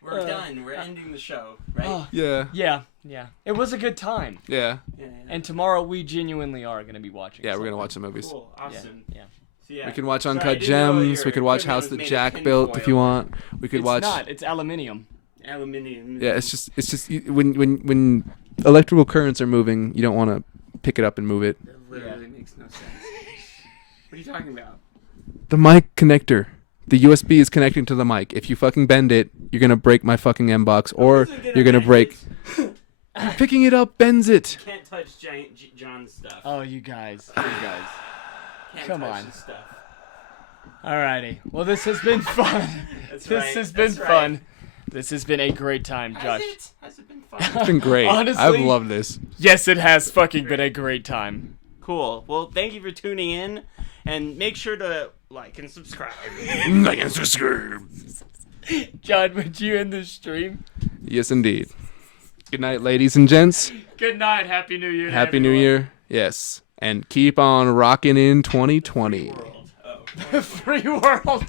we're done. We're ending the show, right? Oh, Yeah. yeah. It was a good time. Yeah. Yeah, And tomorrow we genuinely are gonna be watching. Yeah, we're something. gonna watch some movies. Cool. Yeah, Awesome. yeah. So, yeah. We can watch Sorry, I Uncut didn't know Gems. your We could watch equipment House was That made of Jack built if you tinfoil. want. We could It's watch. not. It's aluminium. Aluminium. Yeah, it's just when electrical currents are moving, you don't want to pick it up and move it. That literally makes no sense. What are you talking about? The mic connector. The USB is connecting to the mic. If you fucking bend it, you're gonna break my fucking M-box, or Isn't you're gonna bend break. it? Picking it up bends it. Can't touch John's stuff. Oh, you guys. Can't come touch on. his stuff. Alrighty. Well, this has been fun. That's This right. has been That's right. fun. This has been a great time, Josh. Has it been fun? It's been great. Honestly- I've loved this. Yes, it has fucking been a great time. Cool. Well, thank you for tuning in, and make sure to like and subscribe. Like and subscribe. John, would you end the stream? Yes, indeed. Good night, ladies and gents. Good night. Happy New Year. to Happy New everyone. Year. Yes. And keep on rocking in 2020. World. Oh. Free world.